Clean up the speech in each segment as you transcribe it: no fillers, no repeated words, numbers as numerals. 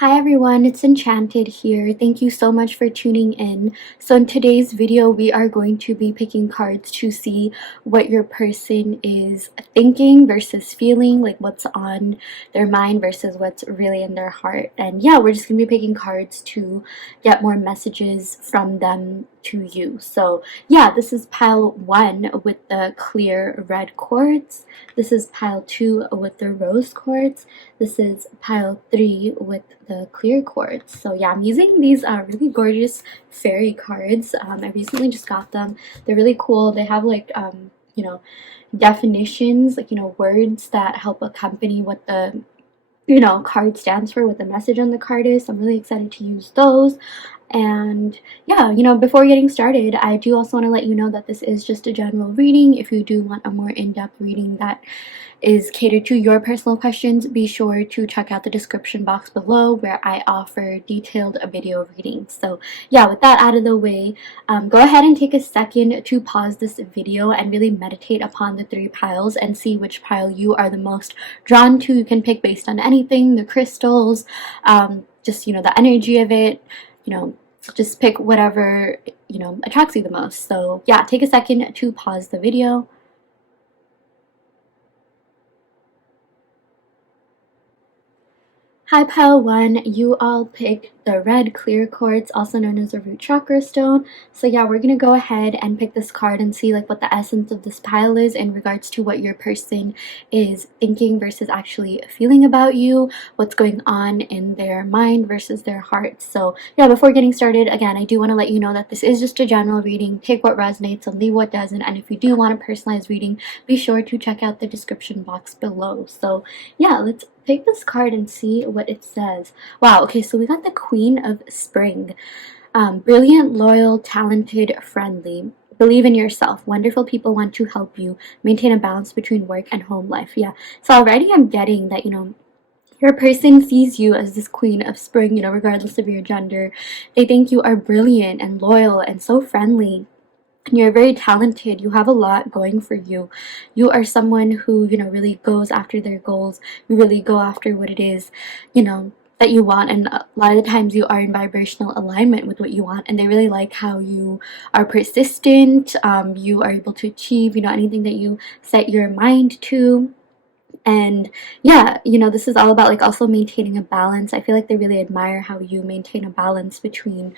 Hi everyone, it's Enchanted here. Thank you so much for tuning in. So in today's video, we are going to be picking cards to see what your person is thinking versus feeling, like what's on their mind versus what's really in their heart. And yeah, we're just going to be picking cards to get more messages from them to you. So yeah, this is pile 1 with the clear red quartz. This is pile 2 with the rose quartz. This is pile 3 with the clear quartz. So yeah, I'm using these really gorgeous fairy cards. I recently just got them. They're really cool. They have like you know, definitions, like words that help accompany what the card stands for, what the message on the card is. So I'm really excited to use those. And yeah, before getting started, I do also want to let you know that this is just a general reading. If you do want a more in-depth reading that is catered to your personal questions, be sure to check out the description box below where I offer detailed video readings. So yeah, with that out of the way, go ahead and take a second to pause this video and really meditate upon the 3 piles and see which pile you are the most drawn to. You can pick based on anything, the crystals, just the energy of it, just pick whatever attracts you the most. So yeah, take a second to pause the video. Hi pile 1, you all picked the red clear quartz, also known as a root chakra stone. So yeah, we're gonna go ahead and pick this card and see like what the essence of this pile is in regards to what your person is thinking versus actually feeling about you, what's going on in their mind versus their heart. So yeah, before getting started, again, I do want to let you know that this is just a general reading. Take what resonates and leave what doesn't. And if you do want a personalized reading, be sure to check out the description box below. So yeah, let's pick this card and see what it says. Wow, okay, so we got the Queen of Spring. Brilliant, loyal, talented, friendly. Believe in yourself. Wonderful people want to help you maintain a balance between work and home life. Yeah, so already I'm getting that, your person sees you as this Queen of Spring, regardless of your gender. They think you are brilliant and loyal and so friendly. You're very talented. You have a lot going for you. You are someone who, really goes after their goals. You really go after what it is, that you want. And a lot of the times you are in vibrational alignment with what you want. And they really like how you are persistent. You are able to achieve, anything that you set your mind to. And yeah, this is all about like also maintaining a balance. I feel like they really admire how you maintain a balance between,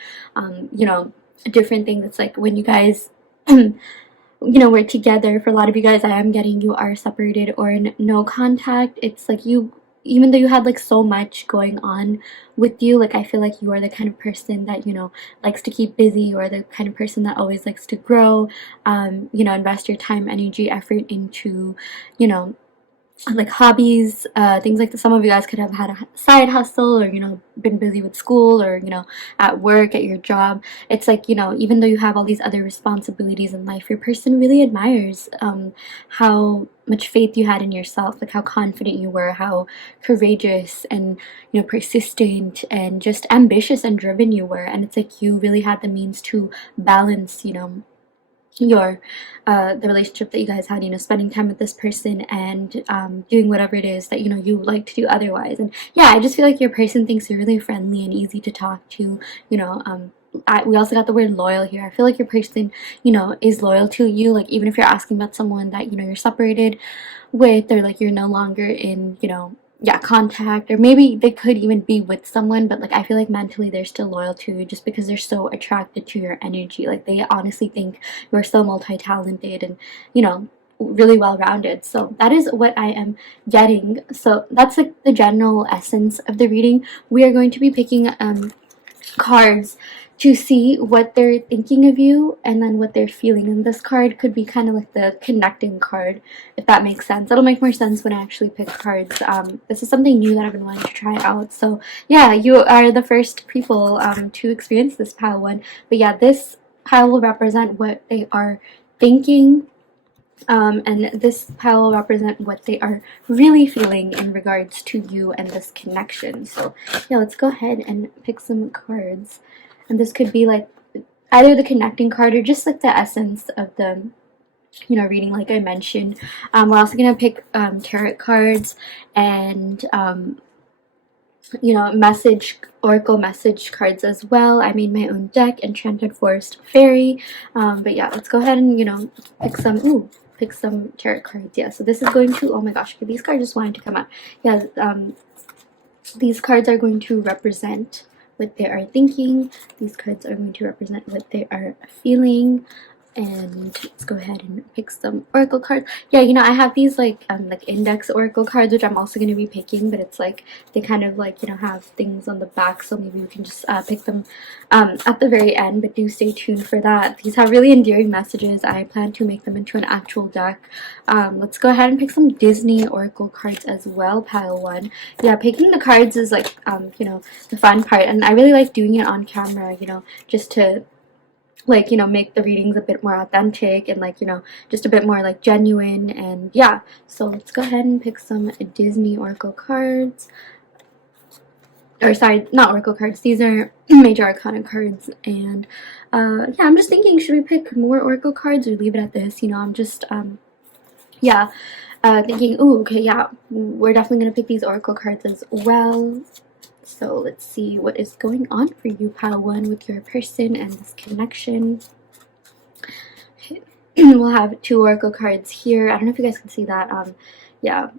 different things. It's like when you guys we're together. For a lot of you guys, I am getting you are separated or in no contact. It's like you, even though you had like so much going on with you, like I feel like you are the kind of person that likes to keep busy. You are the kind of person that always likes to grow, invest your time, energy, effort into like hobbies, things like that. Some of you guys could have had a side hustle or been busy with school or at work, at your job. It's like even though you have all these other responsibilities in life, your person really admires how much faith you had in yourself, like how confident you were, how courageous and persistent and just ambitious and driven you were. And it's like you really had the means to balance your the relationship that you guys had, spending time with this person and doing whatever it is that you like to do otherwise. And yeah, I just feel like your person thinks you're really friendly and easy to talk to. We also got the word loyal here. I feel like your person is loyal to you, like even if you're asking about someone that you're separated with, or like you're no longer in contact, or maybe they could even be with someone, but like I feel like mentally they're still loyal to you just because they're so attracted to your energy. Like they honestly think you're so multi-talented and really well-rounded. So that is what I am getting. So that's like the general essence of the reading. We are going to be picking cards to see what they're thinking of you and then what they're feeling. And this card could be kind of like the connecting card, if that makes sense. That'll make more sense when I actually pick cards. This is something new that I've been wanting to try out. So yeah, you are the first people to experience this pile 1. But yeah, this pile will represent what they are thinking. And this pile will represent what they are really feeling in regards to you and this connection. So yeah, let's go ahead and pick some cards. And this could be like either the connecting card or just like the essence of the reading, like I mentioned. We're also gonna pick tarot cards and you know, oracle message cards as well. I made my own deck, Enchanted Forest Fairy. But yeah, let's go ahead and, you know, pick some tarot cards. Yeah, so this is going to, oh my gosh, okay, these cards just wanted to come out. Yeah, these cards are going to represent what they are thinking. These cards are going to represent what they are feeling. And let's go ahead and pick some oracle cards. Yeah, you know, I have these like index oracle cards, which I'm also going to be picking, but it's like they kind of like, you know, have things on the back, so maybe we can just pick them at the very end, but do stay tuned for that. These have really endearing messages. I plan to make them into an actual deck. Let's go ahead and pick some Disney oracle cards as well, pile one. Yeah, picking the cards is like you know, the fun part, and I really like doing it on camera, you know, just to like, you know, make the readings a bit more authentic and like, you know, just a bit more like genuine. And yeah, so let's go ahead and pick some Disney oracle cards, or sorry, not oracle cards, these are major arcana cards. And yeah, I'm just thinking, should we pick more oracle cards or leave it at this? You know, I'm just yeah, thinking, oh, okay, yeah, we're definitely gonna pick these oracle cards as well. So let's see what is going on for you, pile one, with your person and this connection. We'll have 2 oracle cards here. I don't know if you guys can see that. Yeah,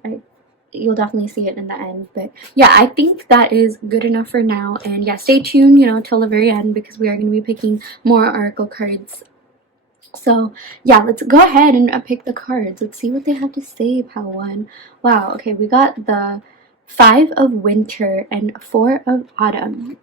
you'll definitely see it in the end. But yeah, I think that is good enough for now. And yeah, stay tuned, you know, till the very end, because we are going to be picking more oracle cards. So yeah, let's go ahead and pick the cards. Let's see what they have to say, pile one. Wow, okay, we got the 5 of Winter and 4 of Autumn.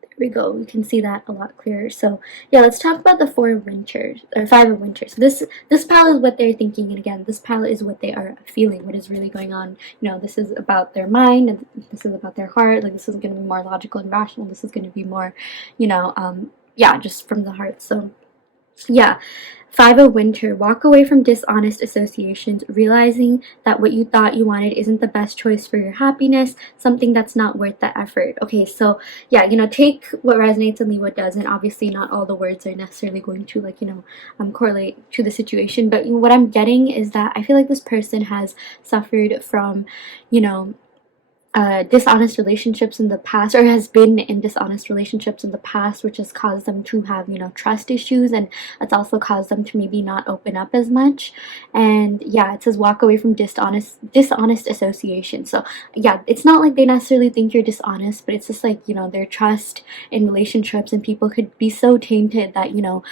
There we go. We can see that a lot clearer. So yeah, let's talk about the 4 of Winter, or 5 of Winter. So this pile is what they're thinking, and again, this pile is what they are feeling, what is really going on. You know, this is about their mind, and this is about their heart. Like, this is going to be more logical and rational. This is going to be more, you know, yeah, just from the heart. So yeah, 5 of Winter, walk away from dishonest associations, realizing that what you thought you wanted isn't the best choice for your happiness, something that's not worth the effort. Okay, so yeah, you know, take what resonates and leave what doesn't. Obviously, not all the words are necessarily going to, like, you know, correlate to the situation, but you know, what I'm getting is that I feel like this person has suffered from, you know, dishonest relationships in the past, or has been in dishonest relationships in the past, which has caused them to have, you know, trust issues, and it's also caused them to maybe not open up as much. And yeah, it says walk away from dishonest association. So yeah, it's not like they necessarily think you're dishonest, but it's just like, you know, their trust in relationships and people could be so tainted that, you know,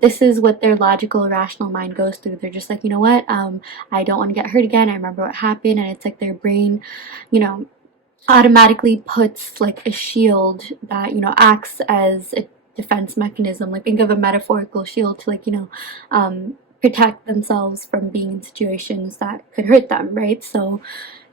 this is what their logical, rational mind goes through. They're just like, you know what, I don't want to get hurt again. I remember what happened, and it's like their brain, you know, automatically puts like a shield that, you know, acts as a defense mechanism. Like, think of a metaphorical shield to, like, you know, protect themselves from being in situations that could hurt them, right? So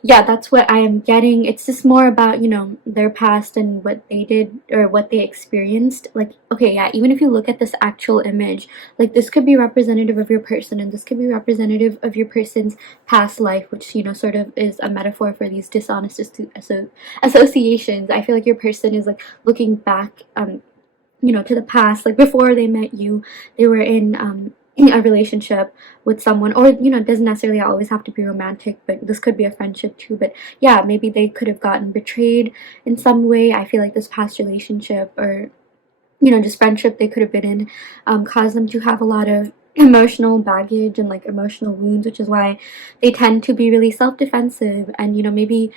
yeah, that's what I am getting. It's just more about, you know, their past and what they did or what they experienced. Like, okay, yeah, even if you look at this actual image, like, this could be representative of your person, and this could be representative of your person's past life, which, you know, sort of is a metaphor for these dishonest associations. I feel like your person is like looking back, you know, to the past, like before they met you, they were in a relationship with someone, or, you know, it doesn't necessarily always have to be romantic, but this could be a friendship too. But yeah, maybe they could have gotten betrayed in some way. I feel like this past relationship, or, you know, just friendship they could have been in, caused them to have a lot of emotional baggage and like emotional wounds, which is why they tend to be really self-defensive, and, you know, maybe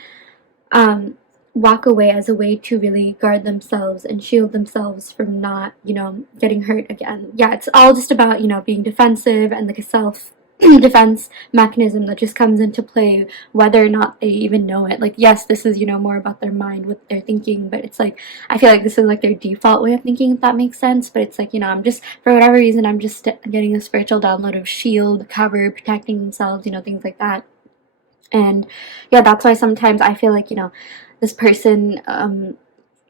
walk away as a way to really guard themselves and shield themselves from not, you know, getting hurt again. Yeah, it's all just about, you know, being defensive, and like a self defense mechanism that just comes into play whether or not they even know it. Like, yes, this is, you know, more about their mind, what they're thinking, but it's like, I feel like this is like their default way of thinking, if that makes sense. But it's like, you know, I'm just, for whatever reason, I'm just getting a spiritual download of shield, cover, protecting themselves, you know, things like that. And yeah, that's why sometimes I feel like, you know, this person,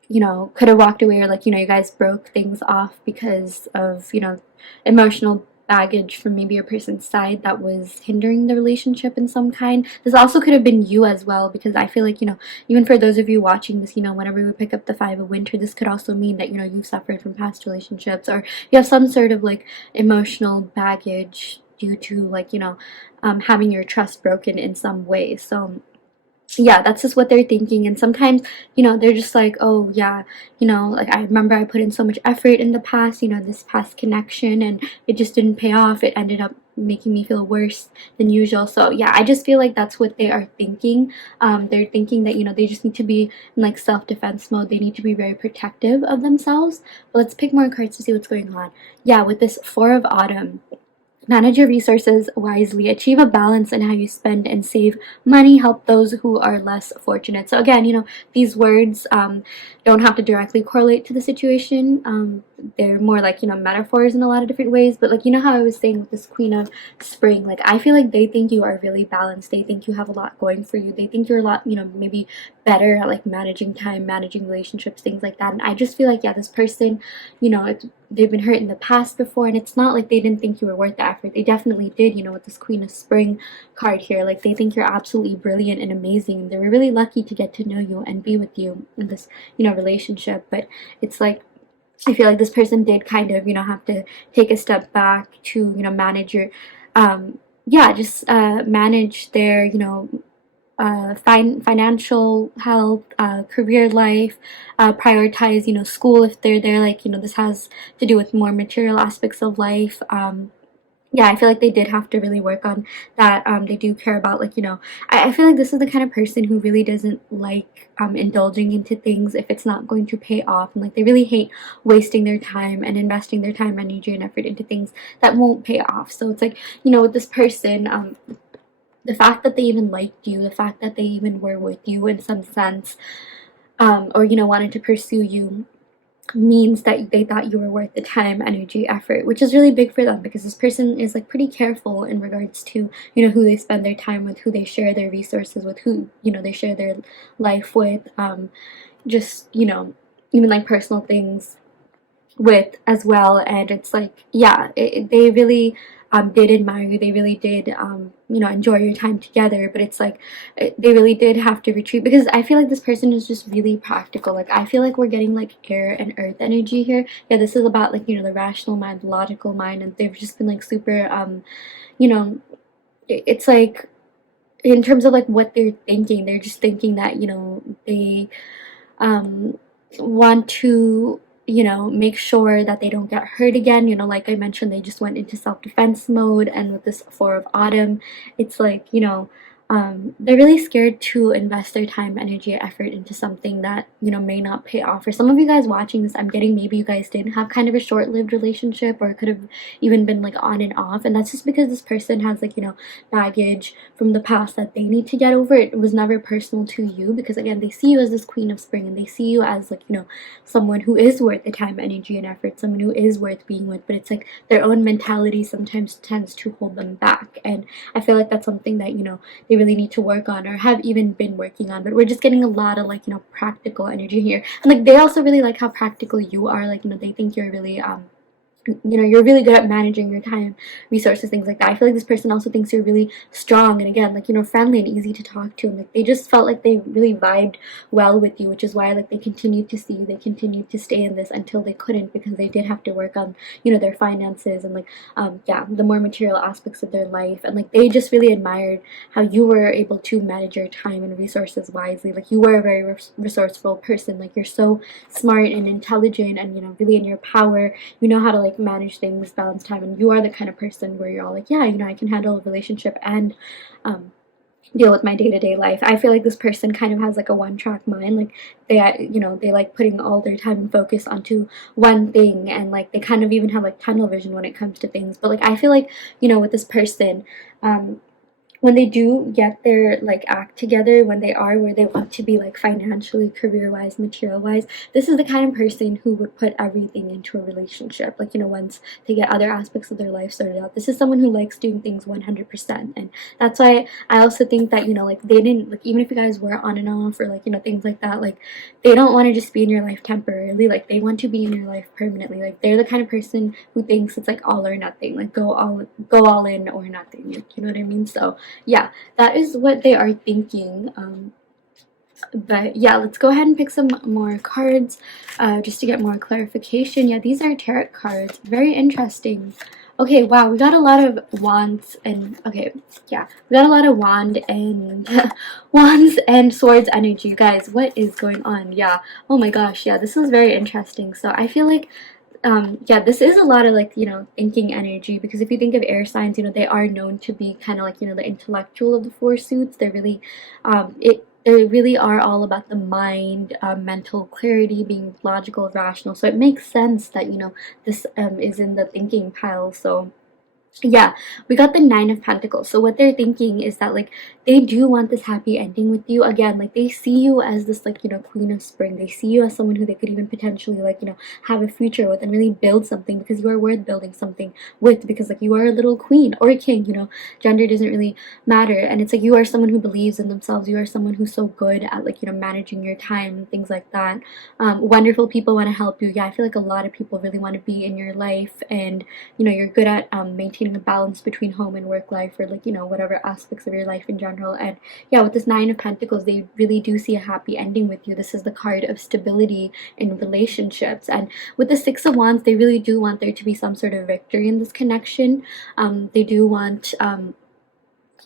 you know, could have walked away, or like, you know, you guys broke things off because of, you know, emotional baggage from maybe your person's side that was hindering the relationship in some kind. This also could have been you as well, because I feel like, you know, even for those of you watching this, you know, whenever we pick up the 5 of Winter, this could also mean that, you know, you've suffered from past relationships, or you have some sort of like emotional baggage due to, like, you know, having your trust broken in some way. So yeah, that's just what they're thinking. And sometimes, you know, they're just like, oh yeah, you know, like I remember I put in so much effort in the past, you know, this past connection, and it just didn't pay off. It ended up making me feel worse than usual. So yeah, I just feel like that's what they are thinking. They're thinking that, you know, they just need to be in like self-defense mode. They need to be very protective of themselves. But let's pick more cards to see what's going on. Yeah, with this Four of Autumn, manage your resources wisely, achieve a balance in how you spend and save money, help those who are less fortunate. So again, you know, these words don't have to directly correlate to the situation. They're more like, you know, metaphors in a lot of different ways. But like, you know how I was saying with this Queen of Spring, like I feel like they think you are really balanced. They think you have a lot going for you. They think you're a lot, you know, maybe better at like managing time, managing relationships, things like that. And I just feel like, yeah, this person, you know, they've been hurt in the past before, and it's not like they didn't think you were worth the effort. They definitely did, you know, with this Queen of Spring card here. Like they think you're absolutely brilliant and amazing. They were really lucky to get to know you and be with you in this, you know, relationship. But it's like, I feel like this person did kind of, you know, have to take a step back to, you know, manage your yeah, just manage their, you know, financial health, career life, prioritize, you know, school if they're there. Like, you know, this has to do with more material aspects of life. Yeah, I feel like they did have to really work on that. They do care about, like, you know, I feel like this is the kind of person who really doesn't like indulging into things if it's not going to pay off. And like, they really hate wasting their time and investing their time, energy, and effort into things that won't pay off. So it's like, you know, with this person, the fact that they even liked you, the fact that they even were with you in some sense, or, you know, wanted to pursue you, means that they thought you were worth the time, energy, effort, which is really big for them, because this person is like pretty careful in regards to, you know, who they spend their time with, who they share their resources with, who, you know, they share their life with, just, you know, even like personal things with as well. And it's like, yeah, they really did admire you. They really did, you know, enjoy your time together. But it's like, they really did have to retreat, because I feel like this person is just really practical. Like I feel like we're getting like air and earth energy here. Yeah, this is about like, you know, the rational mind, the logical mind, and they've just been like super, you know, it's like, in terms of like what they're thinking, they're just thinking that, you know, they want to, you know, make sure that they don't get hurt again. You know, like I mentioned, they just went into self-defense mode. And with this Four of Autumn, it's like, you know, they're really scared to invest their time, energy, effort into something that, you know, may not pay off. For some of you guys watching this, I'm getting maybe you guys did have kind of a short-lived relationship, or it could have even been like on and off. And that's just because this person has like, you know, baggage from the past that they need to get over. It was never personal to you, because again, they see you as this Queen of Spring, and they see you as like, you know, someone who is worth the time, energy, and effort, someone who is worth being with. But it's like their own mentality sometimes tends to hold them back. And I feel like that's something that, you know, they really need to work on, or have even been working on. But we're just getting a lot of like, you know, practical energy here. And like, they also really like how practical you are. Like, you know, they think you're really you know, you're really good at managing your time, resources, things like that. I feel like this person also thinks you're really strong, and again, like, you know, friendly and easy to talk to. And like, they just felt like they really vibed well with you, which is why like they continued to see you, they continued to stay in this until they couldn't, because they did have to work on, you know, their finances and like, yeah, the more material aspects of their life. And like, they just really admired how you were able to manage your time and resources wisely. Like, you were a very resourceful person. Like, you're so smart and intelligent, and, you know, really in your power. You know how to like manage things, balance time, and you are the kind of person where you're all like, yeah, you know, I can handle a relationship and deal with my day-to-day life. I feel like this person kind of has like a one-track mind. Like, they, you know, they like putting all their time and focus onto one thing, and like they kind of even have like tunnel vision when it comes to things. But like, I feel like, you know, with this person, when they do get their like act together, when they are where they want to be, like financially, career-wise, material-wise, this is the kind of person who would put everything into a relationship. Like, you know, once they get other aspects of their life sorted out, this is someone who likes doing things 100%. And that's why I also think that, you know, like, they didn't, like, even if you guys were on and off, or like, you know, things like that, like, they don't want to just be in your life temporarily. Like, they want to be in your life permanently. Like, they're the kind of person who thinks it's like all or nothing, like go all in or nothing, like, you know what I mean? So yeah, that is what they are thinking. But yeah, let's go ahead and pick some more cards just to get more clarification. Yeah, these are tarot cards. Very interesting. Okay, wow, we got a lot of wands and okay, yeah, we got a lot of wand and wands and swords energy, you guys. What is going on? Yeah, oh my gosh, yeah, this is very interesting. So I feel like yeah, this is a lot of like, you know, thinking energy, because if you think of air signs, you know, they are known to be kind of like, you know, the intellectual of the four suits. They're really they really are all about the mind, mental clarity, being logical, rational. So it makes sense that, you know, this is in the thinking pile. So yeah, we got the Nine of Pentacles. So what they're thinking is that like they do want this happy ending with you. Again, like they see you as this like, you know, Queen of Spring. They see you as someone who they could even potentially like, you know, have a future with and really build something, because you are worth building something with, because like you are a little queen or a king, you know, gender doesn't really matter. And it's like you are someone who believes in themselves. You are someone who's so good at like, you know, managing your time and things like that. Wonderful people want to help you. Yeah, I feel like a lot of people really want to be in your life, and you know, you're good at maintaining a balance between home and work life, or like, you know, whatever aspects of your life in general. And yeah, with this Nine of Pentacles, they really do see a happy ending with you. This is the card of stability in relationships. And with the Six of Wands, they really do want there to be some sort of victory in this connection. They do want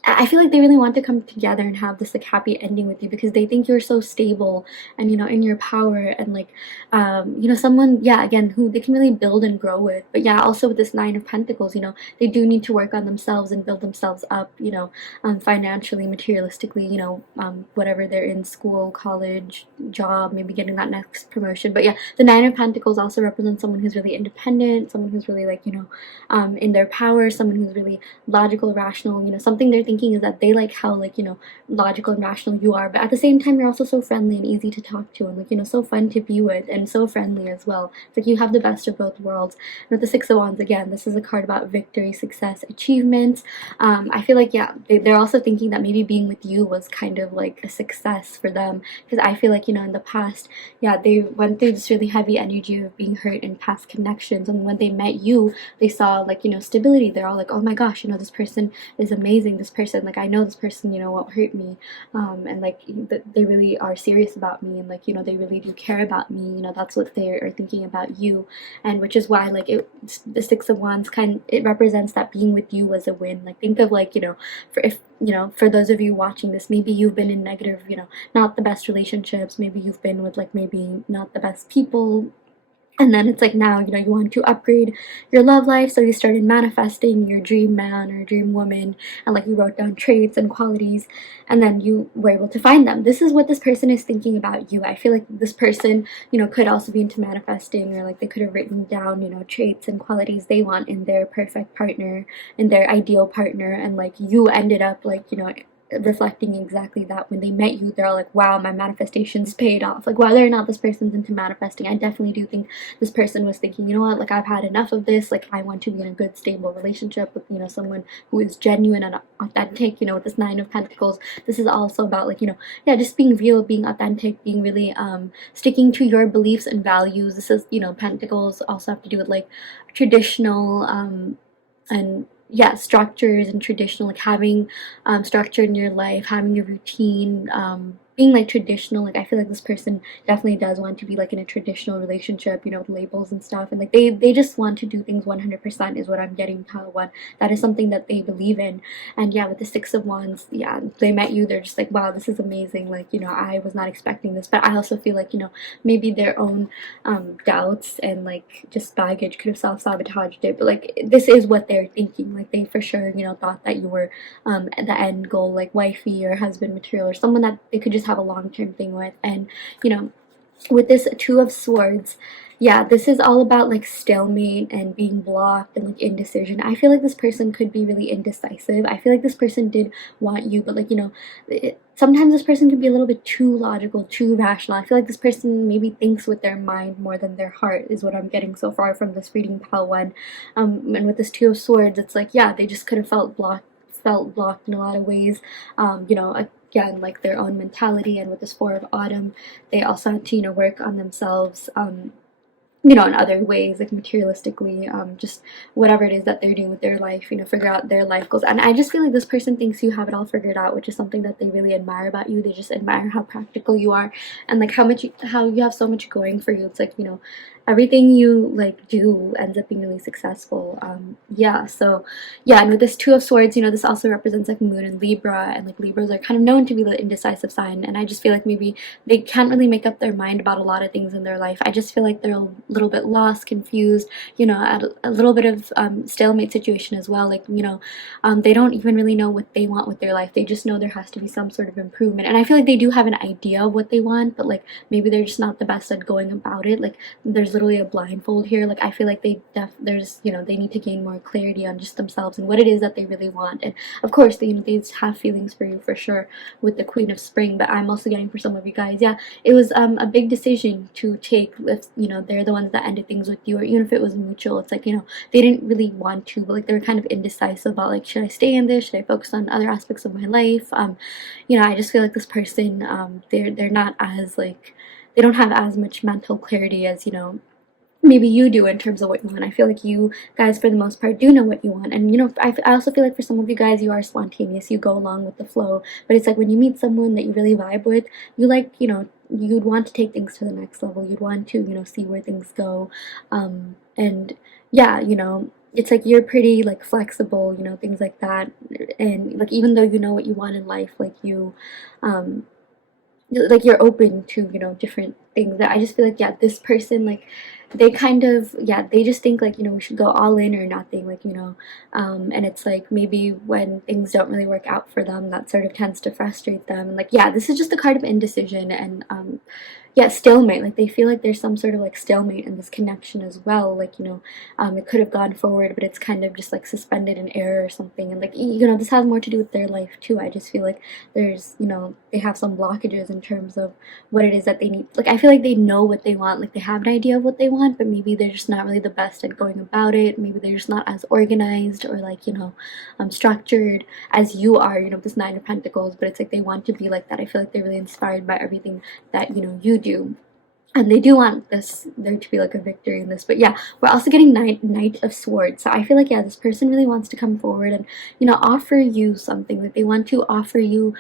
I feel like they really want to come together and have this like happy ending with you, because they think you're so stable and, you know, in your power, and like you know, someone, yeah, again, who they can really build and grow with. But yeah, also with this Nine of Pentacles, you know, they do need to work on themselves and build themselves up, you know, financially, materialistically, you know, whatever they're in, school, college, job, maybe getting that next promotion. But yeah, the Nine of Pentacles also represents someone who's really independent, someone who's really like, you know, in their power, someone who's really logical, rational. You know, something they're thinking is that they like how like, you know, logical and rational you are, but at the same time you're also so friendly and easy to talk to, and like, you know, so fun to be with, and so friendly as well. It's like you have the best of both worlds. And with the Six of Wands, again, this is a card about victory, success, achievements. I feel like, yeah, they're also thinking that maybe being with you was kind of like a success for them, because I feel like, you know, in the past, yeah, they went through this really heavy energy of being hurt in past connections, and when they met you, they saw like, you know, stability. They're all like, oh my gosh, you know, this person is amazing, this person, like, I know this person, you know, won't hurt me, and like they really are serious about me, and like, you know, they really do care about me, you know, that's what they are thinking about you. And which is why like the Six of Wands it represents that being with you was a win. Like, think of like, you know, for if, you know, for those of you watching this, maybe you've been in negative, you know, not the best relationships, maybe you've been with like maybe not the best people, and then it's like now, you know, you want to upgrade your love life, so you started manifesting your dream man or dream woman, and like you wrote down traits and qualities, and then you were able to find them. This is what this person is thinking about you. I feel like this person, you know, could also be into manifesting, or like they could have written down, you know, traits and qualities they want in their perfect partner, in their ideal partner, and like you ended up like, you know, reflecting exactly that. When they met you, they're all like, wow, my manifestations paid off. Like, whether or not this person's into manifesting, I definitely do think this person was thinking, you know what, like, I've had enough of this, like, I want to be in a good stable relationship with, you know, someone who is genuine and authentic. You know, with this Nine of Pentacles, this is also about like, you know, yeah, just being real, being authentic, being really sticking to your beliefs and values. This is, you know, Pentacles also have to do with like traditional and yeah, structures and traditional, like having structure in your life, having a routine, being like traditional. Like, I feel like this person definitely does want to be like in a traditional relationship, you know, with labels and stuff, and like they just want to do things 100% is what I'm getting pile one. That is something that they believe in. And yeah, with the Six of Wands, yeah, they met you, they're just like, wow, this is amazing, like, you know, I was not expecting this. But I also feel like, you know, maybe their own doubts and like just baggage could have self-sabotaged it, but like this is what they're thinking. Like, they for sure, you know, thought that you were the end goal, like wifey or husband material, or someone that they could just have a long-term thing with. And you know, with this Two of Swords, yeah, this is all about like stalemate and being blocked and like indecision. I feel like this person could be really indecisive. I feel like this person did want you, but like, you know, sometimes this person can be a little bit too logical, too rational. I feel like this person maybe thinks with their mind more than their heart, is what I'm getting so far from this reading, pile one. And with this Two of Swords, it's like, yeah, they just could have felt blocked in a lot of ways. You know, again, like their own mentality. And with this Four of Autumn, they also had to, you know, work on themselves, you know, in other ways, like materialistically, just whatever it is that they're doing with their life, you know, figure out their life goals. And I just feel like this person thinks you have it all figured out, which is something that they really admire about you. They just admire how practical you are, and like how you have so much going for you. It's like, you know, everything you like do ends up being really successful. Yeah, so yeah, and with this Two of Swords, you know, this also represents like Moon in Libra, and like Libras are kind of known to be the indecisive sign, and I just feel like maybe they can't really make up their mind about a lot of things in their life. I just feel like they're a little bit lost, confused, you know, at a little bit of stalemate situation as well. Like, you know, they don't even really know what they want with their life. They just know there has to be some sort of improvement, and I feel like they do have an idea of what they want, but like maybe they're just not the best at going about it. Like, there's literally a blindfold here. Like, I feel like there's, you know, they need to gain more clarity on just themselves and what it is that they really want. And of course, they, you know, they have feelings for you for sure with the Queen of Spring, but I'm also getting for some of you guys, yeah, it was a big decision to take if, you know, they're the ones that ended things with you, or even if it was mutual. It's like, you know, they didn't really want to, but like they were kind of indecisive about like, should I stay in this, should I focus on other aspects of my life? You know, I just feel like this person, they're not as like, they don't have as much mental clarity as, you know, maybe you do in terms of what you want. I feel like you guys, for the most part, do know what you want. And, you know, I also feel like for some of you guys, you are spontaneous. You go along with the flow. But it's like when you meet someone that you really vibe with, you like, you know, you'd want to take things to the next level. You'd want to, you know, see where things go. And yeah, you know, it's like you're pretty like flexible, you know, things like that. And like even though you know what you want in life, um like you're open to, you know, different things. That I just feel like, yeah, this person, like they kind of, yeah, they just think like, you know, we should go all in or nothing, like, you know. And it's like maybe when things don't really work out for them, that sort of tends to frustrate them. And like, yeah, this is just a card of indecision, and yeah, stalemate. Like they feel like there's some sort of like stalemate in this connection as well. Like, you know, it could have gone forward, but it's kind of just like suspended in air or something. And like, you know, this has more to do with their life too. I just feel like there's, you know, they have some blockages in terms of what it is that they need. Like, I feel like they know what they want. Like they have an idea of what they want, but maybe they're just not really the best at going about it. Maybe they're just not as organized or like, you know, structured as you are, you know, this Nine of Pentacles. But it's like they want to be like that. I feel like they're really inspired by everything that, you know, you do, and they do want this there to be like a victory in this. But yeah, we're also getting Knight of Swords, so I feel like, yeah, this person really wants to come forward and, you know, offer you something. Like they want to offer you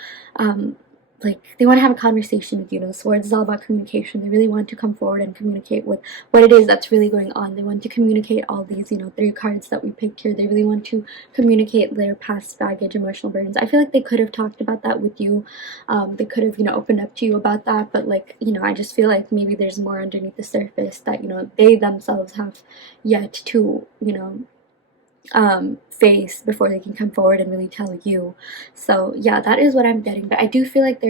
like they want to have a conversation with you. You know, the Swords is all about communication. They really want to come forward and communicate with what it is that's really going on. They want to communicate all these, you know, 3 cards that we picked here. They really want to communicate their past baggage, emotional burdens. I feel like they could have talked about that with you. They could have, you know, opened up to you about that, but like, you know, I just feel like maybe there's more underneath the surface that, you know, they themselves have yet to, you know, face before they can come forward and really tell you. So yeah, that is what I'm getting. But I do feel like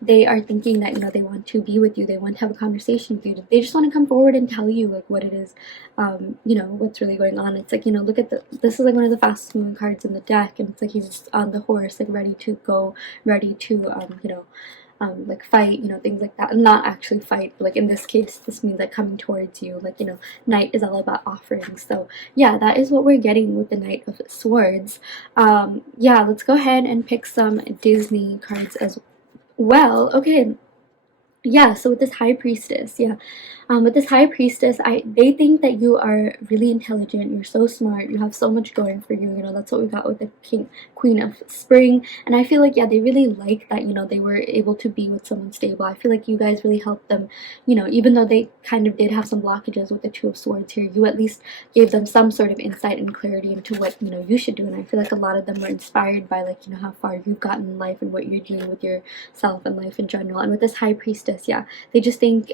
they are thinking that, you know, they want to be with you, they want to have a conversation with you, they just want to come forward and tell you like what it is, you know, what's really going on. It's like, you know, look at this is like one of the fastest moving cards in the deck, and it's like he's just on the horse, like ready to go, ready to you know, like fight, you know, things like that. Not actually fight, but like in this case, this means like coming towards you. Like, you know, Knight is all about offerings. So yeah, that is what we're getting with the Knight of Swords. Yeah, let's go ahead and pick some Disney cards as well. Okay, yeah, so with this High Priestess, yeah, with this High Priestess, they think that you are really intelligent, you're so smart, you have so much going for you. You know, that's what we got with the Queen of Spring. And I feel like, yeah, they really like that, you know, they were able to be with someone stable. I feel like you guys really helped them, you know, even though they kind of did have some blockages with the Two of Swords here, you at least gave them some sort of insight and clarity into what, you know, you should do. And I feel like a lot of them were inspired by, like, you know, how far you've gotten in life and what you're doing with yourself and life in general. And with this High Priestess, yeah, they just think,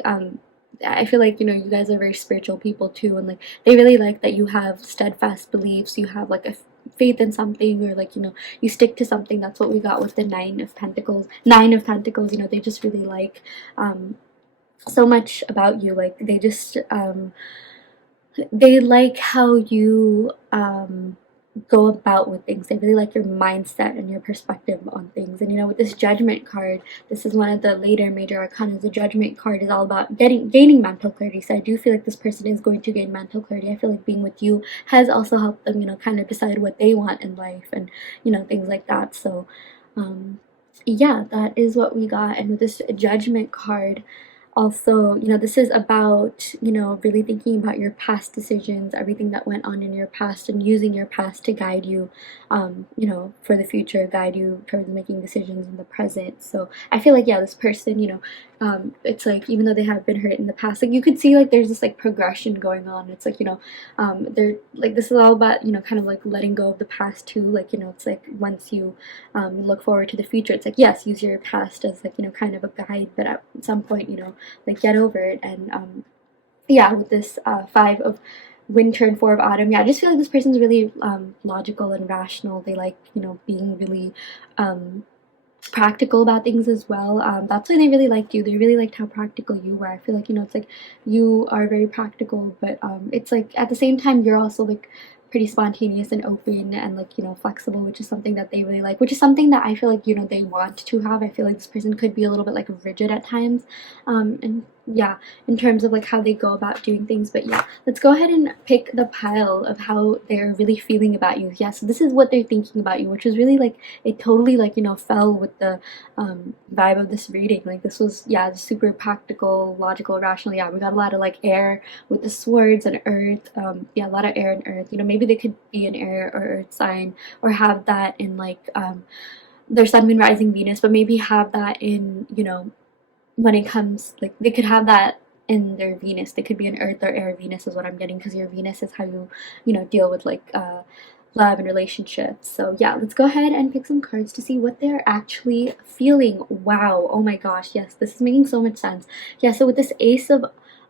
I feel like, you know, you guys are very spiritual people too, and like they really like that you have steadfast beliefs, you have like a faith in something, or like, you know, you stick to something. That's what we got with the Nine of Pentacles. You know, they just really like so much about you. Like they just they like how you go about with things. They really like your mindset and your perspective on things. And, you know, with this Judgment card, this is one of the later major arcana. The Judgment card is all about gaining mental clarity. So I do feel like this person is going to gain mental clarity. I feel like being with you has also helped them, you know, kind of decide what they want in life and, you know, things like that. So yeah, that is what we got. And with this Judgment card, also, you know, this is about, you know, really thinking about your past decisions, everything that went on in your past, and using your past to guide you, you know, for the future, guide you towards making decisions in the present. So I feel like, yeah, this person, you know, it's like, even though they have been hurt in the past, like you could see like there's this like progression going on. It's like, you know, they're like, this is all about, you know, kind of like letting go of the past too. Like, you know, it's like once you look forward to the future, it's like, yes, use your past as like, you know, kind of a guide, but at some point, you know, like get over it. And yeah, with this 5 of winter and 4 of autumn, yeah, I just feel like this person's really logical and rational. They like, you know, being really practical about things as well. That's why they really liked you. They really liked how practical you were. I feel like, you know, it's like you are very practical, but it's like at the same time you're also like pretty spontaneous and open and like, you know, flexible, which is something that they really like, which is something that I feel like, you know, they want to have. I feel like this person could be a little bit like rigid at times, and yeah, in terms of like how they go about doing things. But yeah, let's go ahead and pick the pile of how they're really feeling about you. Yeah, so this is what they're thinking about you, which is really like, it totally like, you know, fell with the vibe of this reading. Like this was, yeah, super practical, logical, rational. Yeah, we got a lot of like air with the swords and earth. Yeah, a lot of air and earth. You know, maybe they could be an air or earth sign, or have that in like their sun, moon, rising, Venus, but maybe have that in, you know, when it comes, like they could have that in their Venus. They could be an earth or air Venus is what I'm getting, because your Venus is how you know, deal with like love and relationships. So yeah, let's go ahead and pick some cards to see what they're actually feeling. Wow, oh my gosh, yes, this is making so much sense. Yeah, so with this Ace of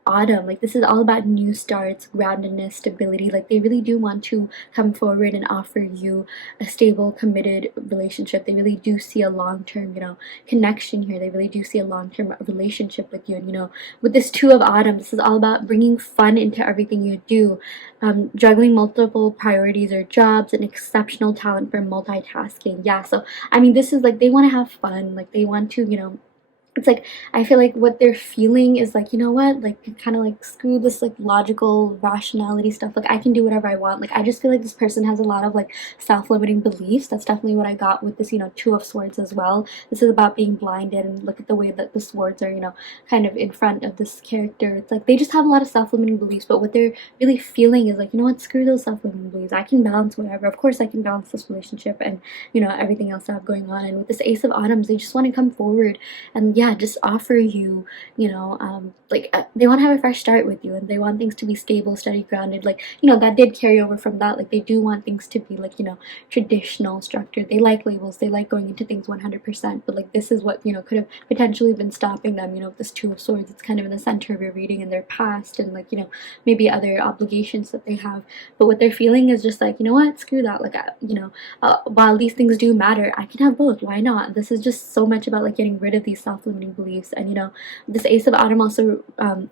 Autumn, like this is all about new starts, groundedness, stability. Like they really do want to come forward and offer you a stable, committed relationship. They really do see a long-term, you know, connection here. They really do see a long-term relationship with you. And you know, with this Two of Autumn, this is all about bringing fun into everything you do, juggling multiple priorities or jobs, and exceptional talent for multitasking. Yeah, so I mean, this is like, they want to have fun. Like they want to, you know, it's like, I feel like what they're feeling is like, you know what, like kind of like screw this like logical rationality stuff, like I can do whatever I want. Like I just feel like this person has a lot of like self-limiting beliefs. That's definitely what I got with this, you know, Two of Swords as well. This is about being blinded, and look at the way that the swords are, you know, kind of in front of this character. It's like they just have a lot of self-limiting beliefs, but what they're really feeling is like, you know what, screw those self-limiting beliefs. I can balance whatever. Of course I can balance this relationship and, you know, everything else I have going on. And with this Ace of Autumns, they just want to come forward and, yeah, just offer you, you know, they want to have a fresh start with you, and they want things to be stable, steady, grounded. Like, you know, that did carry over from that. Like they do want things to be like, you know, traditional, structured. They like labels. They like going into things 100%. But like this is what, you know, could have potentially been stopping them. You know, this Two of Swords, it's kind of in the center of your reading, in their past, and like, you know, maybe other obligations that they have. But what they're feeling is just like, you know what, screw that. Like, you know, while these things do matter, I can have both. Why not? This is just so much about like getting rid of these self-limiting beliefs. And you know, this Ace of Autumn also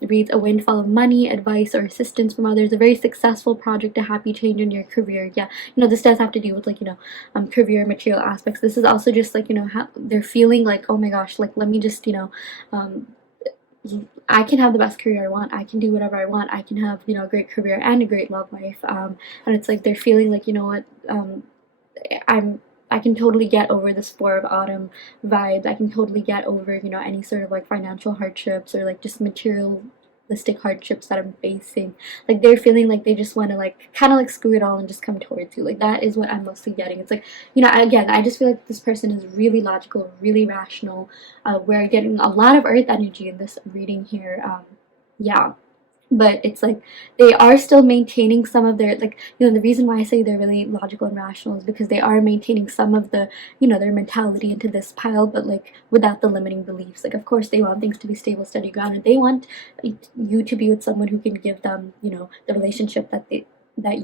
reads a windfall of money, advice, or assistance from others, a very successful project, a happy change in your career. Yeah, you know, this does have to do with like, you know, career, material aspects. This is also just like, you know, how they're feeling like, oh my gosh, like let me just, you know, I can have the best career I want. I can do whatever I want. I can have, you know, a great career and a great love life. And it's like they're feeling like, you know what, I can totally get over this Four of Autumn vibes. I can totally get over, you know, any sort of like financial hardships or like just materialistic hardships that I'm facing. Like they're feeling like they just want to like kind of like screw it all and just come towards you. Like that is what I'm mostly getting. It's like, you know, again, I just feel like this person is really logical, really rational. We're getting a lot of earth energy in this reading here. Yeah, but it's like they are still maintaining some of their, like, you know, the reason why I say they're really logical and rational is because they are maintaining some of the, you know, their mentality into this pile, but like without the limiting beliefs. Like of course they want things to be stable, steady, grounded. They want you to be with someone who can give them, you know, the relationship that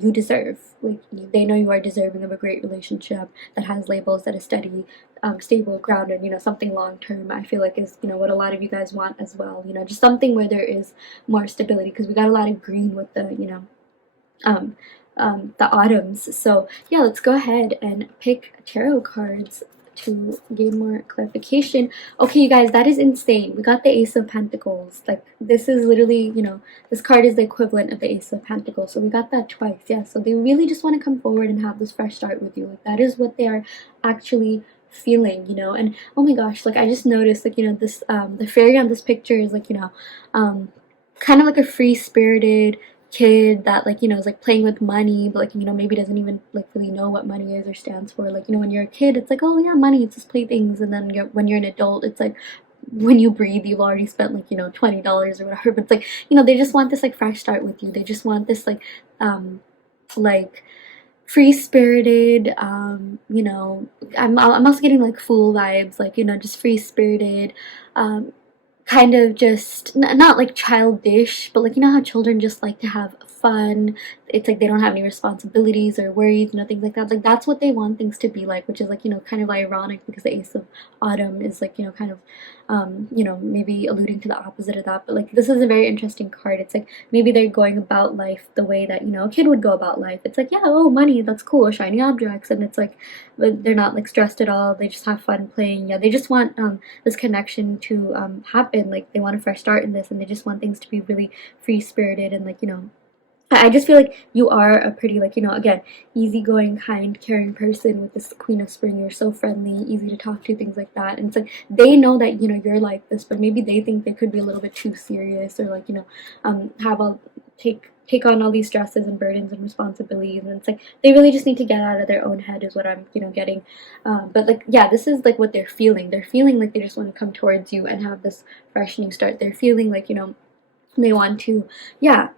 you deserve. Like they know you are deserving of a great relationship that has labels, that is steady, stable, grounded, you know, something long term. I feel like is, you know, what a lot of you guys want as well. You know, just something where there is more stability, because we got a lot of green with the, you know, the autumns. So yeah, let's go ahead and pick tarot cards to gain more clarification. Okay, you guys, that is insane. We got the Ace of Pentacles. Like this is literally, you know, this card is the equivalent of the Ace of Pentacles. So we got that twice. Yeah, so they really just want to come forward and have this fresh start with you. Like that is what they are actually feeling, you know. And oh my gosh, like I just noticed, like, you know, this the fairy on this picture is like, you know, kind of like a free-spirited kid that, like, you know, is like playing with money, but like, you know, maybe doesn't even like really know what money is or stands for. Like, you know, when you're a kid, it's like, oh yeah, money, it's just playthings. And then when you're an adult, it's like when you breathe, you've already spent, like, you know, $20 or whatever. But it's like, you know, they just want this like fresh start with you. They just want this like free-spirited, you know, I'm also getting like fool vibes, like, you know, just free-spirited, kind of just not like childish, but like, you know how children just like to have fun. It's like they don't have any responsibilities or worries, you know, things like that. Like that's what they want things to be like, which is like, you know, kind of ironic because the Ace of Autumn is like, you know, kind of you know, maybe alluding to the opposite of that. But like this is a very interesting card. It's like maybe they're going about life the way that, you know, a kid would go about life. It's like, yeah, oh, money, that's cool, shiny objects, and it's like, but they're not like stressed at all. They just have fun playing. Yeah, they just want this connection to happen. Like they want a fresh start in this, and they just want things to be really free spirited and like, you know, I just feel like you are a pretty, like, you know, again, easygoing, kind, caring person with this Queen of Spring. You're so friendly, easy to talk to, things like that. And it's like they know that, you know, you're like this, but maybe they think they could be a little bit too serious, or like, you know, have all take on all these stresses and burdens and responsibilities. And it's like they really just need to get out of their own head is what I'm, you know, getting. But like, yeah, this is like what they're feeling. They're feeling like they just want to come towards you and have this fresh new start. They're feeling like, you know, they want to, yeah,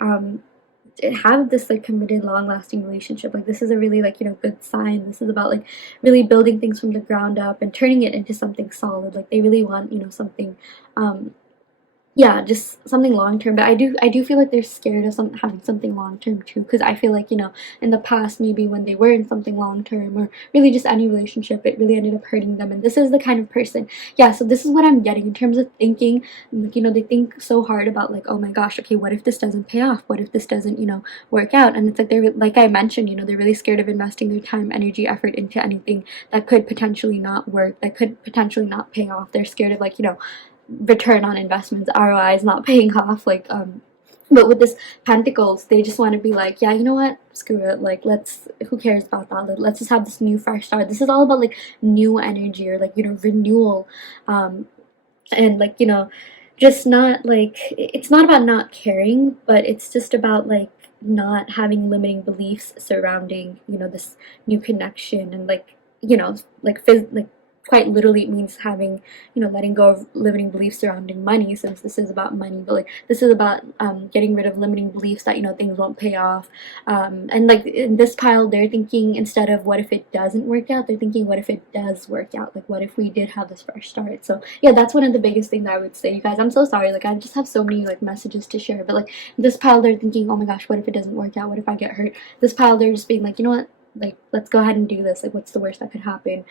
have this like committed, long-lasting relationship. Like this is a really, like, you know, good sign. This is about like really building things from the ground up and turning it into something solid. Like they really want, you know, something yeah, just something long term. But I do feel like they're scared of having something long term too, because I feel like, you know, in the past, maybe when they were in something long term or really just any relationship, it really ended up hurting them. And this is the kind of person, yeah, so this is what I'm getting in terms of thinking. Like, you know, they think so hard about like, oh my gosh, okay, what if this doesn't pay off? What if this doesn't, you know, work out? And it's like they're, like I mentioned, you know, they're really scared of investing their time, energy, effort into anything that could potentially not work, that could potentially not pay off. They're scared of, like, you know, return on investments, ROI is not paying off. Like but with this Pentacles, they just want to be like, yeah, you know what, screw it, like let's, who cares about that, let's just have this new fresh start. This is all about like new energy, or like, you know, renewal, and like, you know, just not like, it's not about not caring, but it's just about like not having limiting beliefs surrounding, you know, this new connection. And like, you know, like quite literally it means having, you know, letting go of limiting beliefs surrounding money, since this is about money. But like this is about getting rid of limiting beliefs that, you know, things won't pay off, and like in this pile, they're thinking, instead of what if it doesn't work out, they're thinking what if it does work out, like what if we did have this fresh start. So yeah, that's one of the biggest things I would say, you guys. I'm so sorry, like I just have so many like messages to share, but like this pile, they're thinking, oh my gosh, what if it doesn't work out, what if I get hurt? This pile, they're just being like, you know what, like let's go ahead and do this, like what's the worst that could happen?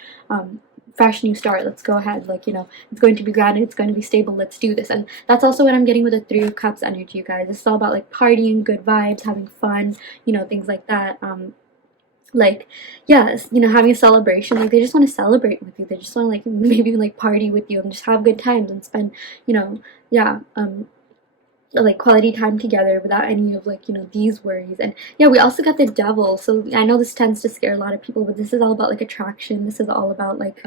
Fresh new start, let's go ahead, like, you know, it's going to be grounded, it's going to be stable, let's do this. And that's also what I'm getting with the Three of Cups energy, you guys. It's all about like partying, good vibes, having fun, you know, things like that. Like, yeah, you know, having a celebration. Like they just want to celebrate with you, they just want to like maybe like party with you and just have good times and spend, you know, yeah, like quality time together without any of like, you know, these worries. And yeah, we also got the Devil. So I know this tends to scare a lot of people, but this is all about like attraction. This is all about like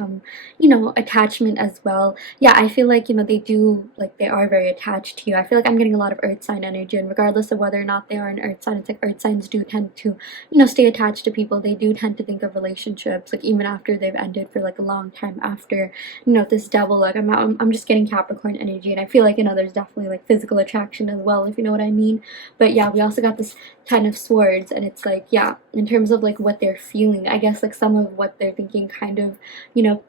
you know, attachment as well. Yeah, I feel like, you know, they do, like they are very attached to you. I feel like I'm getting a lot of earth sign energy, and regardless of whether or not they are an earth sign, it's like earth signs do tend to, you know, stay attached to people. They do tend to think of relationships like even after they've ended for like a long time after. You know, this Devil, like I'm just getting Capricorn energy, and I feel like, you know, there's definitely like physical attraction as well, if you know what I mean. But yeah, we also got this Ten of Swords, and it's like, yeah, in terms of like what they're feeling, I guess like some of what they're thinking kind of, you know,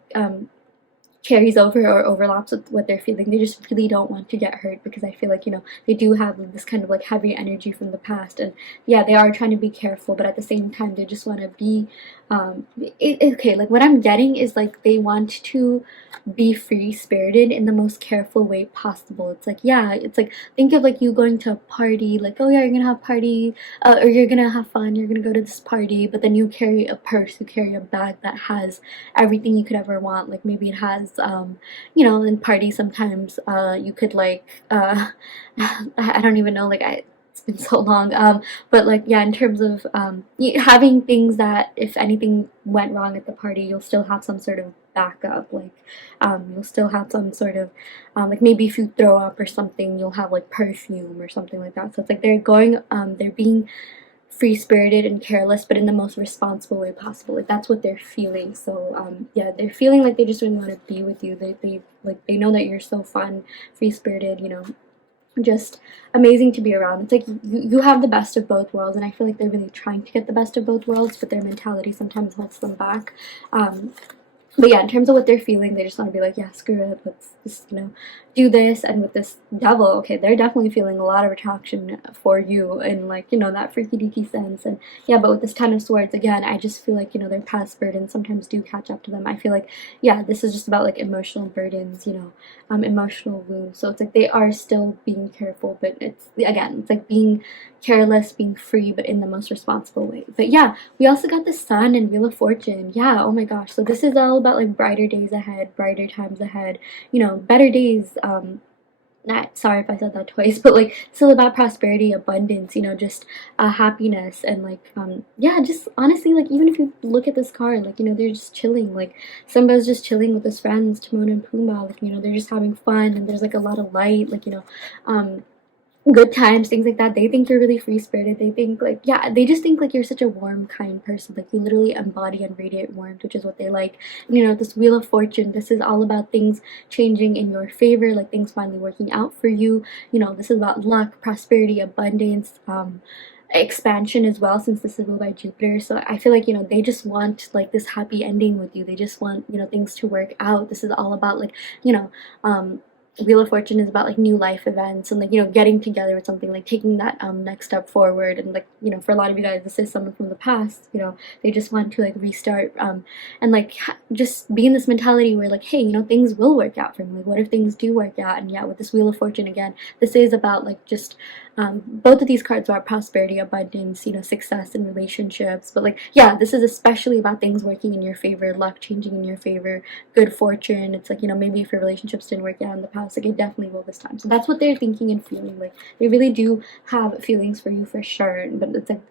carries over or overlaps with what they're feeling. They just really don't want to get hurt, because I feel like, you know, they do have this kind of like heavy energy from the past. And yeah, they are trying to be careful, but at the same time they just want to be okay, like what I'm getting is like they want to be free-spirited in the most careful way possible. It's like, yeah, it's like, think of like you going to a party, like, oh yeah, you're gonna have party, or you're gonna have fun, you're gonna go to this party, but then you carry a purse, you carry a bag that has everything you could ever want. Like maybe it has you know, in parties sometimes you could like I don't even know, like it's been so long, but like, yeah, in terms of having things that if anything went wrong at the party, you'll still have some sort of backup. Like you'll still have some sort of like maybe if you throw up or something, you'll have like perfume or something like that. So it's like they're being free-spirited and careless, but in the most responsible way possible. Like that's what they're feeling. So yeah, they're feeling like they just really want to be with you. They know that you're so fun, free-spirited, you know, just amazing to be around. It's like you have the best of both worlds, and I feel like they're really trying to get the best of both worlds, but their mentality sometimes holds them back. But yeah, in terms of what they're feeling, they just want to be like, yeah, screw it, let's just, you know, do this. And with this devil, okay, they're definitely feeling a lot of attraction for you in, like, you know, that freaky deaky sense. And yeah, but with this Ten of Swords, again, I just feel like, you know, their past burdens sometimes do catch up to them. I feel like, yeah, this is just about like emotional burdens, you know, emotional wounds. So it's like they are still being careful, but it's, again, it's like being careless, being free, but in the most responsible way. But yeah, we also got the Sun and Wheel of Fortune. Yeah, oh my gosh. So this is all about like brighter days ahead, brighter times ahead, you know, better days. Not sorry if I said that twice, but like still about prosperity, abundance, you know, just happiness, and like yeah, just honestly, like even if you look at this card, like, you know, they're just chilling. Like Simba's just chilling with his friends, Timon and Pumbaa, like, you know, they're just having fun, and there's like a lot of light, like, you know, good times, things like that. They think you're really free-spirited. They think like, yeah, they just think like you're such a warm, kind person. Like you literally embody and radiate warmth, which is what they like. And, you know, this Wheel of Fortune, this is all about things changing in your favor, like things finally working out for you. You know, this is about luck, prosperity, abundance, expansion as well, since this is ruled by Jupiter. So I feel like, you know, they just want like this happy ending with you. They just want, you know, things to work out. This is all about like, you know, Wheel of Fortune is about like new life events and like, you know, getting together with something, like taking that next step forward. And like, you know, for a lot of you guys, this is someone from the past, you know, they just want to like restart and like just be in this mentality where like, hey, you know, things will work out for me. Like what if things do work out? And yeah, with this Wheel of Fortune, again, this is about like just both of these cards are prosperity, abundance, you know, success in relationships. But like, yeah, this is especially about things working in your favor, luck changing in your favor, good fortune. It's like, you know, maybe if your relationships didn't work out in the past, like it definitely will this time. So that's what they're thinking and feeling. Like they really do have feelings for you for sure. But it's like,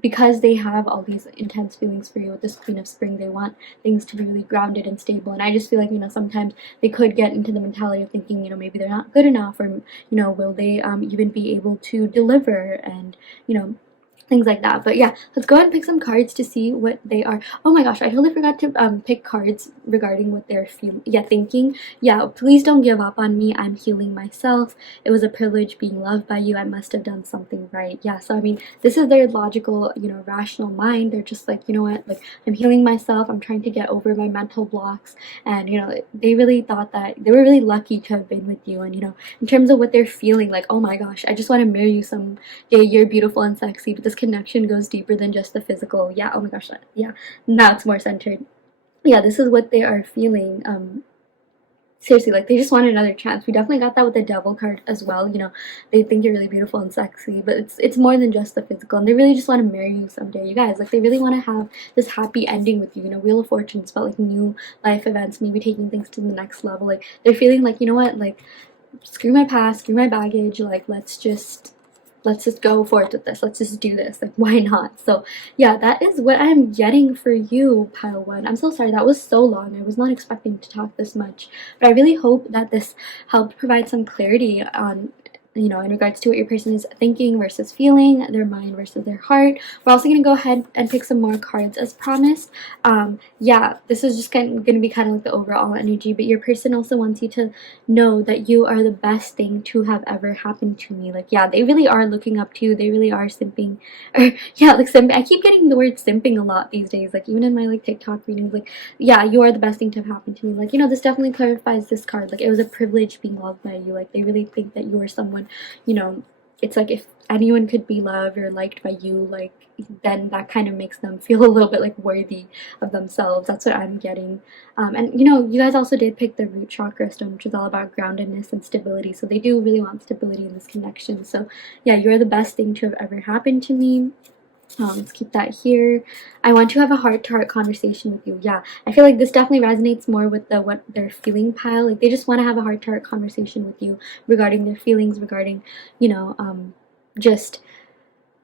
because they have all these intense feelings for you with this Queen of Spring, they want things to be really grounded and stable. And I just feel like, you know, sometimes they could get into the mentality of thinking, you know, maybe they're not good enough, or, you know, will they even be able to deliver, and, you know, things like that. But yeah, let's go ahead and pick some cards to see what they are. Oh my gosh, I totally forgot to pick cards regarding what they're thinking. Yeah, please don't give up on me. I'm healing myself. It was a privilege being loved by you. I must have done something right. Yeah, so I mean, this is their logical, you know, rational mind. They're just like, you know what, like I'm healing myself. I'm trying to get over my mental blocks. And, you know, they really thought that they were really lucky to have been with you. And, you know, in terms of what they're feeling, like, oh my gosh, I just want to marry you someday. You're beautiful and sexy. But this connection goes deeper than just the physical. Yeah, oh my gosh, yeah, now it's more centered. Yeah, this is what they are feeling. Seriously, like they just want another chance. We definitely got that with the Devil card as well. You know, they think you're really beautiful and sexy, but it's more than just the physical, and they really just want to marry you someday, you guys. Like they really want to have this happy ending with you. You know, Wheel of Fortune is about like new life events, maybe taking things to the next level. Like they're feeling like, you know what, like screw my past, screw my baggage, like let's just go forth with this. Let's just do this. Like, why not? So yeah, that is what I'm getting for you, pile one. I'm so sorry that was so long. I was not expecting to talk this much, but I really hope that this helped provide some clarity on, you know, in regards to what your person is thinking versus feeling, their mind versus their heart. We're also going to go ahead and pick some more cards as promised. Yeah, this is just going to be kind of like the overall energy, but your person also wants you to know that you are the best thing to have ever happened to me. Like, yeah, they really are looking up to you. They really are simping. Or, yeah, like simping. I keep getting the word simping a lot these days, like even in my like TikTok readings. Like, yeah, you are the best thing to have happened to me. Like, you know, this definitely clarifies this card. Like, it was a privilege being loved by you. Like, they really think that you are someone, you know, it's like if anyone could be loved or liked by you, like then that kind of makes them feel a little bit like worthy of themselves. That's what I'm getting. And you know, you guys also did pick the root chakra stone, which is all about groundedness and stability. So they do really want stability in this connection. So yeah, you're the best thing to have ever happened to me. Let's keep that here. I want to have a heart-to-heart conversation with you. Yeah, I feel like this definitely resonates more with the what they're feeling pile. Like they just want to have a heart-to-heart conversation with you regarding their feelings, regarding, you know, just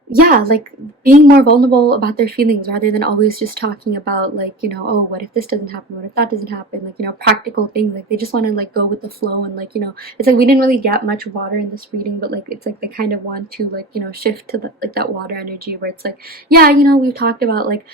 yeah, like being more vulnerable about their feelings rather than always just talking about like, you know, oh, what if this doesn't happen, what if that doesn't happen, like, you know, practical things. Like they just want to like go with the flow, and like, you know, it's like we didn't really get much water in this reading, but like it's like they kind of want to like, you know, shift to the, like that water energy where it's like, yeah, you know, we've talked about like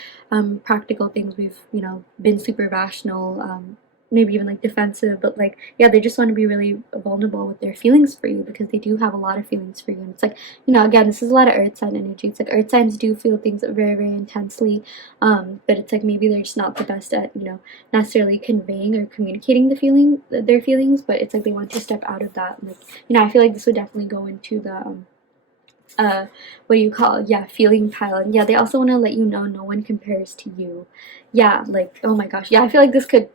practical things, we've, you know, been super rational, maybe even like defensive, but like, yeah, they just want to be really vulnerable with their feelings for you, because they do have a lot of feelings for you. And it's like, you know, again, this is a lot of earth sign energy. It's like earth signs do feel things very, very intensely, but it's like maybe they're just not the best at, you know, necessarily conveying or communicating their feelings, but it's like they want to step out of that. Like, you know, I feel like this would definitely go into the what do you call, yeah, feeling pile. And yeah, they also want to let you know no one compares to you. Yeah, like, oh my gosh, yeah, I feel like this could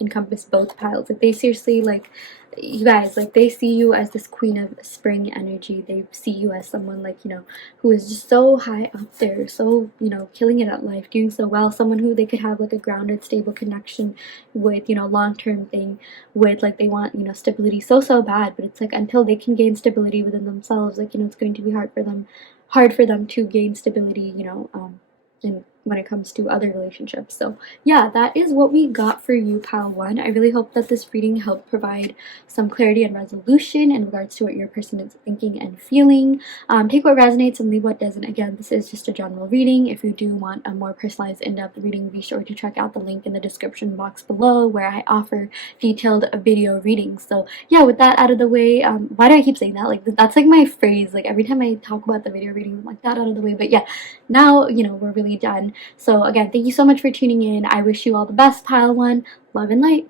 encompass both piles. Like they seriously, like, you guys, like they see you as this queen of spring energy. They see you as someone like, you know, who is just so high up there, so, you know, killing it at life, doing so well. Someone who they could have like a grounded, stable connection with, you know, long-term thing with. Like they want, you know, stability so bad, but it's like until they can gain stability within themselves, like, you know, it's going to be hard for them to gain stability, you know, in when it comes to other relationships. So yeah, that is what we got for you, pile one. I really hope that this reading helped provide some clarity and resolution in regards to what your person is thinking and feeling. Take what resonates and leave what doesn't. Again, this is just a general reading. If you do want a more personalized, in-depth reading, be sure to check out the link in the description box below, where I offer detailed video readings. So yeah, with that out of the way, why do I keep saying that? Like that's like my phrase. Like every time I talk about the video reading, I'm like, that out of the way. But yeah, now, you know, we're really done. So again, thank you so much for tuning in. I wish you all the best, pile one. Love and light.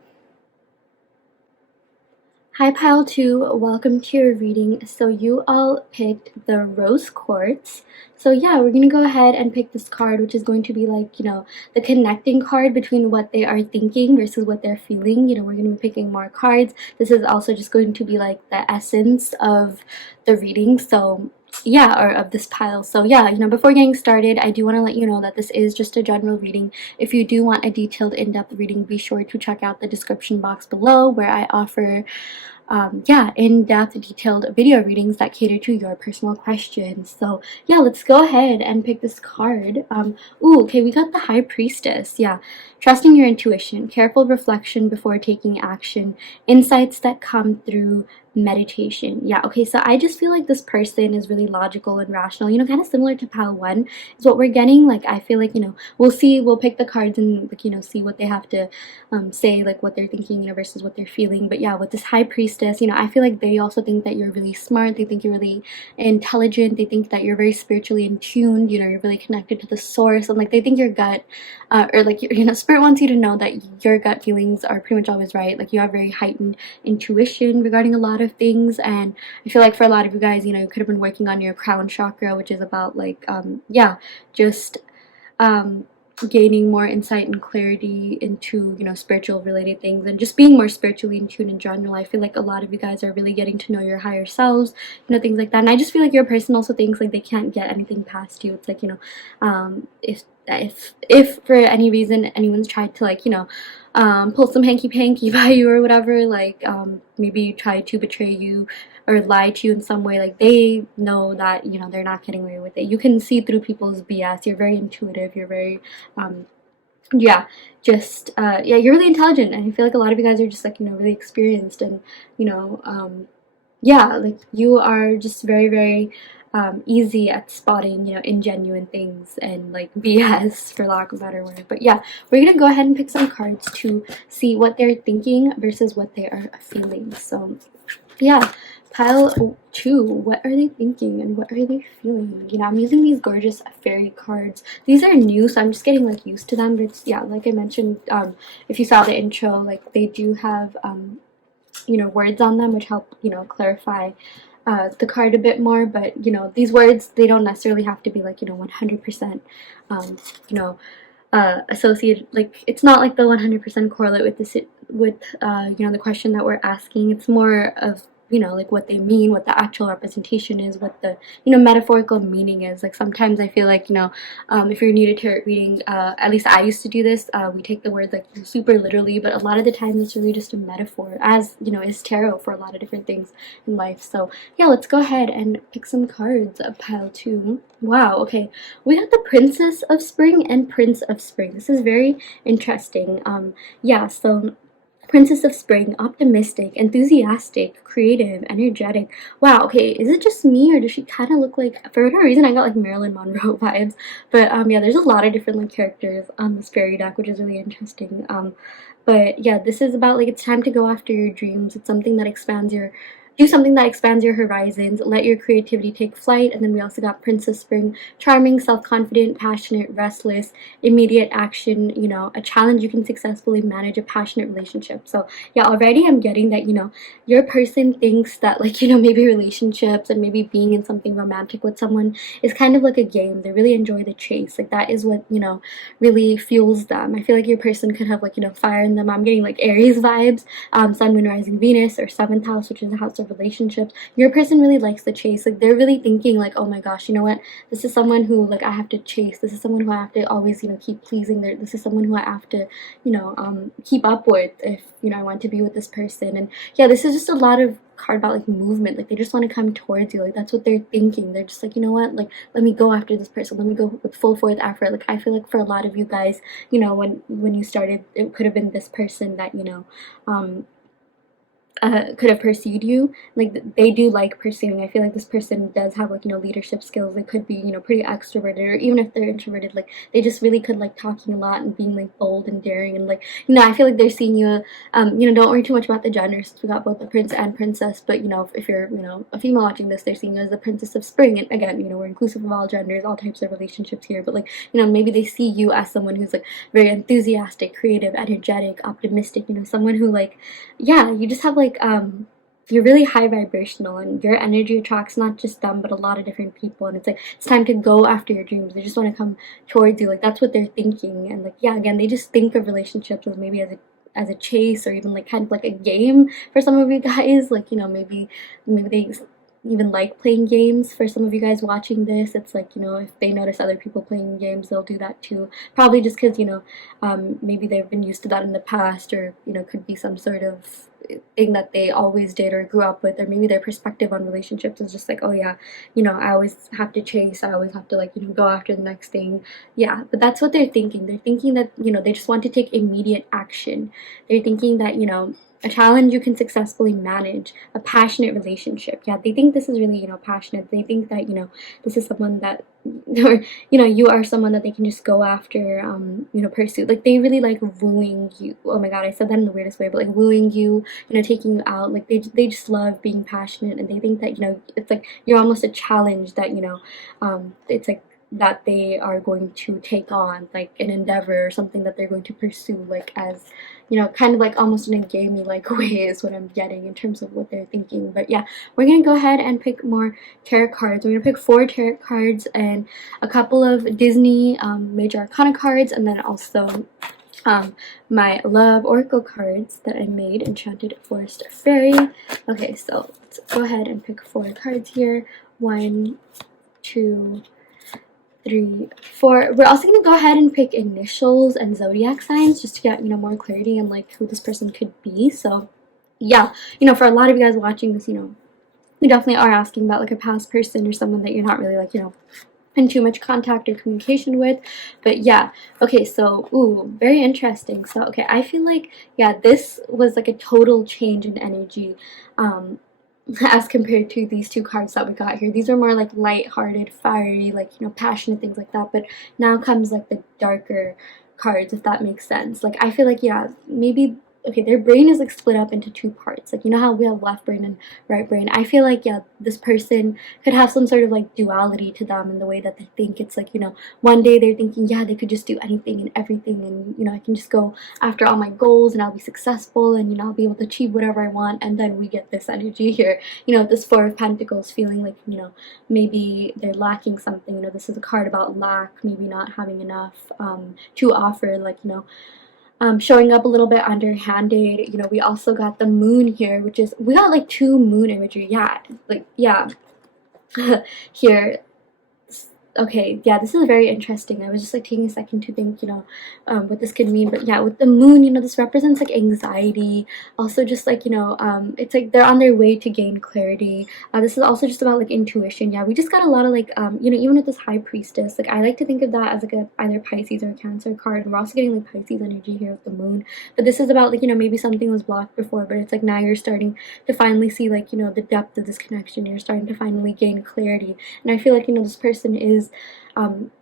Hi, pile two. Welcome to your reading. So you all picked the rose quartz. So yeah, we're gonna go ahead and pick this card, which is going to be like, you know, the connecting card between what they are thinking versus what they're feeling. You know, we're gonna be picking more cards. This is also just going to be like the essence of the reading. So yeah, or of this pile. So yeah, you know, before getting started, I do want to let you know that this is just a general reading. If you do want a detailed, in-depth reading, be sure to check out the description box below, where I offer yeah, in-depth, detailed video readings that cater to your personal questions. So yeah, let's go ahead and pick this card. Ooh, okay, we got the High Priestess. Yeah, trusting your intuition, careful reflection before taking action, insights that come through meditation. Yeah, okay, so I just feel like this person is really logical and rational, you know, kind of similar to pile one is what we're getting. Like I feel like, you know, we'll pick the cards and like, you know, see what they have to say, like what they're thinking, you know, versus what they're feeling. But yeah, with this High Priestess, you know, I feel like they also think that you're really smart, they think you're really intelligent, they think that you're very spiritually in tune, you know, you're really connected to the source, and like they think your gut or like, you know, spirit wants you to know that your gut feelings are pretty much always right. Like you have very heightened intuition regarding a lot of things. And I feel like for a lot of you guys, you know, you could have been working on your crown chakra, which is about like yeah, just gaining more insight and clarity into, you know, spiritual related things, and just being more spiritually in tune in general. I feel like a lot of you guys are really getting to know your higher selves, you know, things like that. And I just feel like your person also thinks like they can't get anything past you. It's like, you know, if for any reason anyone's tried to like, you know, pull some hanky panky by you or whatever, like maybe try to betray you or lie to you in some way, like they know that, you know, they're not getting away with it. You can see through people's BS. You're very intuitive, you're very yeah, just yeah, you're really intelligent, and I feel like a lot of you guys are just like, you know, really experienced, and you know, yeah, like you are just very easy at spotting, you know, ingenuine things and like BS, for lack of a better word. But yeah, we're gonna go ahead and pick some cards to see what they're thinking versus what they are feeling. So yeah, pile two, what are they thinking and what are they feeling? You know, I'm using these gorgeous fairy cards. These are new, so I'm just getting like used to them. But it's, yeah, like I mentioned, if you saw the intro, like they do have you know, words on them which help, you know, clarify the card a bit more. But you know, these words, they don't necessarily have to be like, you know, 100% you know, associated. Like it's not like the 100% correlate with this with you know, the question that we're asking. It's more of you know, like what they mean, what the actual representation is, what the, you know, metaphorical meaning is. Like sometimes I feel like, you know, if you're new to tarot reading, at least I used to do this, we take the word like super literally, but a lot of the time it's really just a metaphor, as, you know, is tarot for a lot of different things in life. So yeah, let's go ahead and pick some cards. Pile 2. Wow, okay, we got the Princess of Spring and Prince of Spring. This is very interesting. Yeah, so Princess of Spring, optimistic, enthusiastic, creative, energetic. Wow, okay, is it just me or does she kind of look like, for whatever reason, I got like Marilyn Monroe vibes. But yeah, there's a lot of different like characters on this fairy deck, which is really interesting. But yeah, this is about like it's time to go after your dreams. It's something that expands your, do something that expands your horizons, let your creativity take flight. And then we also got Princess Spring, charming, self-confident, passionate, restless, immediate action, you know, a challenge you can successfully manage, a passionate relationship. So yeah, already I'm getting that, you know, your person thinks that like, you know, maybe relationships and maybe being in something romantic with someone is kind of like a game. They really enjoy the chase. Like that is what, you know, really fuels them. I feel like your person could have like, you know, fire in them. I'm getting like Aries vibes, Sun, Moon, Rising, Venus, or 7th house, which is the house of relationships. Your person really likes the chase. Like they're really thinking like, oh my gosh, you know what, this is someone who like I have to chase. This is someone who I have to always, you know, keep pleasing. This is someone who I have to, you know, keep up with if, you know, I want to be with this person. And yeah, this is just a lot of card about like movement. Like they just want to come towards you. Like that's what they're thinking. They're just like, you know what, like let me go after this person, let me go with full force effort. Like I feel like for a lot of you guys, you know, when you started, it could have been this person that, you know, could have pursued you. Like they do like pursuing. I feel like this person does have like, you know, leadership skills. They could be, you know, pretty extroverted, or even if they're introverted, like they just really could like talking a lot and being like bold and daring. And like, you know, I feel like they're seeing you, you know, don't worry too much about the genders since we got both the prince and princess. But you know, if you're, you know, a female watching this, they're seeing you as the Princess of Spring. And again, you know, we're inclusive of all genders, all types of relationships here. But like, you know, maybe they see you as someone who's like very enthusiastic, creative, energetic, optimistic, you know, someone who like, yeah, you just have like you're really high vibrational, and your energy attracts not just them but a lot of different people. And it's like it's time to go after your dreams. They just want to come towards you. Like that's what they're thinking. And like, yeah, again, they just think of relationships as maybe as a chase, or even like kind of like a game for some of you guys. Like, you know, maybe they even like playing games. For some of you guys watching this, it's like, you know, if they notice other people playing games, they'll do that too. Probably just because, you know, maybe they've been used to that in the past, or, you know, could be some sort of thing that they always did or grew up with, or maybe their perspective on relationships is just like, oh yeah, you know, I always have to chase, I always have to like, you know, go after the next thing. Yeah, but that's what they're thinking. They're thinking that, you know, they just want to take immediate action. They're thinking that, you know, a challenge you can successfully manage, a passionate relationship. Yeah, they think this is really, you know, passionate. They think that, you know, this is someone that, or, you know, you are someone that they can just go after, you know, pursue. Like they really like wooing you. Oh my god, I said that in the weirdest way, but like wooing you, you know, taking you out. Like they just love being passionate, and they think that, you know, it's like you're almost a challenge that, you know, it's like that they are going to take on, like an endeavor or something that they're going to pursue, like as, you know, kind of like almost in a gamey like way is what I'm getting in terms of what they're thinking. But yeah, we're gonna go ahead and pick more tarot cards. We're gonna pick 4 tarot cards and a couple of Disney major arcana cards, and then also my love oracle cards that I made, Enchanted, Forest, Fairy. Okay, so let's go ahead and pick 4 cards here. 1, 2, 3, 4. We're also going to go ahead and pick initials and zodiac signs just to get, you know, more clarity on like who this person could be. So yeah, you know, for a lot of you guys watching this, you know, you definitely are asking about like a past person or someone that you're not really like, you know, in too much contact or communication with. But yeah, okay, so ooh, very interesting. So okay, I feel like, yeah, this was like a total change in energy as compared to these 2 cards that we got here. These are more like light-hearted, fiery, like, you know, passionate things like that. But now comes like the darker cards, if that makes sense. Like I feel like, yeah, maybe, okay, their brain is like split up into 2 parts. Like, you know how we have left brain and right brain? I feel like, yeah, this person could have some sort of like duality to them in the way that they think. It's like, you know, one day they're thinking, yeah, they could just do anything and everything, and, you know, I can just go after all my goals and I'll be successful, and, you know, I'll be able to achieve whatever I want. And then we get this energy here, you know, this 4 of Pentacles, feeling like, you know, maybe they're lacking something. You know, this is a card about lack, maybe not having enough to offer, like, you know, showing up a little bit underhanded. You know, we also got the moon here, which is, we got like 2 moon imagery. Yeah, like, yeah. Here. Okay, yeah, this is very interesting. I was just like taking a second to think, you know, what this could mean. But yeah, with the moon, you know, this represents like anxiety. Also, just like, you know, it's like they're on their way to gain clarity. This is also just about like intuition. Yeah, we just got a lot of like, you know, even with this high priestess, like I like to think of that as like a either Pisces or a Cancer card. And we're also getting like Pisces energy here with the moon. But this is about like, you know, maybe something was blocked before, but it's like now you're starting to finally see like, you know, the depth of this connection. You're starting to finally gain clarity. And I feel like, you know, this person is,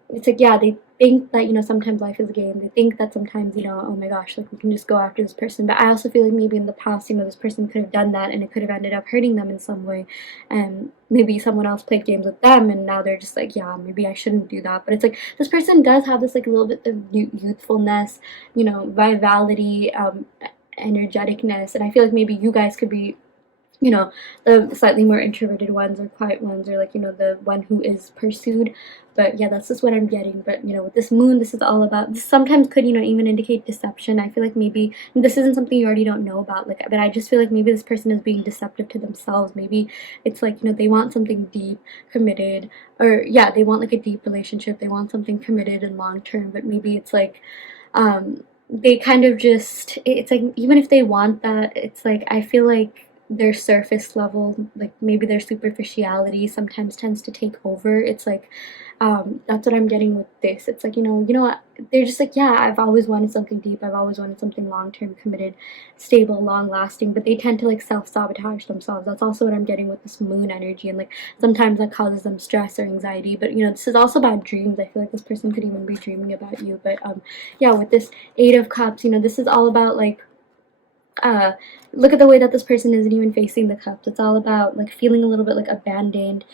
it's like, yeah, they think that, you know, sometimes life is a game. They think that sometimes, you know, oh my gosh, like we can just go after this person. But I also feel like maybe in the past, you know, this person could have done that and it could have ended up hurting them in some way. And maybe someone else played games with them and now they're just like, yeah, maybe I shouldn't do that. But it's like this person does have this like a little bit of youthfulness, you know, vitality, energeticness. And I feel like maybe you guys could be, you know, the slightly more introverted ones or quiet ones, or like, you know, the one who is pursued. But yeah, that's just what I'm getting. But you know, with this moon, this is all about, this sometimes could, you know, even indicate deception. I feel like maybe this isn't something you already don't know about, like, but I just feel like maybe this person is being deceptive to themselves. Maybe it's like, you know, they want something deep, committed, or yeah, they want like a deep relationship, they want something committed and long term. But maybe it's like, they kind of just, it's like, even if they want that, it's like, I feel like their surface level, like maybe their superficiality sometimes tends to take over. It's like, that's what I'm getting with this. It's like, you know what, they're just like, yeah, I've always wanted something deep, I've always wanted something long-term, committed, stable, long-lasting, but they tend to like self-sabotage themselves. That's also what I'm getting with this moon energy, and like sometimes that causes them stress or anxiety. But you know, this is also about dreams. I feel like this person could even be dreaming about you. But yeah, with this 8 of Cups, you know, this is all about like, look at the way that this person isn't even facing the cups. It's all about like feeling a little bit like abandoned,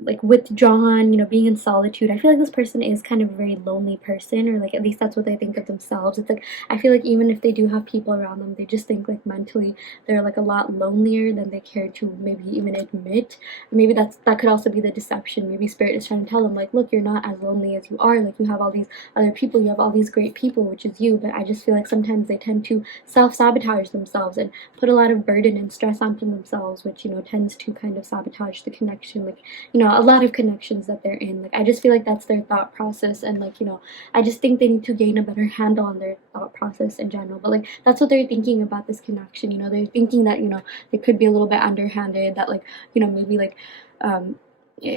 like withdrawn, you know, being in solitude. I feel like this person is kind of a very lonely person, or like at least that's what they think of themselves. It's like, I feel like even if they do have people around them, they just think like mentally they're like a lot lonelier than they care to maybe even admit. Maybe that could also be the deception. Maybe spirit is trying to tell them like, look, you're not as lonely as you are. Like you have all these other people, you have all these great people, which is you. But I just feel like sometimes they tend to self-sabotage themselves and put a lot of burden and stress onto themselves, which, you know, tends to kind of sabotage the connection. Like, you know, a lot of connections that they're in. Like I just feel like that's their thought process, and like, you know, I just think they need to gain a better handle on their thought process in general. But like that's what they're thinking about this connection. You know, they're thinking that, you know, they could be a little bit underhanded, that like, you know, maybe like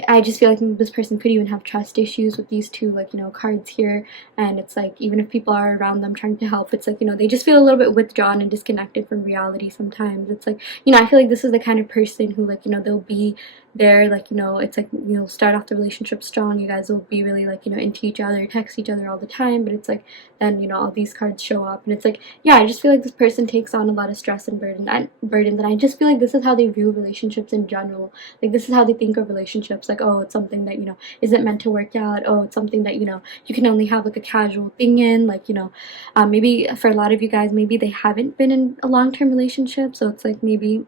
I just feel like this person could even have trust issues with these 2, like, you know, cards here. And it's like, even if people are around them trying to help, it's like, you know, they just feel a little bit withdrawn and disconnected from reality sometimes. It's like, you know, I feel like this is the kind of person who, like, you know, they'll be there, like, you know, it's like, you'll start off the relationship strong, you guys will be really like, you know, into each other, text each other all the time, but it's like, then, you know, all these cards show up, and it's like, yeah, I just feel like this person takes on a lot of stress and burdens, and I just feel like this is how they view relationships in general. Like this is how they think of relationships, like, oh, it's something that, you know, isn't meant to work out. Oh, it's something that, you know, you can only have like a casual thing in, like, you know, maybe for a lot of you guys, maybe they haven't been in a long-term relationship, so it's like maybe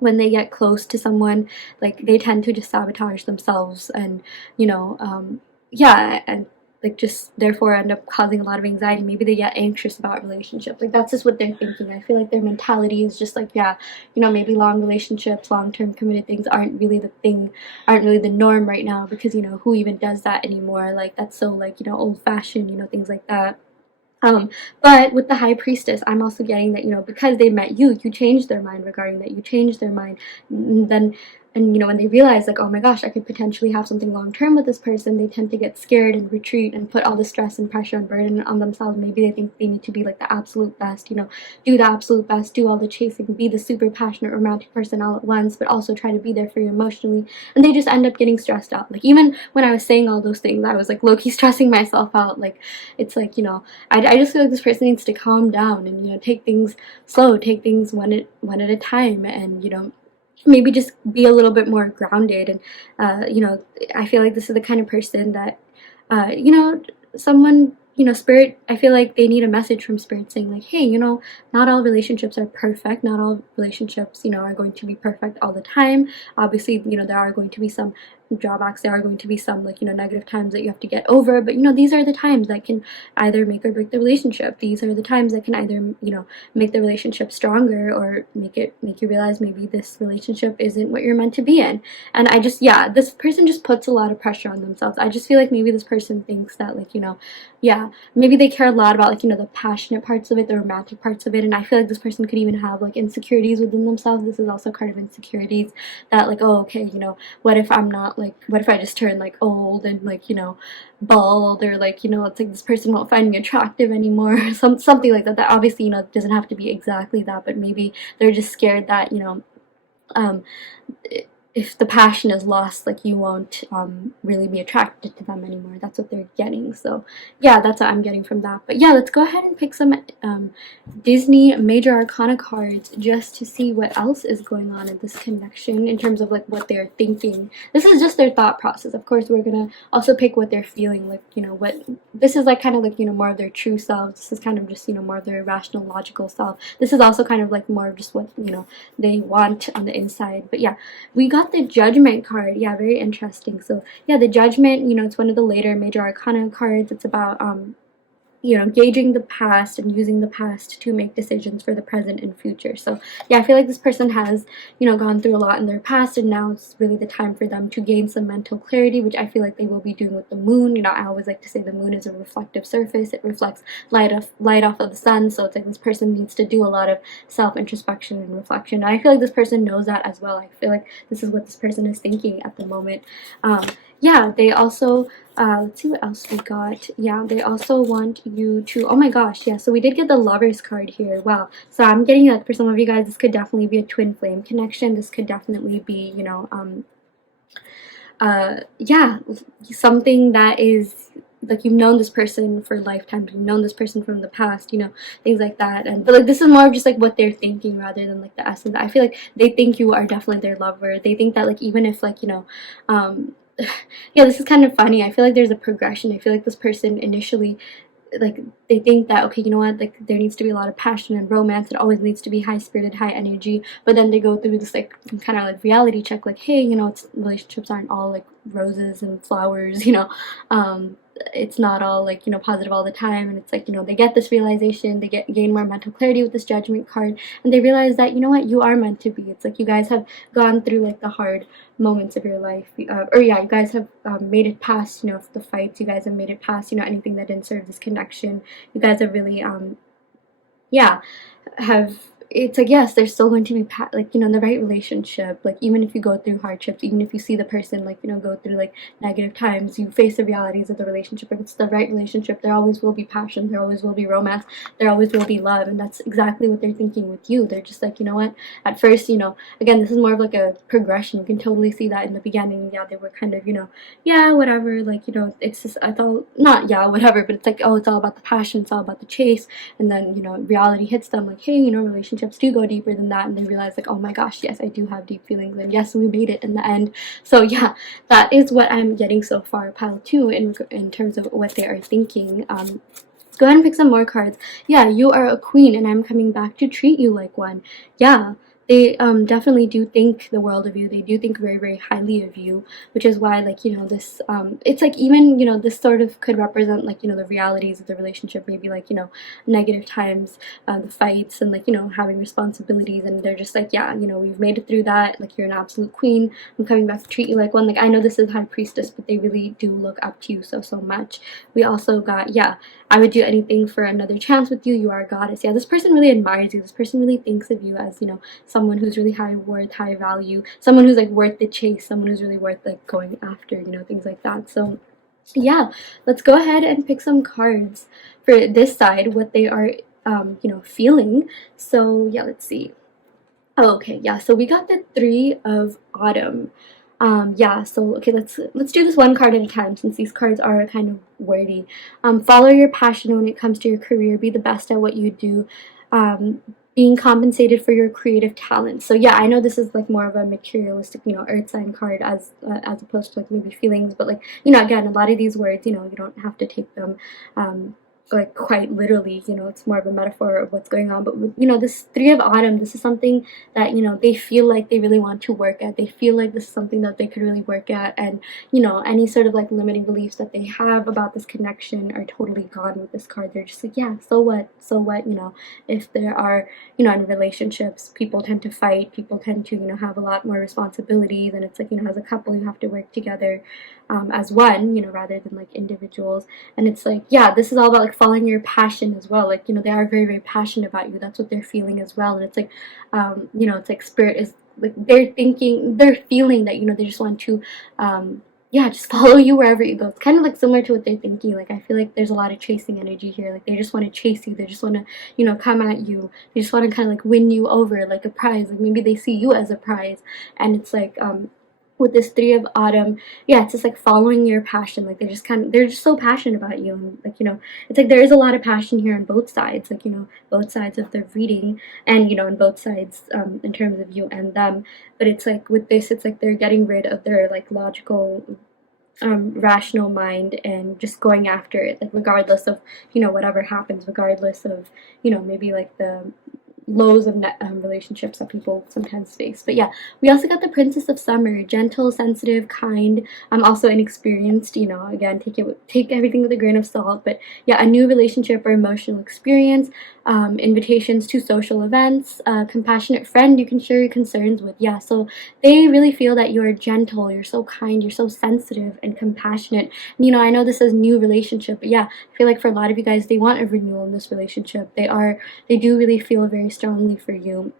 when they get close to someone, like they tend to just sabotage themselves, and you know, yeah, and like just therefore end up causing a lot of anxiety. Maybe they get anxious about relationships. Like that's just what they're thinking. I feel like their mentality is just like, yeah, you know, maybe long relationships, long-term committed things aren't really the thing, aren't really the norm right now, because, you know, who even does that anymore? Like that's so, like, you know, old-fashioned, you know, things like that. But with the High Priestess, I'm also getting that, you know, because they met you, you changed their mind regarding that. You changed their mind. Then, and you know, when they realize like, oh my gosh, I could potentially have something long term with this person, they tend to get scared and retreat and put all the stress and pressure and burden on themselves. Maybe they think they need to be like the absolute best, you know, do the absolute best, do all the chasing, be the super passionate romantic person all at once, but also try to be there for you emotionally. And they just end up getting stressed out. Like even when I was saying all those things, I was like low-key stressing myself out. Like it's like, you know, I just feel like this person needs to calm down and, you know, take things slow, take things one at a time, and, you know, maybe just be a little bit more grounded. And you know, I feel like this is the kind of person that you know, someone, you know, spirit, I feel like they need a message from spirit saying like, hey, you know, not all relationships are perfect, not all relationships, you know, are going to be perfect all the time. Obviously, you know, there are going to be some drawbacks. There are going to be some, like, you know, negative times that you have to get over, but, you know, these are the times that can either make or break the relationship. These are the times that can either, you know, make the relationship stronger or make you realize maybe this relationship isn't what you're meant to be in. And I just, yeah, this person just puts a lot of pressure on themselves. I just feel like maybe this person thinks that, like, you know, yeah, maybe they care a lot about, like, you know, the passionate parts of it, the romantic parts of it, and I feel like this person could even have, like, insecurities within themselves. This is also a card of insecurities, that, like, oh, okay, you know, what if I'm not, like, what if I just turn, like, old and, like, you know, bald, or, like, you know, it's like this person won't find me attractive anymore, something like that. That obviously, you know, doesn't have to be exactly that, but maybe they're just scared that, you know, um, if the passion is lost, like, you won't really be attracted to them anymore. That's what they're getting. So yeah, that's what I'm getting from that. But yeah, let's go ahead and pick some Disney Major Arcana cards just to see what else is going on in this connection in terms of, like, what they're thinking. This is just their thought process. Of course, we're gonna also pick what they're feeling, like, you know, what this is, like, kind of like, you know, more of their true selves. This is kind of just, you know, more of their rational, logical self. This is also kind of like more of just what, you know, they want on the inside. But yeah, we got the Judgment card. Yeah, very interesting. So yeah, the Judgment, you know, it's one of the later Major Arcana cards. It's about you know, gauging the past and using the past to make decisions for the present and future. So yeah, I feel like this person has, you know, gone through a lot in their past, and now it's really the time for them to gain some mental clarity, which I feel like they will be doing with the moon. You know, I always like to say the moon is a reflective surface. It reflects light off of the sun. So it's like this person needs to do a lot of self-introspection and reflection. And I feel like this person knows that as well. I feel like this is what this person is thinking at the moment. Yeah, they also, let's see what else we got. Yeah, they also want you to, oh my gosh, yeah, so we did get the Lovers card here. Wow. So I'm getting that for some of you guys, this could definitely be a twin flame connection. This could definitely be, you know, yeah, something that is, like, you've known this person for lifetimes, you've known this person from the past, you know, things like that. And but, like, this is more of just, like, what they're thinking rather than, like, the essence. I feel like they think you are definitely their lover. They think that, like, even if, like, you know, yeah, this is kind of funny. I feel like there's a progression. I feel like this person initially, like, they think that, okay, you know what, like, there needs to be a lot of passion and romance. It always needs to be high-spirited, high energy. But then they go through this, like, kind of like reality check, like, hey, you know, relationships aren't all, like, roses and flowers, you know. It's not all, like, you know, positive all the time. And it's like, you know, they get this realization, they gain more mental clarity with this Judgment card, and they realize that, you know what, you are meant to be. It's like you guys have gone through, like, the hard moments of your life, or yeah, you guys have made it past, you know, the fights. You guys have made it past, you know, anything that didn't serve this connection. You guys have really yeah, have, it's like, yes, there's still going to be like, you know, in the right relationship, like, even if you go through hardships, even if you see the person, like, you know, go through, like, negative times, you face the realities of the relationship. If it's the right relationship, there always will be passion, there always will be romance, there always will be love. And that's exactly what they're thinking with you. They're just like, you know what, at first, you know, again, this is more of like a progression. You can totally see that in the beginning. Yeah, they were kind of, you know, yeah, whatever, like, you know, it's just, I thought, not yeah, whatever, but it's like, oh, it's all about the passion, it's all about the chase. And then, you know, reality hits them, like, hey, you know, relationships do go deeper than that. And they realize, like, oh my gosh, yes, I do have deep feelings, and yes, we made it in the end. So yeah, that is what I'm getting so far, pile 2, in terms of what they are thinking. Let's go ahead and pick some more cards. Yeah, you are a queen, and I'm coming back to treat you like one. Yeah, they definitely do think the world of you. They do think very, very highly of you, which is why, like, you know, this it's like, even, you know, this sort of could represent, like, you know, the realities of the relationship, maybe, like, you know, negative times, the fights, and, like, you know, having responsibilities. And they're just like, yeah, you know, we've made it through that, like, you're an absolute queen, I'm coming back to treat you like one. Like, I know this is High Priestess, but they really do look up to you so, so much. We also got, yeah, I would do anything for another chance with you, you are a goddess. Yeah, this person really admires you. This person really thinks of you as, you know, someone who's really high worth, high value, someone who's, like, worth the chase, someone who's really worth, like, going after, you know, things like that. So yeah, let's go ahead and pick some cards for this side, what they are you know, feeling. So yeah, let's see. Oh, okay, yeah, so we got the 3 of Autumn. Yeah, so okay, let's do this one card at a time, since these cards are kind of wordy. Follow your passion when it comes to your career. Be the best at what you do. Being compensated for your creative talent. So yeah, I know this is, like, more of a materialistic, you know, earth sign card, as opposed to, like, maybe feelings. But, like, you know, again, a lot of these words, you know, you don't have to take them like quite literally, you know, it's more of a metaphor of what's going on. But with, you know, this Three of Autumn, this is something that, you know, they feel like they really want to work at. They feel like this is something that they could really work at, and, you know, any sort of like limiting beliefs that they have about this connection are totally gone with this card. They're just like, yeah, so what, you know. If there are, you know, in relationships, people tend to fight, people tend to, you know, have a lot more responsibilities, and it's like, you know, as a couple you have to work together, as one, you know, rather than like individuals. And it's like, yeah, this is all about like following your passion as well. Like, you know, they are very, very passionate about you. That's what they're feeling as well. And it's like, you know, it's like spirit is like, they're feeling that, you know, they just want to, yeah, just follow you wherever you go. It's kind of like similar to what they're thinking. Like, I feel like there's a lot of chasing energy here. Like, they just want to chase you. They just want to, you know, come at you. They just want to kind of like win you over like a prize. Like, maybe they see you as a prize. And it's like, with this Three of Autumn, yeah, it's just like following your passion. Like, they're just so passionate about you. And like, you know, it's like there is a lot of passion here on both sides, like, you know, both sides of the reading, and, you know, on both sides, in terms of you and them. But it's like with this, it's like they're getting rid of their like logical, rational mind, and just going after it, like regardless of, you know, whatever happens, regardless of, you know, maybe like the lows of relationships that people sometimes face. But yeah, we also got the Princess of Summer, gentle, sensitive, kind, also inexperienced, you know, again, take everything with a grain of salt. But yeah, a new relationship or emotional experience, invitations to social events, compassionate friend you can share your concerns with. Yeah, so they really feel that you are gentle, you're so kind, you're so sensitive and compassionate. And, you know, I know this is new relationship, but yeah, I feel like for a lot of you guys, they want a renewal in this relationship. They do really feel very strongly for you.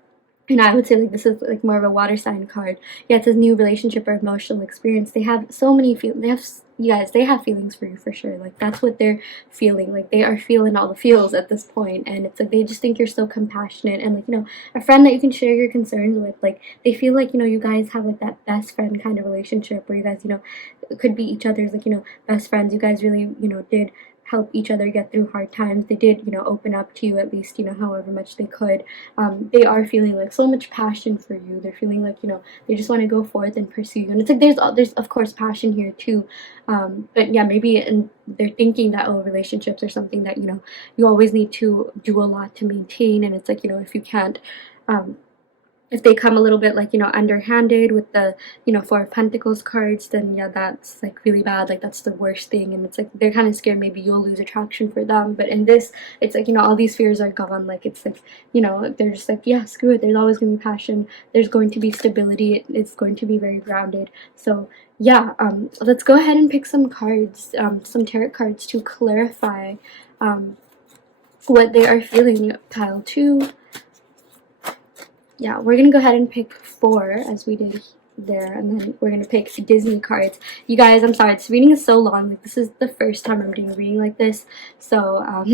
And I would say like this is like more of a water sign card. Yeah, it's a new relationship or emotional experience. They have so many you guys, they have feelings for you for sure. Like, that's what they're feeling. Like, they are feeling all the feels at this point. And it's like they just think you're so compassionate, and like, you know, a friend that you can share your concerns with. Like, they feel like, you know, you guys have like that best friend kind of relationship where you guys, you know, could be each other's like, you know, best friends. You guys really, you know, did help each other get through hard times. They did, you know, open up to you at least, you know, however much they could. They are feeling like so much passion for you. They're feeling like, you know, they just want to go forth and pursue you. And it's like there's of course passion here too, but yeah, maybe they're thinking that, oh, relationships are something that, you know, you always need to do a lot to maintain. And it's like, you know, if you can't, if they come a little bit like, you know, underhanded with the, you know, Four of Pentacles cards, then yeah, that's like really bad. Like, that's the worst thing. And it's like they're kind of scared maybe you'll lose attraction for them. But in this, it's like, you know, all these fears are gone. Like, it's like, you know, they're just like, yeah, screw it, there's always going to be passion, there's going to be stability, it's going to be very grounded. So yeah, let's go ahead and pick some cards, some tarot cards to clarify what they are feeling. Pile 2. Yeah, we're gonna go ahead and pick 4 as we did there, and then we're gonna pick Disney cards. You guys, I'm sorry, this reading is so long. Like, this is the first time I'm doing a reading like this, so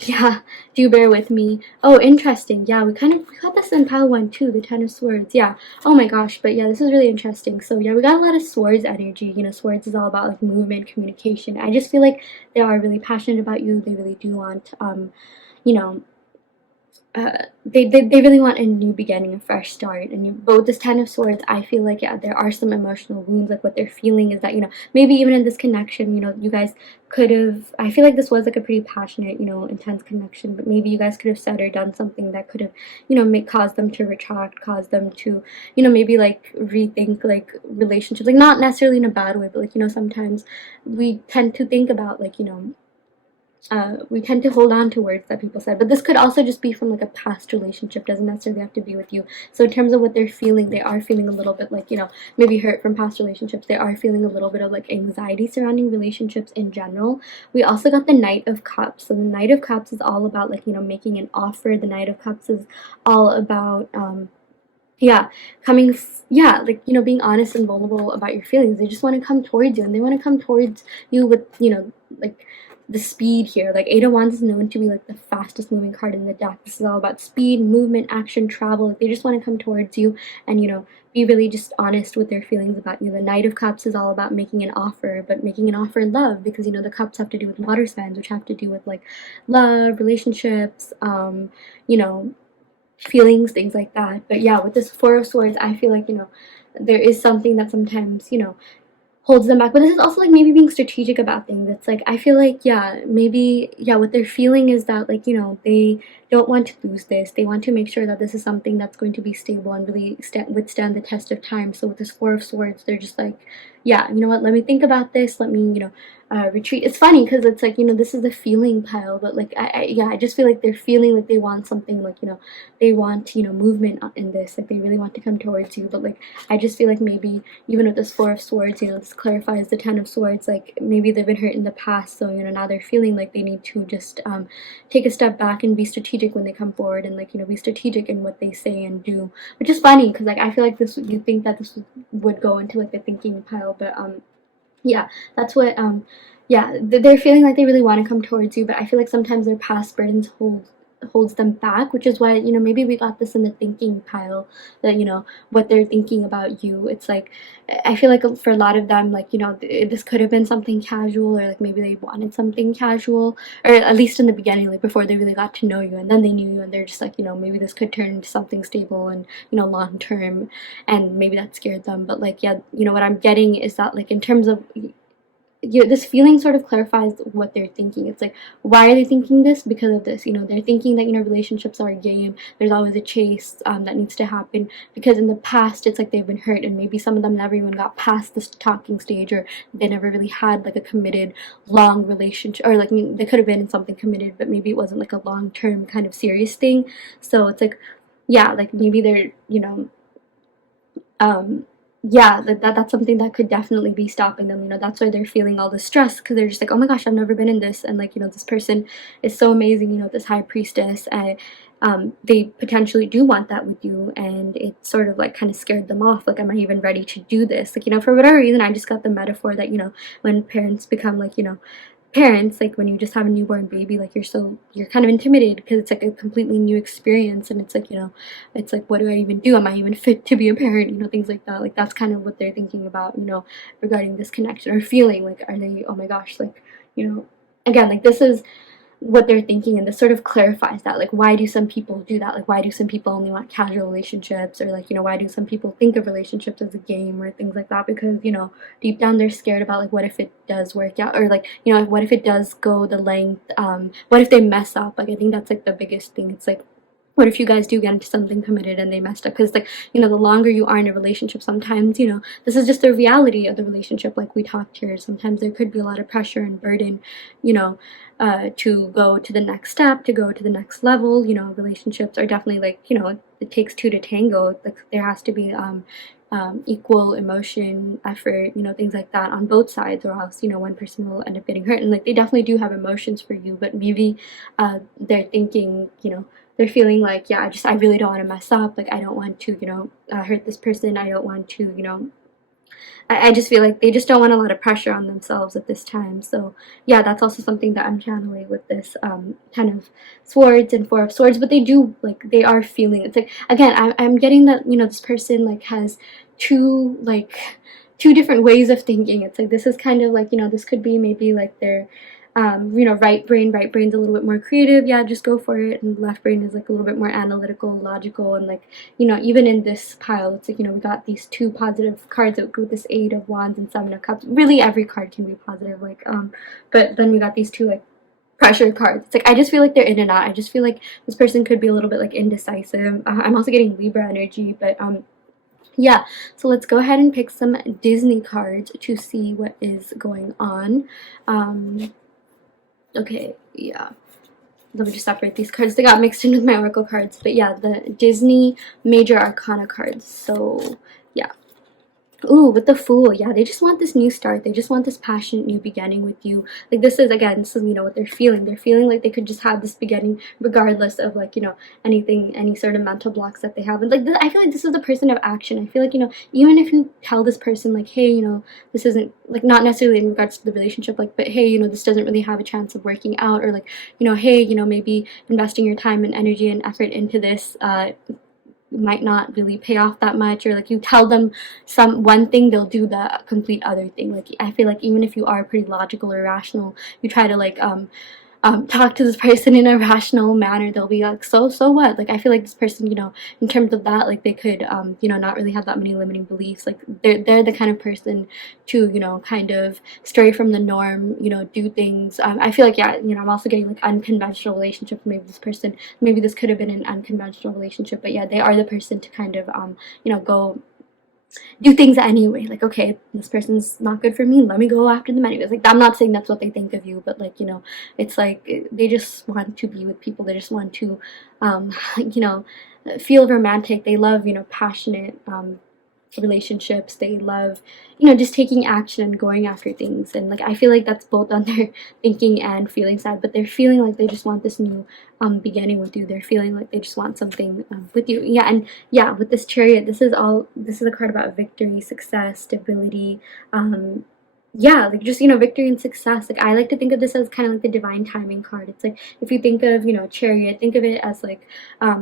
yeah, do bear with me. Oh, interesting. Yeah, we got this in pile 1 too, the Ten of Swords. Yeah, oh my gosh. But yeah, this is really interesting. So yeah, we got a lot of swords energy. You know, swords is all about like movement, communication. I just feel like they are really passionate about you. They really do want, you know, they really want a new beginning, a fresh start. And but with this Ten of Swords, I feel like, yeah, there are some emotional wounds. Like, what they're feeling is that, you know, maybe even in this connection, you know, you guys could have, I feel like this was like a pretty passionate, you know, intense connection, but maybe you guys could have said or done something that could have, you know, caused them to retract, caused them to, you know, maybe like rethink like relationships. Like, not necessarily in a bad way, but like, you know, sometimes we tend to think about like, you know, we tend to hold on to words that people said. But this could also just be from like a past relationship, doesn't necessarily have to be with you. So in terms of what they're feeling, they are feeling a little bit like, you know, maybe hurt from past relationships. They are feeling a little bit of like anxiety surrounding relationships in general. We also got the Knight of Cups. So the Knight of Cups is all about like, you know, making an offer. The Knight of Cups is all about yeah, like, you know, being honest and vulnerable about your feelings. They just want to come towards you, and they want to come towards you with, you know, like the speed here. Like, Eight of Wands is known to be like the fastest moving card in the deck. This is all about speed, movement, action, travel. Like, they just want to come towards you and, you know, be really just honest with their feelings about you. The Knight of Cups is all about making an offer, but making an offer in love, because, you know, the cups have to do with water signs, which have to do with like love, relationships, you know, feelings, things like that. But yeah, with this Four of Swords, I feel like, you know, there is something that sometimes, you know, holds them back. But this is also like maybe being strategic about things. It's like I feel like, yeah, maybe, yeah, what they're feeling is that, like, you know, they don't want to lose this. They want to make sure that this is something that's going to be stable and really withstand the test of time. So with this Four of Swords, they're just like, yeah, you know what, let me think about this, let me, you know, retreat. It's funny because it's like, you know, this is the feeling pile, but like yeah, I just feel like they're feeling like they want something, like, you know, they want, you know, movement in this, like they really want to come towards you. But like I just feel like maybe even with this Four of Swords, you know, this clarifies the Ten of Swords, like maybe they've been hurt in the past, so, you know, now they're feeling like they need to just take a step back and be strategic when they come forward, and like, you know, be strategic in what they say and do. Which is funny because like I feel like this, you think that this would go into like the thinking pile, but yeah, that's what yeah, they're feeling like they really want to come towards you, but I feel like sometimes their past burdens holds them back, which is why, you know, maybe we got this in the thinking pile, that, you know, what they're thinking about you. It's like I feel like for a lot of them, like, you know, this could have been something casual, or like maybe they wanted something casual, or at least in the beginning, like before they really got to know you, and then they knew you and they're just like, you know, maybe this could turn into something stable and, you know, long term, and maybe that scared them. But like, yeah, you know, what I'm getting is that, like, in terms of, this feeling sort of clarifies what they're thinking. It's like, why are they thinking this? Because of this. You know, they're thinking that, you know, relationships are a game. There's always a chase that needs to happen, because in the past it's like they've been hurt, and maybe some of them never even got past this talking stage, or they never really had like a committed long relationship, or like, I mean, they could have been in something committed, but maybe it wasn't like a long-term kind of serious thing. So it's like, yeah, like maybe they're, you know, yeah, that's something that could definitely be stopping them. You know, that's why they're feeling all the stress, because they're just like, oh my gosh, I've never been in this, and like, you know, this person is so amazing, you know, this high priestess, and they potentially do want that with you, and it sort of like kind of scared them off, like, am I even ready to do this? Like, you know, for whatever reason, I just got the metaphor that, you know, when parents become, like, you know, parents, like when you just have a newborn baby, like you're kind of intimidated, because it's like a completely new experience, and it's like, you know, it's like, what do I even do? Am I even fit to be a parent? You know, things like that. Like that's kind of what they're thinking about, you know, regarding this connection, or feeling like, are they, oh my gosh, like, you know, again, like this is what they're thinking, and this sort of clarifies that, like, why do some people do that? Like, why do some people only want casual relationships, or like, you know, why do some people think of relationships as a game, or things like that? Because, you know, deep down they're scared about, like, what if it does work out, or like, you know, what if it does go the length, what if they mess up? Like, I think that's like the biggest thing. It's like, what if you guys do get into something committed and they messed up? Because, like, you know, the longer you are in a relationship, sometimes, you know, this is just the reality of the relationship, like we talked here. Sometimes there could be a lot of pressure and burden, you know, to go to the next step, to go to the next level. You know, relationships are definitely like, you know, it takes two to tango. Like, there has to be equal emotion, effort, you know, things like that on both sides, or else, you know, one person will end up getting hurt. And like, they definitely do have emotions for you, but maybe they're thinking, you know, they're feeling like, yeah, I really don't want to mess up. Like, I don't want to, you know, hurt this person. I don't want to, you know, I just feel like they just don't want a lot of pressure on themselves at this time. So yeah, that's also something that I'm channeling with this Ten of Swords and Four of Swords. But they do, like, they are feeling, it's like, again, I'm getting that, you know, this person like has two different ways of thinking. It's like, this is kind of like, you know, this could be maybe like their you know, right brain's a little bit more creative, yeah, just go for it, and left brain is like a little bit more analytical, logical, and like, you know, even in this pile, it's like, you know, we got these two positive cards with this Eight of Wands and Seven of Cups. Really, every card can be positive, like, but then we got these two like pressure cards. It's like, I just feel like they're in and out. I just feel like this person could be a little bit like indecisive. I'm also getting Libra energy, but yeah, so let's go ahead and pick some Disney cards to see what is going on. Okay, yeah. Let me just separate these cards. They got mixed in with my Oracle cards. But yeah, the Disney Major Arcana cards. So, yeah. Ooh, with the Fool, yeah, they just want this new start. They just want this passionate new beginning with you. Like, this is, again, this is, you know, what they're feeling. They're feeling like they could just have this beginning regardless of, like, you know, anything, any sort of mental blocks that they have. And, like, I feel like this is the person of action. I feel like, you know, even if you tell this person, like, hey, you know, this isn't, like, not necessarily in regards to the relationship, like, but hey, you know, this doesn't really have a chance of working out, or, like, you know, hey, you know, maybe investing your time and energy and effort into this, might not really pay off that much, or like, you tell them one thing, they'll do the complete other thing. Like, I feel like even if you are pretty logical or rational, you try to like talk to this person in a rational manner. They'll be like, so what? Like, I feel like this person, you know, in terms of that, like, they could, you know, not really have that many limiting beliefs. Like, they're the kind of person to, you know, kind of stray from the norm, you know, do things. I feel like, yeah, you know, I'm also getting like unconventional relationships. Maybe this person, maybe this could have been an unconventional relationship, but yeah, they are the person to kind of, you know, go do things anyway. Like, okay, this person's not good for me, let me go after them anyways. Like, I'm not saying that's what they think of you, but like, you know, it's like they just want to be with people. They just want to, you know, feel romantic. They love, you know, passionate relationships. They love, you know, just taking action and going after things. And like, I feel like that's both on their thinking and feeling side, but they're feeling like they just want this new beginning with you. They're feeling like they just want something with you. Yeah. And yeah, with this Chariot, this is a card about victory, success, stability, yeah, like just, you know, victory and success. Like, I like to think of this as kind of like the divine timing card. It's like, if you think of, you know, Chariot, think of it as like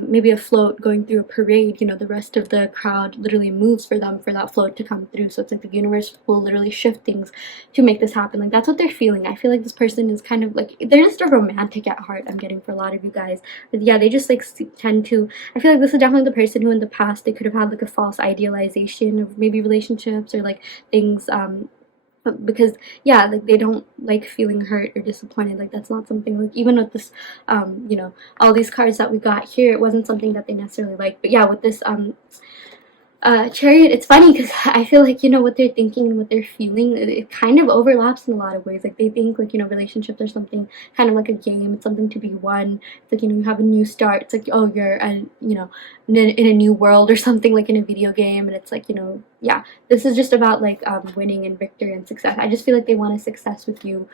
maybe a float going through a parade. You know, the rest of the crowd literally moves for them, for that float to come through. So it's like the universe will literally shift things to make this happen. Like, that's what they're feeling. I feel like this person is kind of like, they're just a romantic at heart, I'm getting, for a lot of you guys. But yeah, they just like tend to, I feel like this is definitely the person who in the past, they could have had like a false idealization of maybe relationships or like things, because yeah, like, they don't like feeling hurt or disappointed. Like, that's not something, like, even with this you know, all these cards that we got here, it wasn't something that they necessarily liked. But yeah, with this Chariot, it's funny because I feel like, you know, what they're thinking and what they're feeling, it kind of overlaps in a lot of ways. Like, they think like, you know, relationships are something kind of like a game. It's something to be won. It's like, you know, you have a new start. It's like, oh, you're you know, in a new world or something, like in a video game. And it's like, you know, yeah, this is just about like winning and victory and success. I just feel like they want a success with you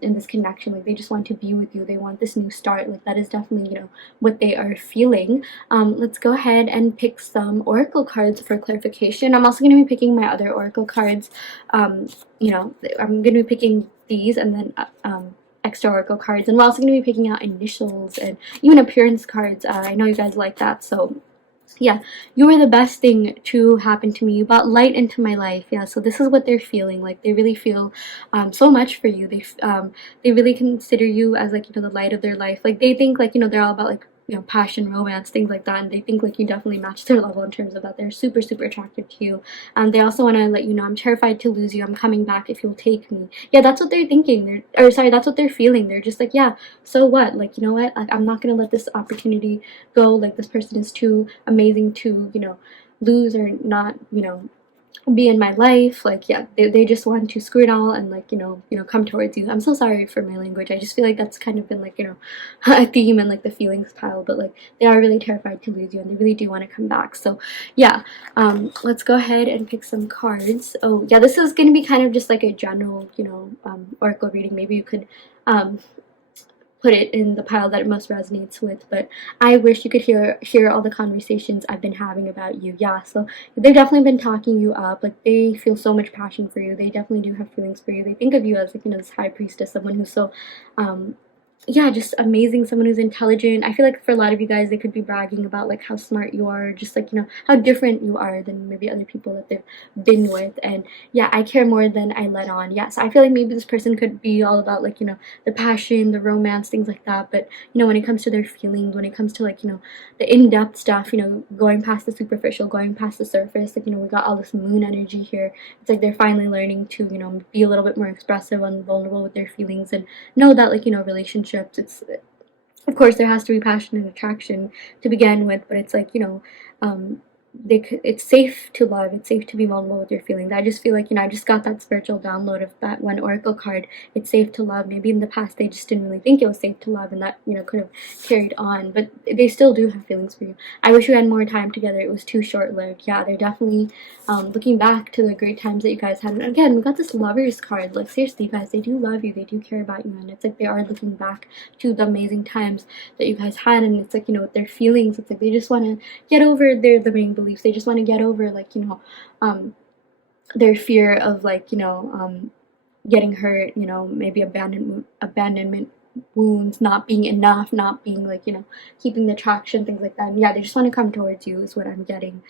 in this connection. Like, they just want to be with you. They want this new start. Like, that is definitely, you know, what they are feeling. Let's go ahead and pick some oracle cards for clarification. I'm also going to be picking my other oracle cards. You know, I'm going to be picking these and then extra oracle cards, and we're also going to be picking out initials and even appearance cards. I know you guys like that, so yeah, you were the best thing to happen to me. You brought light into my life. Yeah, so this is what they're feeling. Like, they really feel so much for you. They really consider you as like, you know, the light of their life. Like, they think like, you know, they're all about like, you know, passion, romance, things like that, and they think like you definitely match their level in terms of that. They're super attracted to you, and they also want to let you know, I'm terrified to lose you, I'm coming back if you'll take me. Yeah, that's what they're thinking. Or sorry, that's what they're feeling. They're just like, yeah, so what, like, you know what, like, I'm not gonna let this opportunity go. Like, this person is too amazing to, you know, lose or not, you know, be in my life. Like, yeah, they just want to screw it all and like, you know, come towards you. I'm so sorry for my language. I just feel like that's kind of been like, you know, a theme in like the feelings pile. But like, they are really terrified to lose you and they really do want to come back. So yeah, let's go ahead and pick some cards. Oh yeah, this is going to be kind of just like a general, you know, oracle reading. Maybe you could put it in the pile that it most resonates with, but I wish you could hear all the conversations I've been having about you. Yeah, so they've definitely been talking you up. Like, they feel so much passion for you. They definitely do have feelings for you. They think of you as like, you know, this high priestess, someone who's so yeah, just amazing, someone who's intelligent. I feel like for a lot of you guys, they could be bragging about like how smart you are, just like, you know, how different you are than maybe other people that they've been with. And yeah, I care more than I let on. Yeah, so I feel like maybe this person could be all about like, you know, the passion, the romance, things like that. But you know, when it comes to their feelings, when it comes to like, you know, the in-depth stuff, you know, going past the superficial, going past the surface, like, you know, we got all this moon energy here. It's like they're finally learning to, you know, be a little bit more expressive and vulnerable with their feelings and know that like, you know, relationships, it's, of course there has to be passion and attraction to begin with, but it's like, you know, it's safe to love, it's safe to be vulnerable with your feelings. I just feel like, you know, I just got that spiritual download of that one oracle card. It's safe to love. Maybe in the past they just didn't really think it was safe to love, and that, you know, could have carried on, but they still do have feelings for you. I wish we had more time together. It was too short-lived. Yeah, they're definitely looking back to the great times that you guys had. And again, we got this lovers card. Like, seriously, you guys, they do love you, they do care about you, and it's like they are looking back to the amazing times that you guys had. And it's like, you know, their feelings, it's like they just want to get over their limiting beliefs. They just want to get over like, you know, their fear of like, you know, getting hurt, you know, maybe abandonment wounds, not being enough, not being like, you know, keeping the traction, things like that. And yeah, they just want to come towards you is what I'm getting.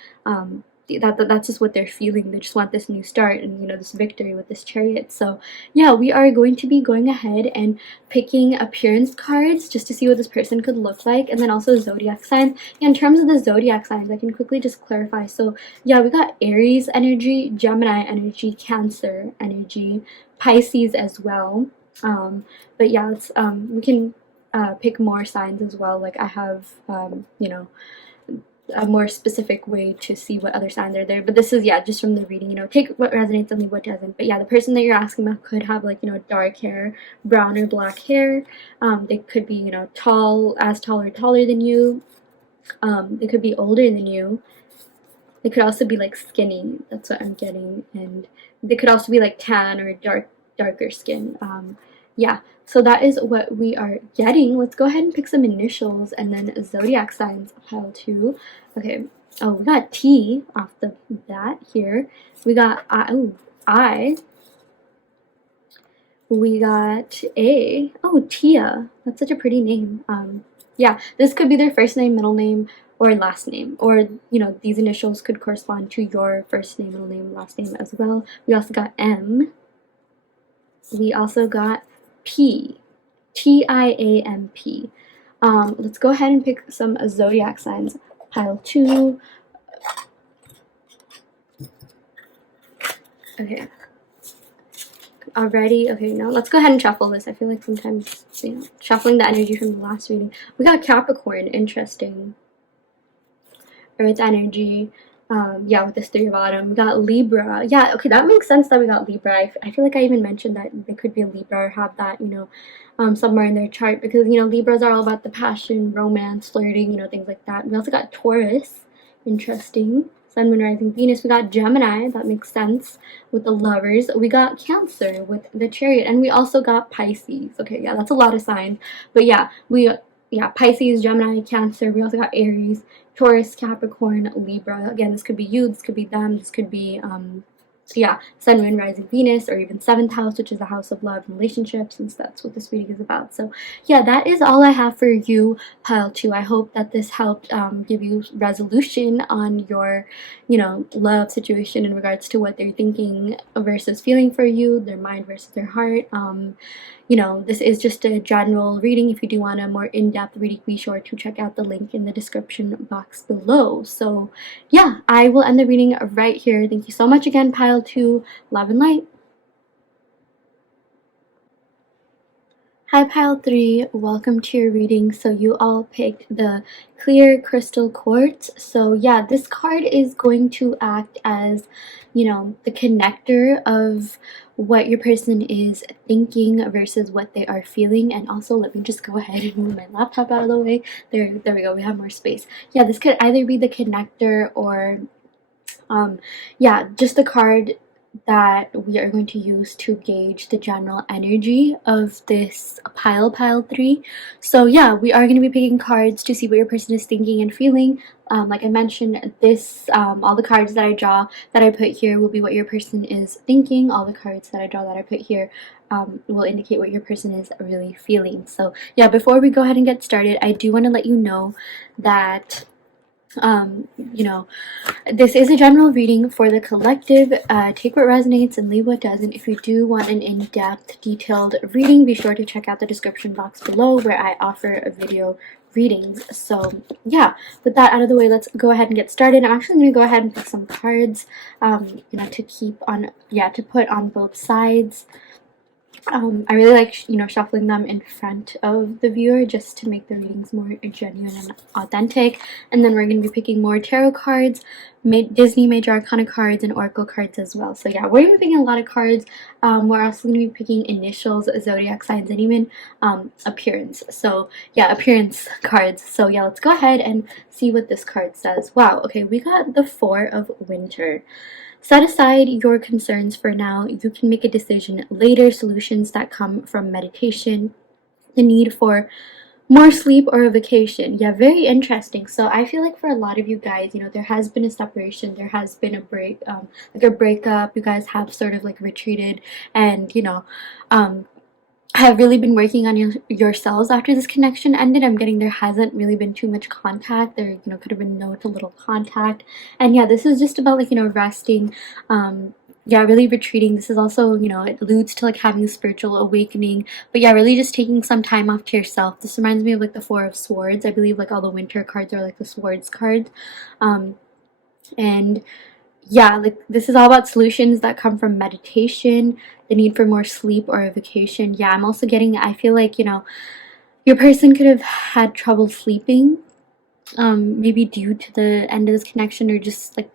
that's just what they're feeling. They just want this new start and, you know, this victory with this Chariot. So yeah, we are going to be going ahead and picking appearance cards just to see what this person could look like, and then also zodiac signs. In terms of the zodiac signs, I can quickly just clarify. So yeah, we got Aries energy, Gemini energy, Cancer energy, Pisces as well. But yeah, let's we can pick more signs as well. Like I have you know, a more specific way to see what other signs are there, but this is, yeah, just from the reading, you know, take what resonates and leave what doesn't. But yeah, the person that you're asking about could have, like, you know, dark hair, brown or black hair. They could be, you know, tall or taller than you. They could be older than you. They could also be like skinny, that's what I'm getting, and they could also be like tan or darker skin. Yeah, so that is what we are getting. Let's go ahead and pick some initials and then zodiac signs, pile 2. Okay, oh, we got T off the bat here. We got I. We got A. Oh, Tia. That's such a pretty name. Yeah, this could be their first name, middle name, or last name, or, you know, these initials could correspond to your first name, middle name, last name as well. We also got M. We also got P. Tiamp. Let's go ahead and pick some zodiac signs. Pile 2. Okay. Alrighty, okay, now let's go ahead and shuffle this. I feel like sometimes, you know, shuffling the energy from the last reading. We got Capricorn, interesting. Earth energy, yeah, with this 3 bottom. We got Libra. Yeah, okay, that makes sense that we got Libra. I feel like I even mentioned that they could be a Libra or have that, you know, somewhere in their chart, because, you know, Libras are all about the passion, romance, flirting, you know, things like that. We also got Taurus, interesting. Sun, Moon, Rising, Venus. We got Gemini, that makes sense, with the Lovers. We got Cancer with the Chariot, and we also got Pisces. Okay, yeah, that's a lot of signs, but yeah, Pisces, Gemini, Cancer. We also got Aries, Taurus, Capricorn, Libra. Again, this could be you, this could be them, this could be yeah, Sun, Moon, Rising, Venus, or even 7th house, which is the house of love and relationships, since that's what this reading is about. So yeah, that is all I have for you, pile 2. I hope that this helped give you resolution on your, you know, love situation in regards to what they're thinking versus feeling for you, their mind versus their heart. You know, this is just a general reading. If you do want a more in-depth reading, be sure to check out the link in the description box below. So yeah, I will end the reading right here. Thank you so much again, pile 2. Love and light. Hi, pile 3. Welcome to your reading. So you all picked the clear crystal quartz. So yeah, this card is going to act as, you know, the connector of what your person is thinking versus what they are feeling. And also, let me just go ahead and move my laptop out of the way. There we go. We have more space. Yeah, this could either be the connector or yeah, just the card that we are going to use to gauge the general energy of this pile 3. So yeah, we are going to be picking cards to see what your person is thinking and feeling. Like I mentioned, this all the cards that I draw, that I put here, will be what your person is thinking. All the cards that I draw, that I put here, will indicate what your person is really feeling. So yeah, before we go ahead and get started, I do want to let you know that you know, this is a general reading for the collective. Take what resonates and leave what doesn't. If you do want an in-depth, detailed reading, be sure to check out the description box below, where I offer video readings. So yeah, with that out of the way, let's go ahead and get started. I'm actually going to go ahead and pick some cards, you know, to keep on, yeah, to put on both sides. I really like, you know, shuffling them in front of the viewer just to make the readings more genuine and authentic. And then we're going to be picking more tarot cards, Disney Major Arcana cards, and Oracle cards as well. So yeah, we're going to be picking a lot of cards. We're also going to be picking initials, zodiac signs, and even appearance. So yeah, appearance cards. So yeah, let's go ahead and see what this card says. Wow, okay, we got the 4 of Winter. Set aside your concerns for now. You can make a decision later. Solutions that come from meditation, the need for more sleep, or a vacation. Yeah, very interesting. So I feel like for a lot of you guys, you know, there has been a separation, there has been a break, like a breakup. You guys have sort of like retreated, and you know, have really been working on yourselves after this connection ended. I'm getting there hasn't really been too much contact. There, could have been no to little contact. And yeah, this is just about like, resting, yeah, really retreating. This is also, it alludes to like having a spiritual awakening, but yeah, really just taking some time off to yourself. This reminds me of like the Four of Swords. I believe like all the winter cards are like the swords cards. And yeah, like this is all about solutions that come from meditation, the need for more sleep or a vacation. Yeah, I'm also getting, I feel like, your person could have had trouble sleeping, maybe due to the end of this connection, or just like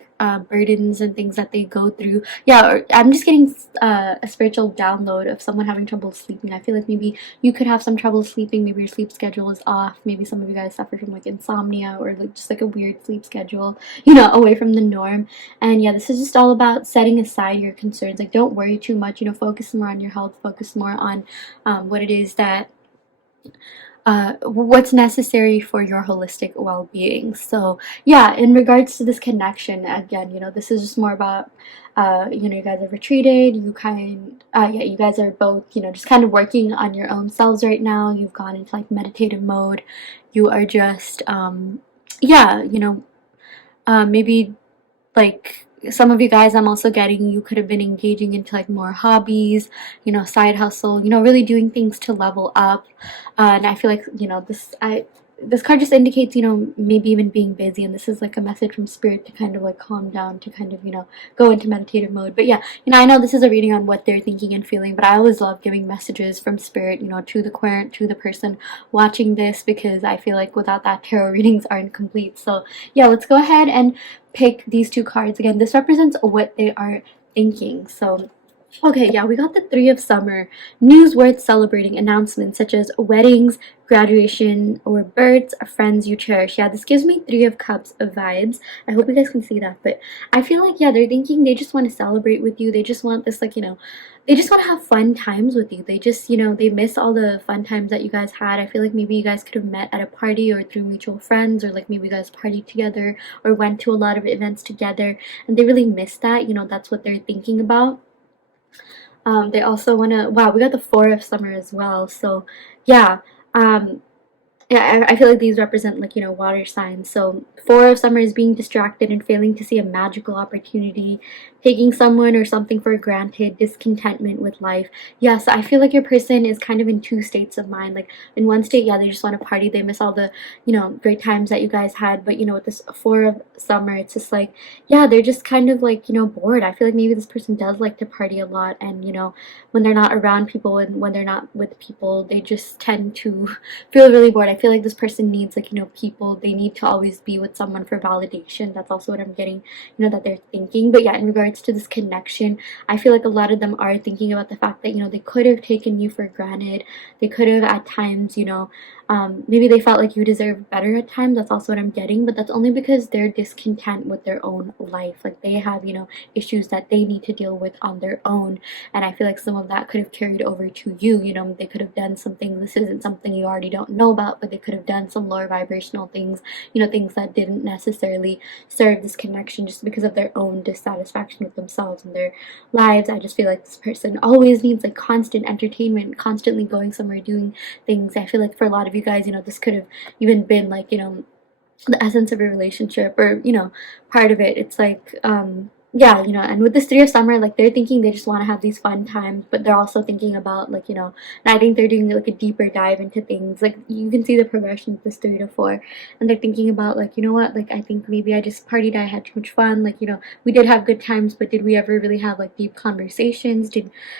burdens and things that they go through. Yeah, or I'm just getting a spiritual download of someone having trouble sleeping. I feel like maybe you could have some trouble sleeping. Maybe your sleep schedule is off. Maybe some of you guys suffer from like insomnia, or like just like a weird sleep schedule, away from the norm. And yeah, this is just all about setting aside your concerns. Like, don't worry too much. Focus more on your health. Focus more on what it is that what's necessary for your holistic well-being. So yeah, in regards to this connection, again, this is just more about you guys have retreated, you guys are both, just kind of working on your own selves right now. You've gone into like meditative mode. You are just yeah, maybe like some of you guys, I'm also getting, you could have been engaging into like more hobbies, side hustle, really doing things to level up. And I feel like, this card just indicates, maybe even being busy, and this is like a message from spirit to kind of like calm down, to kind of, go into meditative mode. But yeah, I know this is a reading on what they're thinking and feeling, but I always love giving messages from spirit, to the querent, to the person watching this, because I feel like without that, tarot readings aren't complete. So yeah, let's go ahead and pick these two cards. Again, this represents what they are thinking. So okay, yeah, we got the Three of Summer. News worth celebrating, announcements such as weddings, graduation, or births, friends you cherish. Yeah, this gives me Three of Cups of vibes. I hope you guys can see that, but I feel like, yeah, they're thinking they just want to celebrate with you. They just want this, like, they just want to have fun times with you. They just, they miss all the fun times that you guys had. I feel like maybe you guys could have met at a party or through mutual friends, or like maybe you guys partied together or went to a lot of events together, and they really miss that. That's what they're thinking about. They also want to, wow, we got the Four of Summer as well. So yeah, yeah, I feel like these represent like, water signs. So Four of Summer is being distracted and failing to see a magical opportunity, taking someone or something for granted, discontentment with life. Yes, I feel like your person is kind of in two states of mind. Like in one state, yeah, they just want to party. They miss all the, great times that you guys had. But, with this Four of Summer, it's just like, yeah, they're just kind of like, bored. I feel like maybe this person does like to party a lot. And, when they're not around people and when they're not with people, they just tend to feel really bored. I feel like this person needs like, people. They need to always be with someone for validation. That's also what I'm getting, that they're thinking. But yeah, in regards to this connection, I feel like a lot of them are thinking about the fact that, they could have taken you for granted. They could have at times, maybe they felt like you deserve better at times. That's also what I'm getting, but that's only because they're discontent with their own life. Like they have, issues that they need to deal with on their own. And I feel like some of that could have carried over to you. They could have done something. This isn't something you already don't know about, but they could have done some lower vibrational things, things that didn't necessarily serve this connection just because of their own dissatisfaction with themselves and their lives. I just feel like this person always needs like constant entertainment, constantly going somewhere, doing things. I feel like for a lot of you guys, this could have even been like, the essence of your relationship, or, part of it. It's like, yeah, and with this Three of Summer, like they're thinking they just want to have these fun times, but they're also thinking about like, and I think they're doing like a deeper dive into things. Like you can see the progression of this 3 to 4, and they're thinking about like, what, like I think maybe I just partied, I had too much fun, like, we did have good times, but did we ever really have like deep conversations?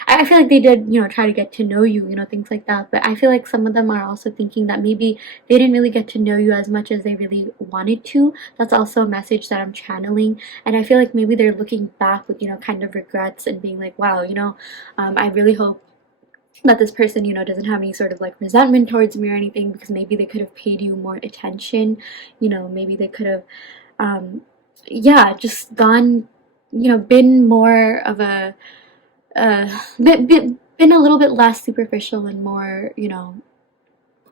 I feel like they did, try to get to know you, things like that. But I feel like some of them are also thinking that maybe they didn't really get to know you as much as they really wanted to. That's also a message that I'm channeling. And I feel like maybe they're looking back with, kind of regrets and being like, wow, I really hope that this person, doesn't have any sort of like resentment towards me or anything, because maybe they could have paid you more attention. Maybe they could have, yeah, just gone, been more of a, been a little bit less superficial and more,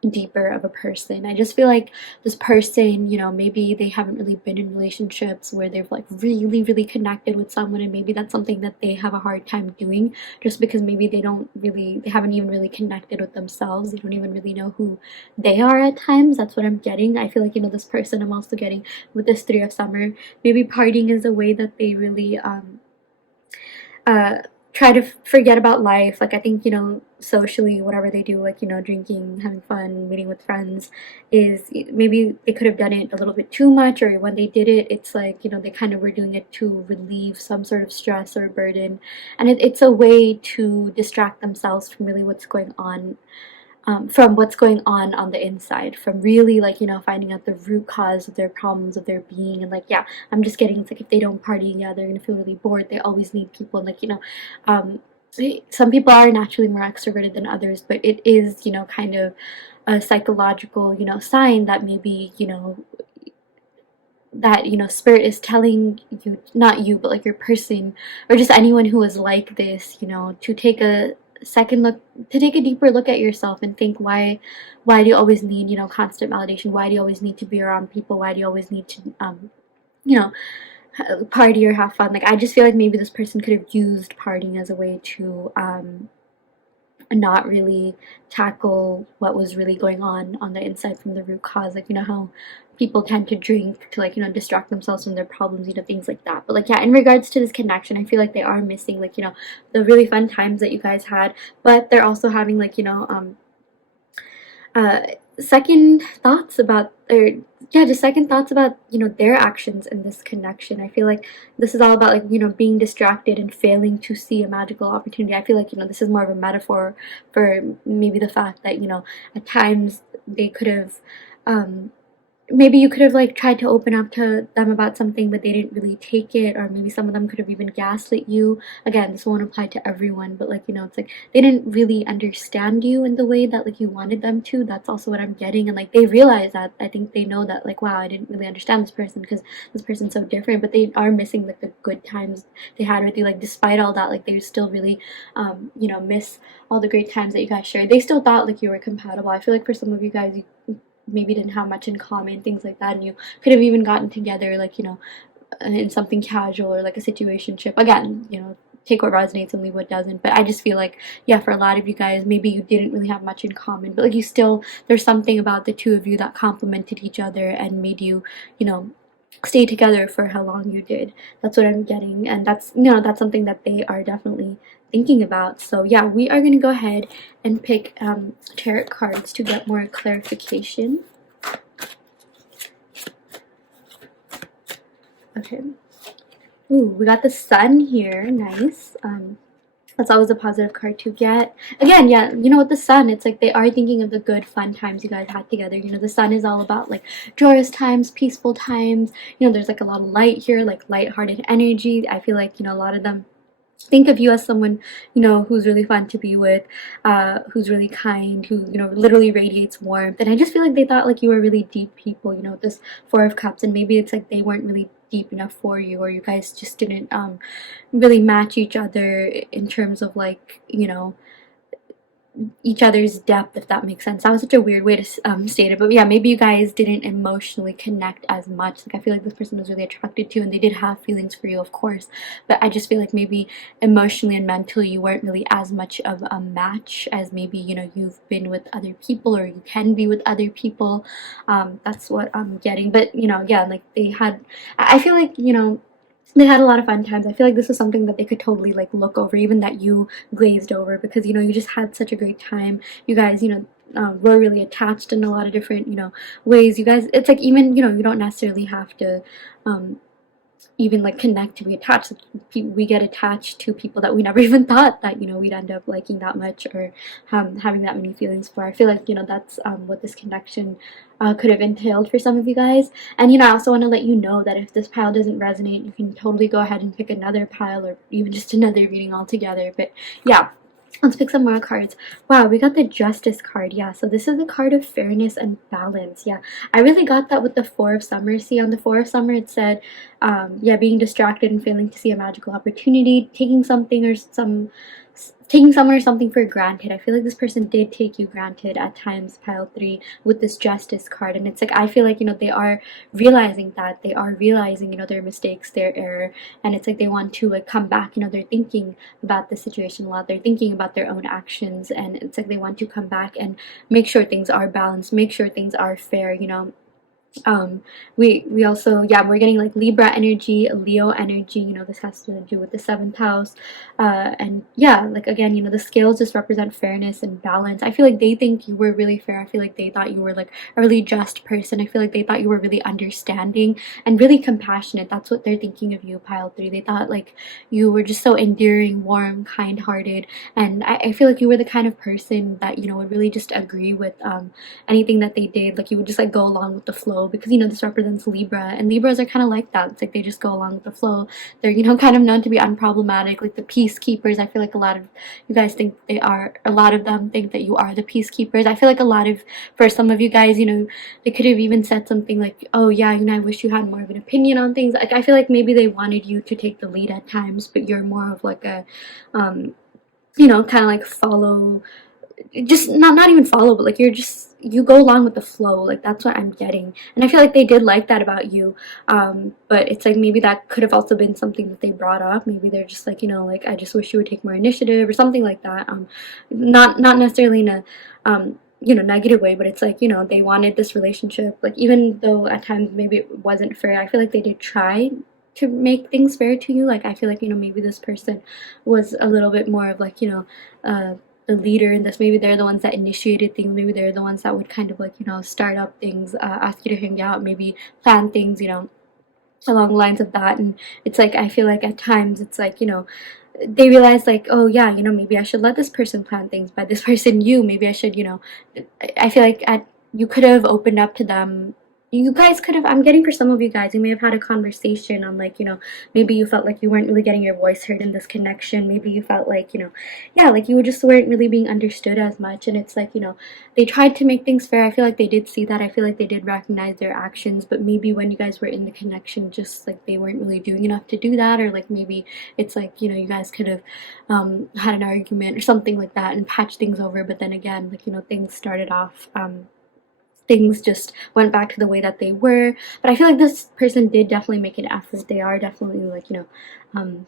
deeper of a person. I just feel like this person, you know, maybe they haven't really been in relationships where they've like really connected with someone, and maybe that's something that they have a hard time doing, just because maybe they haven't even really connected with themselves. They don't even really know who they are at times. That's what I'm getting. I feel like, you know, this person I'm also getting with this Three of Summer, maybe partying is a way that they really uh try to forget about life. Like, I think, you know, socially, whatever they do, like, you know, drinking, having fun, meeting with friends, is maybe they could have done it a little bit too much, or when they did it, it's like, you know, they kind of were doing it to relieve some sort of stress or burden, and it's a way to distract themselves from really what's going on, from what's going on the inside, from really, like, you know, finding out the root cause of their problems, of their being. And like, yeah, I'm just getting, it's like, if they don't party, yeah, they're gonna feel really bored. They always need people. And like, you know, some people are naturally more extroverted than others, but it is, you know, kind of a psychological, you know, sign that maybe, you know, that, you know, spirit is telling you, not you, but like your person, or just anyone who is like this, you know, to take a second look, to take a deeper look at yourself and think, why do you always need, you know, constant validation? Why do you always need to be around people? Why do you always need to you know, party or have fun? Like, I just feel like maybe this person could have used partying as a way to not really tackle what was really going on the inside, from the root cause. Like, you know how people tend to drink to, like, you know, distract themselves from their problems, you know, things like that. But like, yeah, in regards to this connection, I feel like they are missing, like, you know, the really fun times that you guys had, but they're also having, like, you know, uh second thoughts about, or yeah, just second thoughts about, you know, their actions in this connection. I feel like this is all about, like, you know, being distracted and failing to see a magical opportunity. I feel like, you know, this is more of a metaphor for maybe the fact that, you know, at times they could have, maybe you could have, like, tried to open up to them about something, but they didn't really take it, or maybe some of them could have even gaslit you. Again, this won't apply to everyone, but like, you know, it's like they didn't really understand you in the way that, like, you wanted them to. That's also what I'm getting. And like, they realize that, I think they know that, like, wow, I didn't really understand this person because this person's so different, but they are missing, like, the good times they had with you. Like, despite all that, like, they still really you know, miss all the great times that you guys shared. They still thought, like, you were compatible. I feel like for some of you guys, you maybe didn't have much in common, things like that, and you could have even gotten together, like, you know, in something casual, or like a situationship. Again, you know, take what resonates and leave what doesn't. But I just feel like, yeah, for a lot of you guys, maybe you didn't really have much in common, but like, you still, there's something about the two of you that complemented each other and made you, you know, stay together for how long you did. That's what I'm getting, and that's, you know, that's something that they are definitely thinking about. So yeah, we are going to go ahead and pick tarot cards to get more clarification. Okay. Ooh, we got the Sun here. Nice. That's always a positive card to get. Again, yeah, you know, with the Sun, it's like they are thinking of the good, fun times you guys had together. You know, the Sun is all about, like, joyous times, peaceful times. You know, there's, like, a lot of light here, like, light-hearted energy. I feel like, you know, a lot of them think of you as someone, you know, who's really fun to be with, who's really kind, who, you know, literally radiates warmth. And I just feel like they thought, like, you were really deep people, you know, this Four of Cups, and maybe it's like they weren't really deep enough for you, or you guys just didn't really match each other in terms of, like, you know, each other's depth, if that makes sense. That was such a weird way to state it, but yeah, maybe you guys didn't emotionally connect as much. Like, I feel like this person was really attracted to you, and they did have feelings for you, of course, but I just feel like maybe emotionally and mentally you weren't really as much of a match as maybe, you know, you've been with other people, or you can be with other people. That's what I'm getting. But, you know, yeah, like, they had, I feel like, you know, they had a lot of fun times. I feel like this was something that they could totally, like, look over, even that you glazed over, because, you know, you just had such a great time. You guys, you know, were really attached in a lot of different, you know, ways. You guys, it's like, even, you know, you don't necessarily have to even, like, connect to be attached. We get attached to people that we never even thought that, you know, we'd end up liking that much, or having that many feelings for. I feel like, you know, that's what this connection could have entailed for some of you guys. And, you know, I also want to let you know that if this pile doesn't resonate, you can totally go ahead and pick another pile, or even just another reading altogether. But yeah, let's pick some more cards. Wow, we got the Justice card. Yeah, so this is the card of fairness and balance. Yeah, I really got that with the Four of Summer. See, on the Four of Summer, it said, yeah, being distracted and failing to see a magical opportunity, taking something or taking someone or something for granted. I feel like this person did take you granted at times, pile 3, with this justice card. And it's like, I feel like, you know, they are realizing that. They are realizing, you know, their mistakes, their error. And it's like they want to like come back, you know, they're thinking about the situation a lot. They're thinking about their own actions. And it's like they want to come back and make sure things are balanced, make sure things are fair, you know. We also, yeah, we're getting like Libra energy, Leo energy, you know, this has to do with the 7th house, and yeah, like again, you know, the scales just represent fairness and balance. I feel like they think you were really fair. I feel like they thought you were like a really just person. I feel like they thought you were really understanding and really compassionate. That's what they're thinking of you, pile 3. They thought like you were just so endearing, warm, kind-hearted, and I feel like you were the kind of person that, you know, would really just agree with anything that they did. Like you would just like go along with the flow, because, you know, this represents Libra, and Libras are kind of like that. It's like they just go along with the flow. They're, you know, kind of known to be unproblematic, like the peacekeepers. I feel like a lot of you guys think they are, a lot of them think that you are the peacekeepers. I feel like a lot of, for some of you guys, you know, they could have even said something like, oh yeah, you know, I wish you had more of an opinion on things. Like I feel like maybe they wanted you to take the lead at times, but you're more of like a you know, kind of like follow, just not even follow, but like you go along with the flow. Like that's what I'm getting, and I feel like they did like that about you, but it's like maybe that could have also been something that they brought up. Maybe they're just like, you know, like I just wish you would take more initiative or something like that. Not necessarily in a you know, negative way, but it's like, you know, they wanted this relationship, like even though at times maybe it wasn't fair. I feel like they did try to make things fair to you. Like I feel like, you know, maybe this person was a little bit more of like, you know, the leader in this. Maybe they're the ones that initiated things. Maybe they're the ones that would kind of like, you know, start up things, ask you to hang out, maybe plan things, you know, along the lines of that. And it's like, I feel like at times it's like, you know, they realize like, oh yeah, you know, maybe I should let this person plan things, but this person, you, maybe I should, you know, I feel like you could have opened up to them. You guys could have, I'm getting for some of you guys, you may have had a conversation on like, you know, maybe you felt like you weren't really getting your voice heard in this connection. Maybe you felt like, you know, yeah, like you just weren't really being understood as much. And it's like, you know, they tried to make things fair. I feel like they did see that. I feel like they did recognize their actions, but maybe when you guys were in the connection, just like they weren't really doing enough to do that. Or like maybe it's like, you know, you guys could have had an argument or something like that and patched things over. But then again, like, you know, things started off, things just went back to the way that they were. But I feel like this person did definitely make an effort. They are definitely like, you know,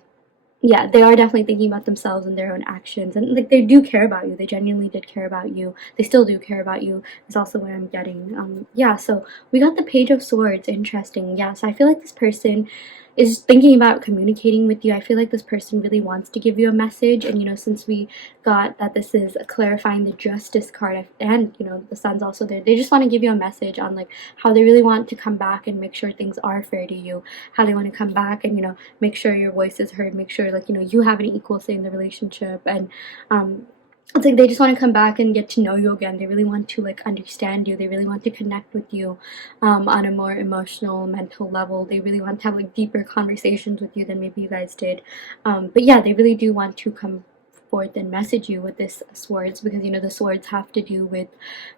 yeah, they are definitely thinking about themselves and their own actions, and like they do care about you. They genuinely did care about you. They still do care about you is also what I'm getting. Yeah, so we got the Page of Swords. Interesting. Yeah, so I feel like this person is thinking about communicating with you. I feel like this person really wants to give you a message, and you know, since we got that this is clarifying the Justice card, and you know, the Sun's also there, they just want to give you a message on like how they really want to come back and make sure things are fair to you, how they want to come back and, you know, make sure your voice is heard, make sure like, you know, you have an equal say in the relationship. And it's like they just want to come back and get to know you again. They really want to like understand you. They really want to connect with you on a more emotional, mental level. They really want to have like deeper conversations with you than maybe you guys did. But yeah, they really do want to come forth and message you with this swords, because, you know, the swords have to do with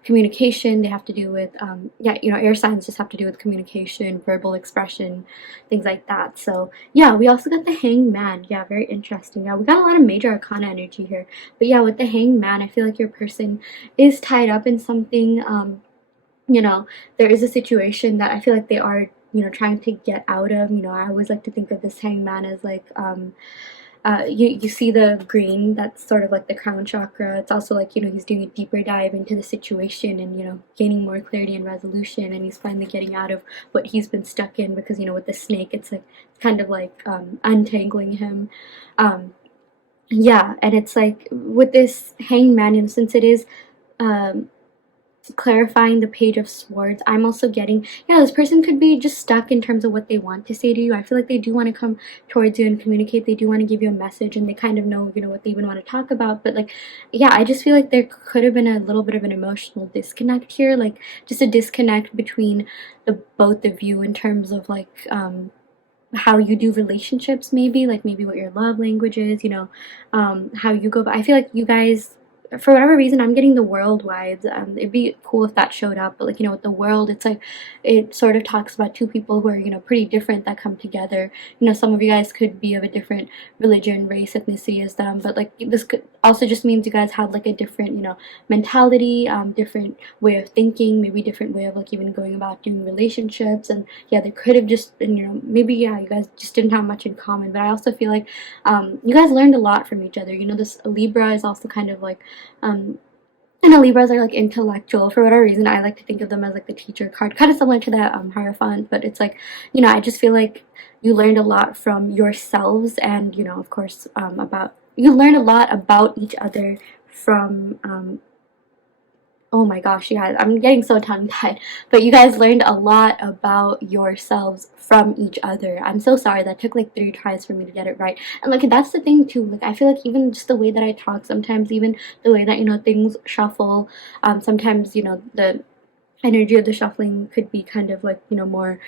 communication. They have to do with yeah, you know, air signs just have to do with communication, verbal expression, things like that. So yeah, we also got the Hanged Man. Yeah, very interesting. Yeah, we got a lot of major arcana energy here. But yeah, with the Hanged Man, I feel like your person is tied up in something. You know, there is a situation that I feel like they are, you know, trying to get out of. You know, I always like to think of this Hanged Man as like you see the green, that's sort of like the crown chakra. It's also like, you know, he's doing a deeper dive into the situation and, you know, gaining more clarity and resolution, and he's finally getting out of what he's been stuck in, because, you know, with the snake, it's like kind of like untangling him. Yeah, and it's like with this Hanged Man, you know, since it is clarifying the Page of Swords, I'm also getting, yeah, this person could be just stuck in terms of what they want to say to you. I feel like they do want to come towards you and communicate. They do want to give you a message, and they kind of know, you know, what they even want to talk about. But like, yeah, I just feel like there could have been a little bit of an emotional disconnect here, like just a disconnect between the both of you in terms of like how you do relationships, maybe like maybe what your love language is, you know, how you go. But I feel like you guys for whatever reason, I'm getting the world vibes. It'd be cool if that showed up, but like, you know, with the world, it's like, it sort of talks about two people who are, you know, pretty different that come together. You know, some of you guys could be of a different religion, race, ethnicity as them, but like, this could also just means you guys have like a different, you know, mentality, different way of thinking, maybe different way of like even going about doing relationships. And yeah, there could have just been, you know, maybe, yeah, you guys just didn't have much in common. But I also feel like you guys learned a lot from each other. You know, this Libra is also kind of like, I know Libras are like intellectual. For whatever reason, I like to think of them as like the teacher card, kind of similar to that Hierophant. But it's like, you know, I just feel like you learned a lot from yourselves, and you know, of course, about you learned a lot about each other from oh my gosh, you guys, I'm getting so tongue-tied. But you guys learned a lot about yourselves from each other. I'm so sorry, that took like 3 tries for me to get it right. And like, that's the thing too, like, I feel like even just the way that I talk, sometimes even the way that, you know, things shuffle, sometimes, you know, the energy of the shuffling could be kind of like, you know, more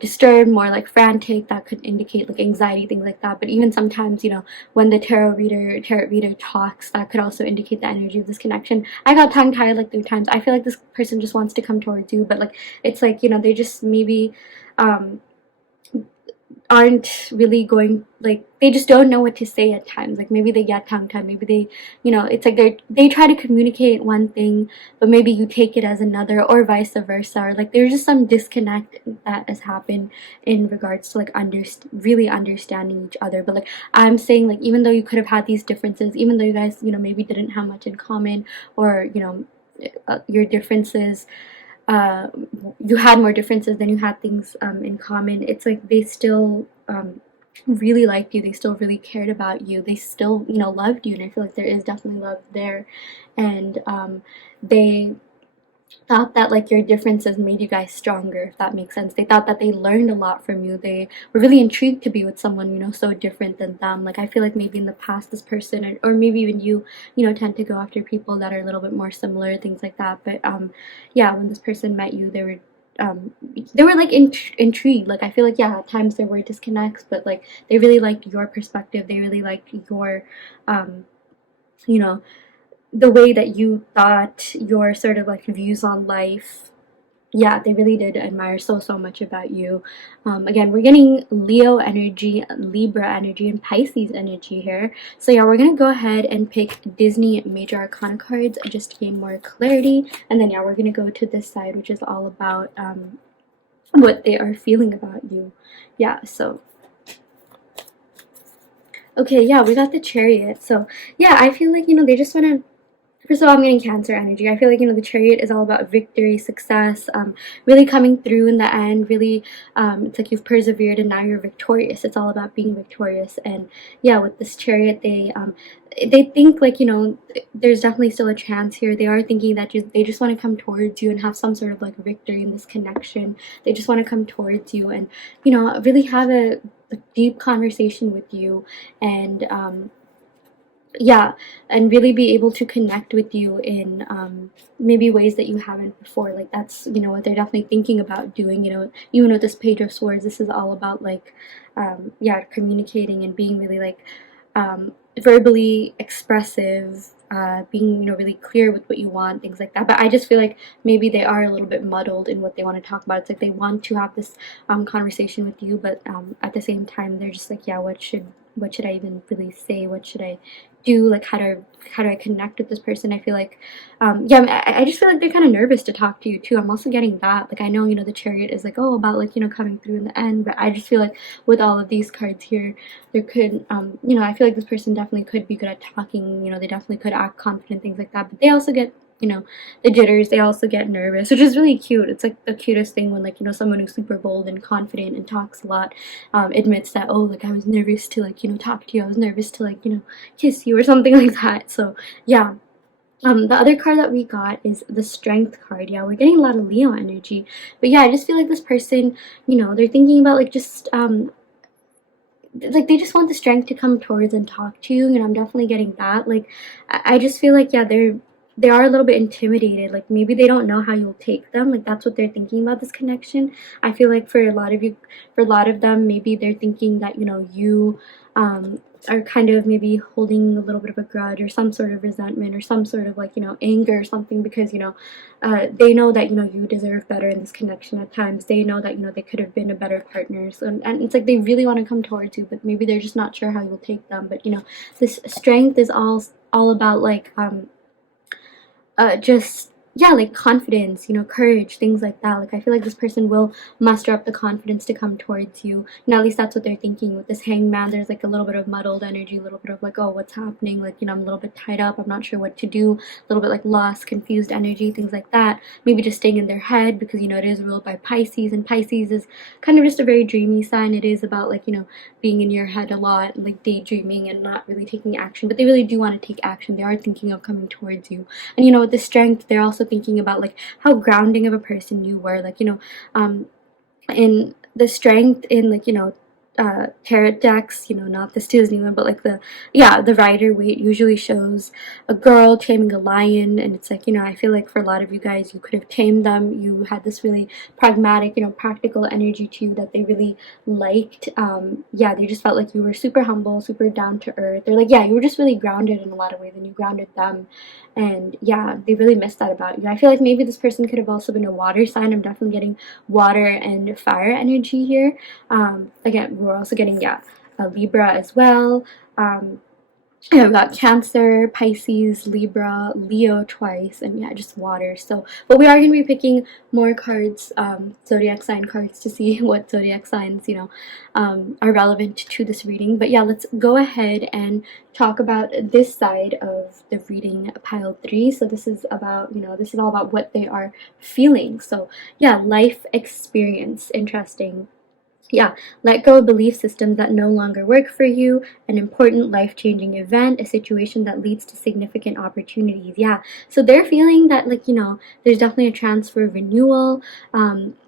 disturbed, more like frantic. That could indicate like anxiety, things like that. But even sometimes, you know, when the tarot reader talks, that could also indicate the energy of this connection. I got tongue tied like 3 times. I feel like this person just wants to come towards you, but like, it's like, you know, they just maybe aren't really going, like, they just don't know what to say at times. Like, maybe they get tongue tied, maybe they, you know, it's like they try to communicate one thing, but maybe you take it as another, or vice versa. Or like, there's just some disconnect that has happened in regards to like really understanding each other. But like, I'm saying, like, even though you could have had these differences, even though you guys, you know, maybe didn't have much in common, or you know, your differences, you had more differences than you had things in common. It's like they still really liked you, they still really cared about you, they still, you know, loved you. And I feel like there is definitely love there. And they thought that like your differences made you guys stronger, if that makes sense. They thought that they learned a lot from you. They were really intrigued to be with someone, you know, so different than them. Like, I feel like maybe in the past this person, or maybe even you know, tend to go after people that are a little bit more similar, things like that. But yeah, when this person met you, they were like intrigued. Like, I feel like, yeah, at times there were disconnects, but like, they really liked your perspective, they really liked your you know, the way that you thought, your sort of like views on life. Yeah, they really did admire so much about you. Again, we're getting Leo energy, Libra energy, and Pisces energy here. So yeah, we're gonna go ahead and pick Disney Major Arcana cards just to gain more clarity. And then yeah, we're gonna go to this side, which is all about what they are feeling about you. Yeah, so okay, yeah, we got the Chariot. So yeah, I feel like, you know, they just want to, first of all, I'm getting Cancer energy. I feel like, you know, the Chariot is all about victory, success, really coming through in the end. Really, it's like you've persevered and now you're victorious. It's all about being victorious. And yeah, with this Chariot, they think like, you know, there's definitely still a chance here. They are thinking that they just want to come towards you and have some sort of like victory in this connection. They just want to come towards you and, you know, really have a deep conversation with you. And yeah, and really be able to connect with you in maybe ways that you haven't before. Like, that's, you know, what they're definitely thinking about doing. You know, even with this Page of Swords, this is all about like yeah, communicating and being really like verbally expressive, being, you know, really clear with what you want, things like that. But I just feel like maybe they are a little bit muddled in what they want to talk about. It's like they want to have this conversation with you, but at the same time they're just like, yeah, what should I even really say? What should I do? Like, how do I connect with this person? I feel like yeah, I just feel like they're kind of nervous to talk to you too. I'm also getting that, like, I know, you know, the Chariot is like, oh, about like, you know, coming through in the end, but I just feel like with all of these cards here, there could you know, I feel like this person definitely could be good at talking. You know, they definitely could act confident, things like that, but they also get, you know, the jitters. They also get nervous, which is really cute. It's like the cutest thing when, like, you know, someone who's super bold and confident and talks a lot admits that, oh, like, I was nervous to, like, you know, talk to you, I was nervous to, like, you know, kiss you or something like that. So yeah, the other card that we got is the Strength card. Yeah, we're getting a lot of Leo energy, but yeah, I just feel like this person, you know, they're thinking about like just like they just want the strength to come towards and talk to you, and I'm definitely getting that. Like, I just feel like, yeah, they are a little bit intimidated. Like, maybe they don't know how you'll take them. Like, that's what they're thinking about this connection. I feel like for a lot of them, maybe they're thinking that, you know, you are kind of maybe holding a little bit of a grudge or some sort of resentment or some sort of like, you know, anger or something, because, you know, they know that, you know, you deserve better in this connection at times. They know that, you know, they could have been a better partners, and it's like they really want to come towards you, but maybe they're just not sure how you'll take them. But, you know, this strength is all about like just, yeah, like confidence, you know, courage, things like that. Like I feel like this person will muster up the confidence to come towards you. And at least that's what they're thinking. With this hangman, there's like a little bit of muddled energy, a little bit of like, oh, what's happening? Like, you know, I'm a little bit tied up, I'm not sure what to do, a little bit like lost, confused energy, things like that. Maybe just staying in their head, because, you know, it is ruled by Pisces, and Pisces is kind of just a very dreamy sign. It is about like, you know, being in your head a lot, like daydreaming and not really taking action, but they really do want to take action. They are thinking of coming towards you. And, you know, with the strength, they're also thinking about like how grounding of a person you were, like, you know, in the strength in, like, you know, tarot decks, you know, not this Disney one, but like the Rider-Waite usually shows a girl taming a lion, and it's like, you know, I feel like for a lot of you guys, you could have tamed them. You had this really pragmatic, you know, practical energy to you that they really liked. Yeah, they just felt like you were super humble, super down to earth. They're like, yeah, you were just really grounded in a lot of ways, and you grounded them. And yeah, they really missed that about you. I feel like maybe this person could have also been a water sign. I'm definitely getting water and fire energy here. Again, we're also getting, yeah, a Libra as well. I've got Cancer, Pisces, Libra, Leo twice, and yeah, just water. So, but we are going to be picking more cards, zodiac sign cards, to see what zodiac signs, you know, are relevant to this reading. But yeah, let's go ahead and talk about this side of the reading, pile 3. So this is about, you know, this is all about what they are feeling. So yeah, life experience, interesting. Yeah, let go of belief systems that no longer work for you, an important life-changing event, a situation that leads to significant opportunities. Yeah, so they're feeling that, like, you know, there's definitely a transfer renewal.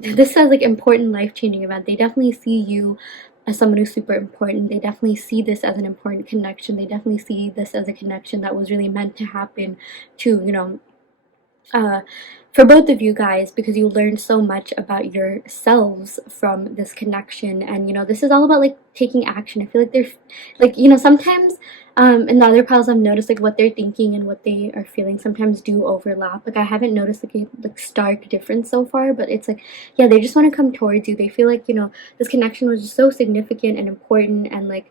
This says like important life-changing event. They definitely see you as someone who's super important. They definitely see this as an important connection. They definitely see this as a connection that was really meant to happen to, you know, for both of you guys, because you learned so much about yourselves from this connection. And, you know, this is all about like taking action. I feel like they're like, you know, sometimes in the other piles I've noticed like what they're thinking and what they are feeling sometimes do overlap. Like I haven't noticed like a like stark difference so far, but it's like, yeah, they just want to come towards you. They feel like, you know, this connection was just so significant and important, and like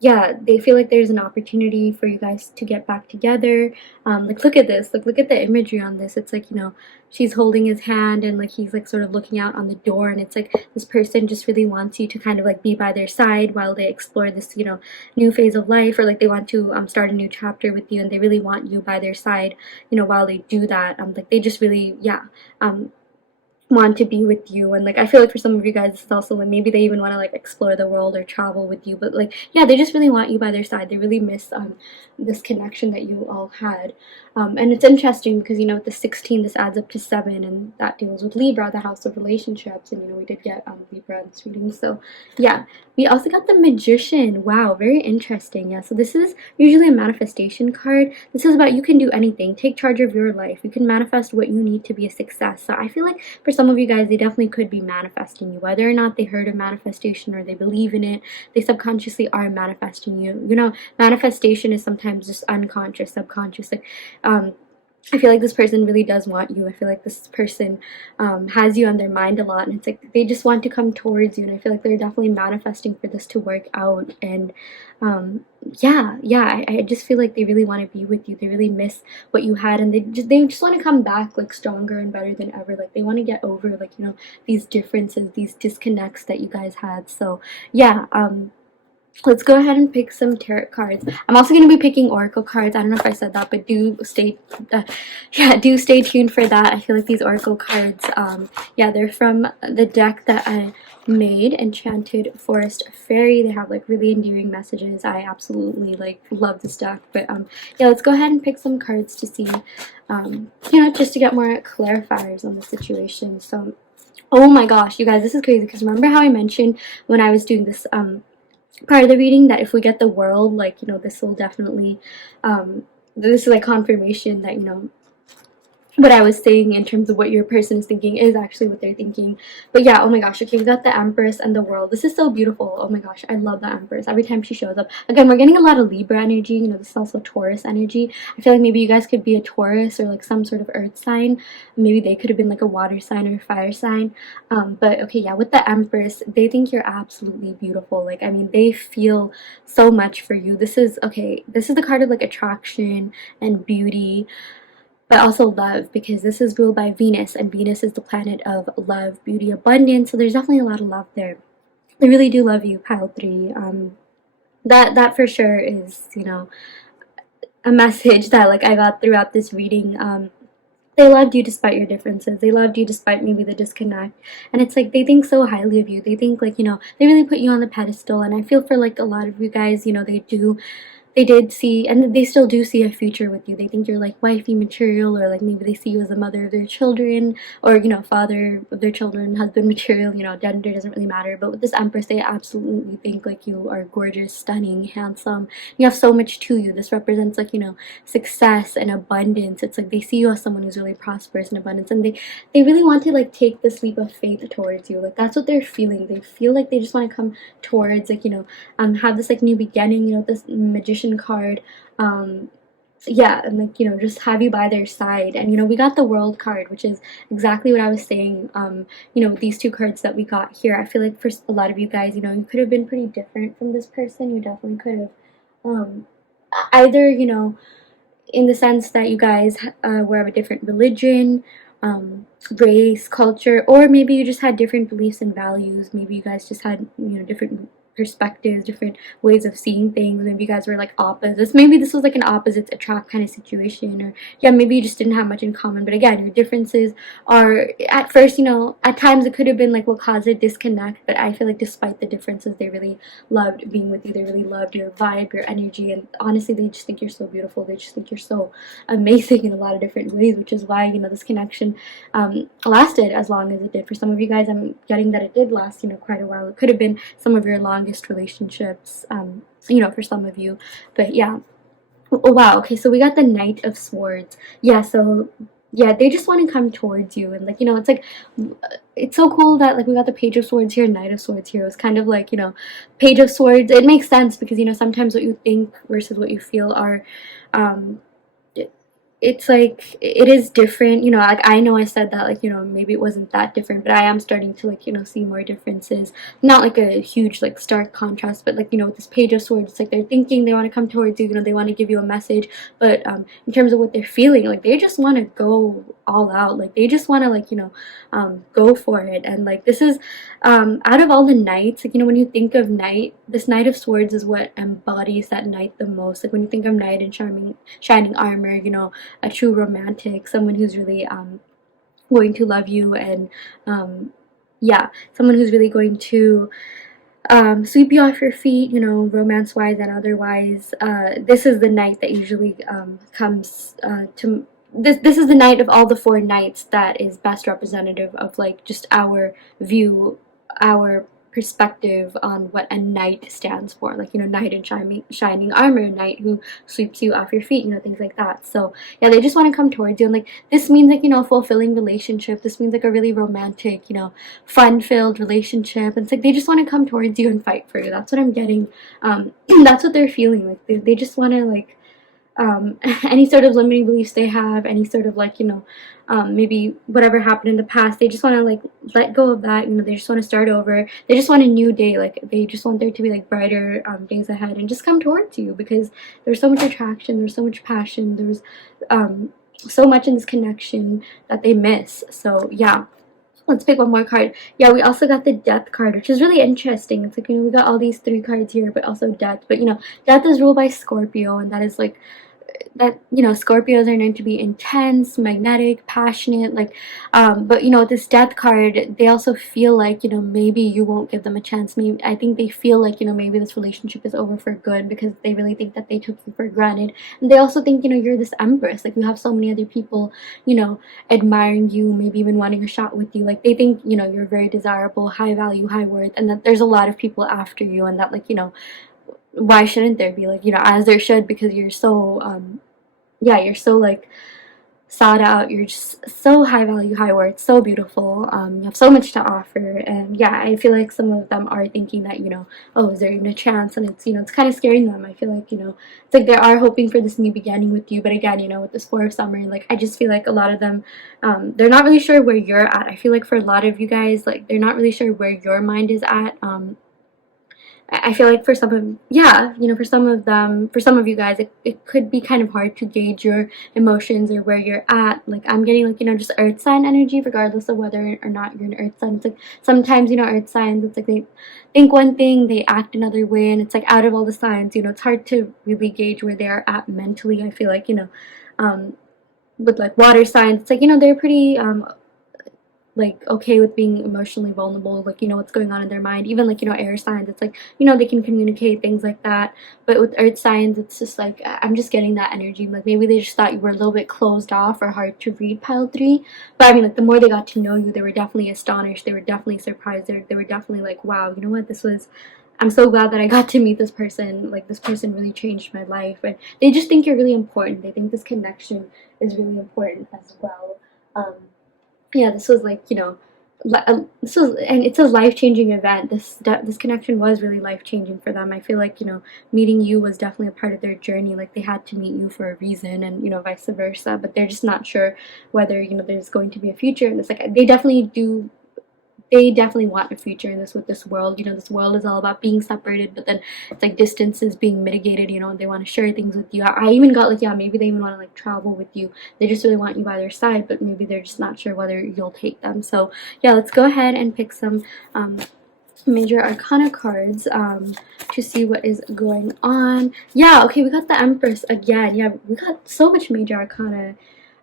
yeah, they feel like there's an opportunity for you guys to get back together. Like, look at this. Look at the imagery on this. It's like, you know, she's holding his hand, and like he's like sort of looking out on the door, and it's like this person just really wants you to kind of like be by their side while they explore this, you know, new phase of life, or like they want to start a new chapter with you, and they really want you by their side, you know, while they do that. Like they just really, yeah, want to be with you. And like I feel like for some of you guys this is also like maybe they even want to like explore the world or travel with you, but like, yeah, they just really want you by their side. They really miss this connection that you all had. And it's interesting because, you know, with the 16, this adds up to 7, and that deals with Libra, the house of relationships. And, you know, we did get Libra in this reading. So yeah, we also got the Magician. Wow, very interesting. Yeah, so this is usually a manifestation card. This is about you can do anything. Take charge of your life. You can manifest what you need to be a success. So I feel like for some of you guys, they definitely could be manifesting you. Whether or not they heard of manifestation or they believe in it, they subconsciously are manifesting you. You know, manifestation is sometimes just unconscious, subconscious. Like, I feel like this person really does want you. I feel like this person has you on their mind a lot, and it's like they just want to come towards you, and I feel like they're definitely manifesting for this to work out. And yeah, I just feel like they really want to be with you. They really miss what you had, and they just want to come back like stronger and better than ever. Like they want to get over, like, you know, these differences, these disconnects that you guys had. So yeah, let's go ahead and pick some tarot cards. I'm also going to be picking oracle cards. I don't know if I said that, but do stay tuned for that. I feel like these oracle cards, yeah, they're from the deck that I made, Enchanted Forest Fairy. They have like really endearing messages. I absolutely like love this deck. But yeah, let's go ahead and pick some cards to see, you know, just to get more clarifiers on the situation. So, oh my gosh, you guys, this is crazy, because remember how I mentioned when I was doing this part of the reading that if we get the World, like, you know, this will definitely this is like confirmation that, you know, what I was saying in terms of what your person is thinking is actually what they're thinking. But yeah, oh my gosh, okay, we got the Empress and the World. This is so beautiful. Oh my gosh, I love the Empress every time she shows up. Again, we're getting a lot of Libra energy. You know, this is also Taurus energy. I feel like maybe you guys could be a Taurus or like some sort of earth sign. Maybe they could have been like a water sign or a fire sign. But okay, yeah, with the Empress, they think you're absolutely beautiful. Like, I mean, they feel so much for you. This is, okay, this is the card of like attraction and beauty, but also love, because this is ruled by Venus, and Venus is the planet of love, beauty, abundance. So there's definitely a lot of love there. They really do love you, pile 3. That for sure is, you know, a message that like I got throughout this reading. They loved you despite your differences. They loved you despite maybe the disconnect. And it's like they think so highly of you. They think like, you know, they really put you on the pedestal. And I feel for like a lot of you guys, you know, they did see, and they still do see a future with you. They think you're like wifey material, or like maybe they see you as the mother of their children, or, you know, father of their children, husband material. You know, gender doesn't really matter. But with this Empress, they absolutely think like you are gorgeous, stunning, handsome. You have so much to you. This represents like, you know, success and abundance. It's like they see you as someone who's really prosperous and abundance, and they really want to like take this leap of faith towards you. Like that's what they're feeling. They feel like they just want to come towards, like, you know, have this like new beginning. You know, this Magician card, yeah, and like, you know, just have you by their side. And, you know, we got the World card, which is exactly what I was saying. You know, these two cards that we got here, I feel like for a lot of you guys, you know, you could have been pretty different from this person. You definitely could have either, you know, in the sense that you guys were of a different religion, race, culture, or maybe you just had different beliefs and values. Maybe you guys just had, you know, different perspectives, different ways of seeing things. Maybe you guys were like opposites. Maybe this was like an opposites attract kind of situation, or yeah, maybe you just didn't have much in common. But again, your differences are at first, you know, at times it could have been like what caused a disconnect. But I feel like despite the differences, they really loved being with you. They really loved your vibe, your energy, and honestly, they just think you're so beautiful. They just think you're so amazing in a lot of different ways, which is why, you know, this connection lasted as long as it did. For some of you guys, I'm getting that it did last, you know, quite a while. It could have been some of your longest relationships, you know, for some of you. But yeah, oh wow, okay, so we got the Knight of Swords. Yeah, so yeah, they just want to come towards you, and like, you know, it's like, it's so cool that like we got the Page of Swords here, Knight of Swords here. It was kind of like, you know, Page of Swords, it makes sense because, you know, sometimes what you think versus what you feel are it's like it is different, you know. Like I know I said that, like, you know, maybe it wasn't that different, but I am starting to, like, you know, see more differences. Not like a huge like stark contrast, but like, you know, with this Page of Swords, it's like they're thinking they want to come towards you, you know, they want to give you a message, but in terms of what they're feeling, like they just want to go all out, like they just want to, like, you know, go for it. And like this is out of all the knights, like, you know, when you think of knight, this Knight of Swords is what embodies that knight the most. Like when you think of knight in shining armor, you know, a true romantic, someone who's really going to love you, and yeah, someone who's really going to sweep you off your feet, you know, romance wise and otherwise. This is the knight that usually comes to this is the knight of all the 4 knights that is best representative of like just our view, our perspective on what a knight stands for. Like, you know, knight in shining armor, knight who sweeps you off your feet, you know, things like that. So yeah, they just want to come towards you, and like this means like, you know, a fulfilling relationship. This means like a really romantic, you know, fun-filled relationship. And it's like they just want to come towards you and fight for you. That's what I'm getting. That's what they're feeling. Like they just want to like any sort of limiting beliefs they have, any sort of like, you know, maybe whatever happened in the past, they just want to like let go of that, you know, they just want to start over. They just want a new day, like they just want there to be like brighter days ahead, and just come towards you because there's so much attraction, there's so much passion, there's so much in this connection that they miss. So yeah, let's pick one more card. Yeah, we also got the Death card, which is really interesting. It's like, you know, we got all these 3 cards here, but also Death. But, you know, Death is ruled by Scorpio, and that is like, that, you know, Scorpios are known to be intense, magnetic, passionate, like, but, you know, with this Death card, they also feel like, you know, maybe you won't give them a chance. Maybe, I think they feel like, you know, maybe this relationship is over for good because they really think that they took you for granted. And they also think, you know, you're this empress, like you have so many other people, you know, admiring you, maybe even wanting a shot with you. Like they think, you know, you're very desirable, high value, high worth, and that there's a lot of people after you, and that, like, you know, why shouldn't there be, like, you know, as there should, because you're so yeah, you're so like sought out. You're just so high value, high worth, so beautiful. You have so much to offer, and yeah, I feel like some of them are thinking that, you know, oh, is there even a chance? And it's, you know, it's kind of scaring them. I feel like, you know, it's like they are hoping for this new beginning with you, but again, you know, with this Four of Summer, like I just feel like a lot of them, they're not really sure where you're at. I feel like for a lot of you guys, like they're not really sure where your mind is at. I feel like for some of, yeah, you know, for some of them, for some of you guys, it could be kind of hard to gauge your emotions or where you're at. Like, I'm getting, like, you know, just earth sign energy, regardless of whether or not you're an earth sign. It's like, sometimes, you know, earth signs, it's like they think one thing, they act another way, and it's like out of all the signs, you know, it's hard to really gauge where they're at mentally. I feel like, you know, with like water signs, it's like, you know, they're pretty, like okay with being emotionally vulnerable, like, you know, what's going on in their mind. Even like, you know, air signs, it's like, you know, they can communicate things like that. But with earth signs, it's just like, I'm just getting that energy, like maybe they just thought you were a little bit closed off or hard to read, pile 3. But I mean, like, the more they got to know you, they were definitely astonished, they were definitely surprised, they were definitely like, wow, you know what, this was, I'm so glad that I got to meet this person. Like, this person really changed my life. And they just think you're really important. They think this connection is really important as well. Yeah, this was like, you know, this was, and it's a life-changing event. This connection was really life-changing for them. I feel like, you know, meeting you was definitely a part of their journey. Like, they had to meet you for a reason, and, you know, vice versa. But they're just not sure whether, you know, there's going to be a future in this. Like, they definitely want a future in this, with this world. You know, this world is all about being separated, but then it's like distances being mitigated, you know, and they want to share things with you. I even got like, yeah, maybe they even want to like travel with you. They just really want you by their side, but maybe they're just not sure whether you'll take them. So yeah, let's go ahead and pick some major arcana cards to see what is going on. Yeah, okay, we got the Empress again. Yeah, we got so much major arcana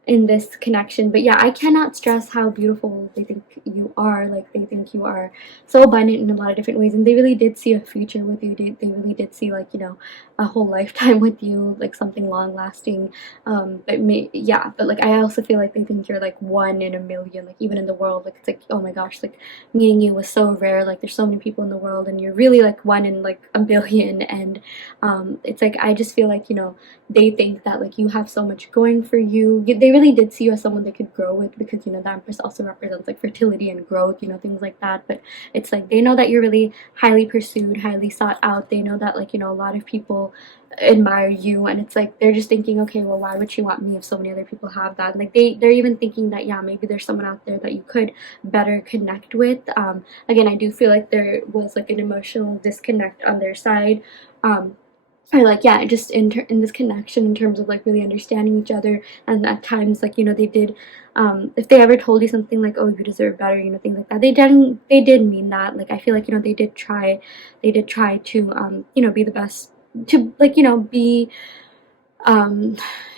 in this connection. But yeah, I cannot stress how beautiful they think you are. Like, they think you are so abundant in a lot of different ways, and they really did see a future with you. They really did see, like, you know, a whole lifetime with you, like something long lasting. But like, I also feel like they think you're like one in a million, like even in the world. Like, it's like, oh my gosh, like meeting you was so rare. Like, there's so many people in the world, and you're really like one in like a billion. And it's like, I just feel like, you know, they think that like you have so much going for you. They really did see you as someone they could grow with, because, you know, the Empress also represents like fertility and growth, you know, things like that. But it's like, they know that you're really highly pursued, highly sought out. They know that, like, you know, a lot of people admire you, and it's like they're just thinking, okay, well, why would she want me if so many other people have that? And like, they're even thinking that, yeah, maybe there's someone out there that you could better connect with. Again, I do feel like there was like an emotional disconnect on their side. Or like, yeah, just in this connection, in terms of like really understanding each other. And at times, like, you know, they did, if they ever told you something like, oh, you deserve better, you know, things like that, they did mean that. Like, I feel like, you know, they did try to you know, be the best, to like, you know, be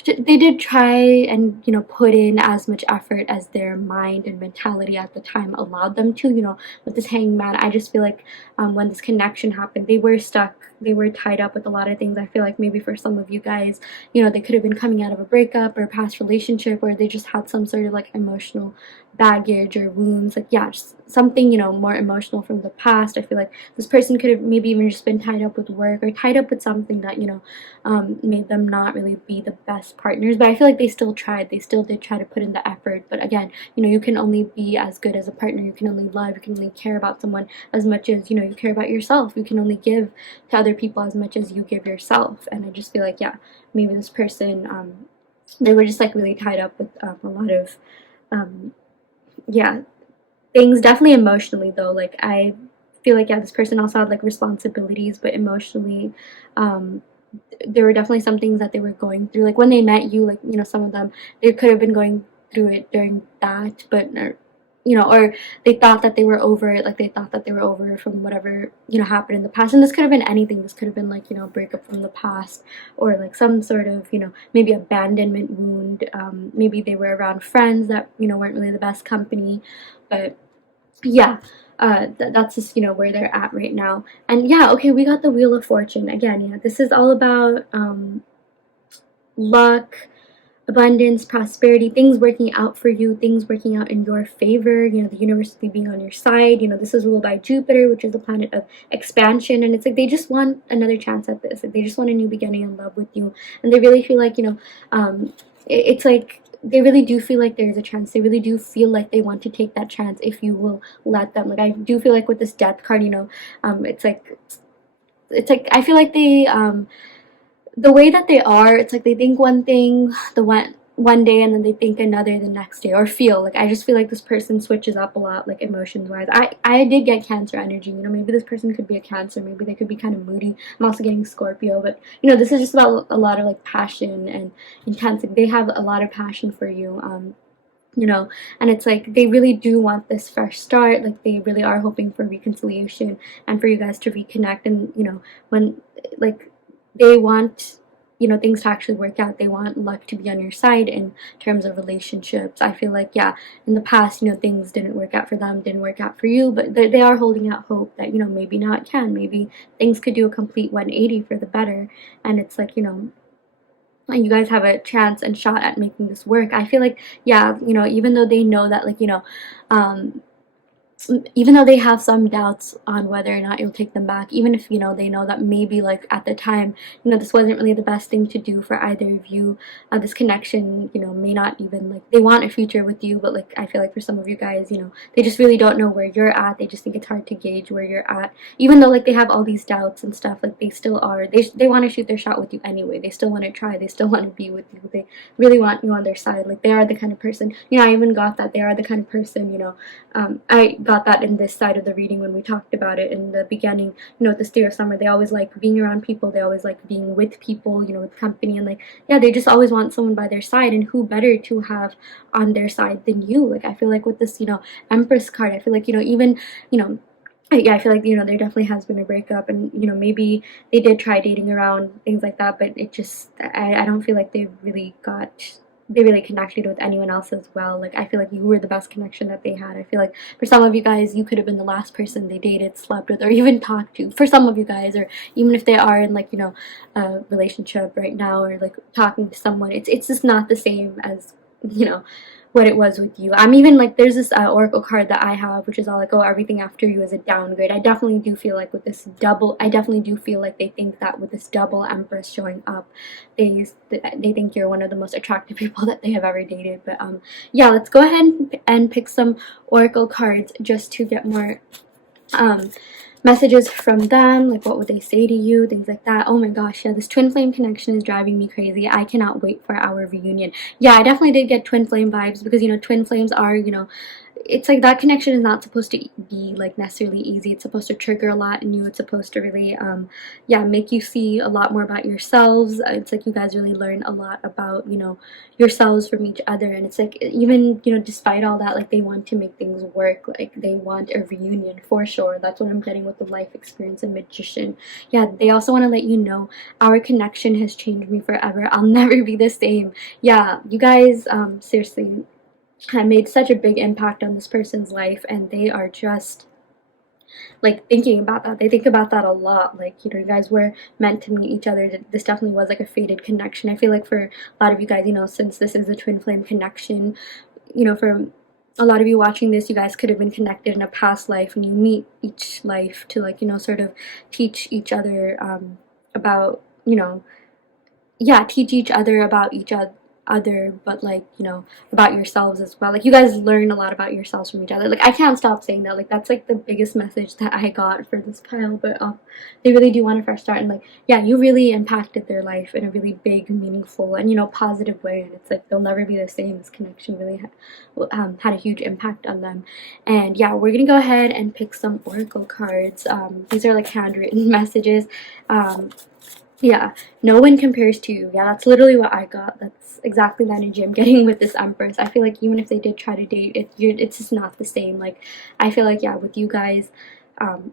they did try and, you know, put in as much effort as their mind and mentality at the time allowed them to. You know, with this hangman, I just feel like when this connection happened, they were stuck, they were tied up with a lot of things. I feel like maybe for some of you guys, you know, they could have been coming out of a breakup or a past relationship, or they just had some sort of like emotional baggage or wounds. Like, yeah, just something, you know, more emotional from the past. I feel like this person could have maybe even just been tied up with work, or tied up with something that, you know, made them not really be the best partners. But I feel like they still tried, they still did try to put in the effort. But again, you know, you can only be as good as a partner, you can only love, you can only care about someone as much as, you know, you care about yourself. You can only give to other people as much as you give yourself. And I just feel like, yeah, maybe this person, they were just like really tied up with a lot of yeah, things. Definitely emotionally though. Like, I feel like, yeah, this person also had like responsibilities, but emotionally, there were definitely some things that they were going through. Like, when they met you, like, you know, some of them, they could have been going through it during that, but you know, or they thought that they were over it. Like, they thought that they were over from whatever, you know, happened in the past. And this could have been anything. This could have been like, you know, a breakup from the past, or like some sort of, you know, maybe abandonment wound. Maybe they were around friends that, you know, weren't really the best company. But yeah, that's just, you know, where they're at right now. And yeah, okay, we got the Wheel of Fortune again. You know, this is all about luck, abundance, prosperity, things working out for you, things working out in your favor, you know, the universe being on your side. You know, this is ruled by Jupiter, which is the planet of expansion, and it's like they just want another chance at this. Like, they just want a new beginning in love with you, and they really feel like, you know, it's like they really do feel like there's a chance. They really do feel like they want to take that chance if you will let them. Like I do feel like with this death card, you know, it's like I feel like they the way that they are, it's like they think one thing one day and then they think another the next day, or feel like, I just feel like this person switches up a lot, like emotions wise. I did get Cancer energy, you know, maybe this person could be a Cancer, maybe they could be kind of moody. I'm also getting Scorpio, but you know, this is just about a lot of like passion and intense. Like, they have a lot of passion for you, you know, and it's like they really do want this fresh start. Like, they really are hoping for reconciliation and for you guys to reconnect. And you know, when like they want, you know, things to actually work out, they want luck to be on your side in terms of relationships. I feel like, yeah, in the past, you know, things didn't work out for them, didn't work out for you, but they are holding out hope that, you know, maybe now it can, maybe things could do a complete 180 for the better. And it's like, you know, you guys have a chance and shot at making this work. I feel like, yeah, you know, even though they know that, like, you know, even though they have some doubts on whether or not you'll take them back, even if, you know, they know that maybe, like, at the time, you know, this wasn't really the best thing to do for either of you, this connection, you know, may not even, like, they want a future with you, but, like, I feel like for some of you guys, you know, they just really don't know where you're at. They just think it's hard to gauge where you're at, even though, like, they have all these doubts and stuff. Like, they still are, they want to shoot their shot with you anyway. They still want to try, they still want to be with you, they really want you on their side. Like, they are the kind of person, you know, I even got that they are the kind of person, you know, I got that in this side of the reading when we talked about it in the beginning, you know, with the Stereo Summer. They always like being around people, they always like being with people, you know, with company, and like, yeah, they just always want someone by their side, and who better to have on their side than you? Like, I feel like with this, you know, Empress card, I feel like, you know, even, you know, yeah, I feel like, you know, there definitely has been a breakup, and you know, maybe they did try dating around, things like that, but it just, I don't feel like they really connected with anyone else as well. Like, I feel like you were the best connection that they had. I feel like for some of you guys, you could have been the last person they dated, slept with, or even talked to. For some of you guys, or even if they are in, like, you know, a relationship right now, or like talking to someone, it's just not the same as, you know, what it was with you. I'm even like, there's this oracle card that I have, which is all like, oh, everything after you is a downgrade. I definitely do feel like with this double, I definitely do feel like they think that with this double Empress showing up, they think you're one of the most attractive people that they have ever dated. But yeah, let's go ahead and pick some oracle cards just to get more messages from them. Like, what would they say to you, things like that. Oh my gosh, yeah, this twin flame connection is driving me crazy. I cannot wait for our reunion. Yeah, I definitely did get twin flame vibes, because, you know, twin flames are, you know, it's like that connection is not supposed to be like necessarily easy. It's supposed to trigger a lot in you. It's supposed to really yeah, make you see a lot more about yourselves. It's like you guys really learn a lot about, you know, yourselves from each other. And it's like, even, you know, despite all that, like, they want to make things work. Like, they want a reunion for sure. That's what I'm getting with the life experience and Magician. Yeah, they also want to let you know, our connection has changed me forever. I'll never be the same. Yeah, you guys, seriously, I made such a big impact on this person's life, and they are just like thinking about that. They think about that a lot. Like, you know, you guys were meant to meet each other. This definitely was like a fated connection. I feel like for a lot of you guys, you know, since this is a twin flame connection, you know, for a lot of you watching this, you guys could have been connected in a past life, and you meet each life to, like, you know, sort of teach each other about, you know, yeah, teach each other about each other, but, like, you know, about yourselves as well. Like, you guys learn a lot about yourselves from each other. Like, I can't stop saying that. Like, that's like the biggest message that I got for this pile. But they really do want a fresh start, and like, yeah, you really impacted their life in a really big, meaningful, and, you know, positive way. And it's like they'll never be the same. This connection really had a huge impact on them. And yeah, we're gonna go ahead and pick some oracle cards. These are like handwritten messages. Yeah, no one compares to you. Yeah, that's literally what I got. That's exactly the energy I'm getting with this Empress. I feel like even if they did try to date, it's just not the same. Like, I feel like, yeah, with you guys,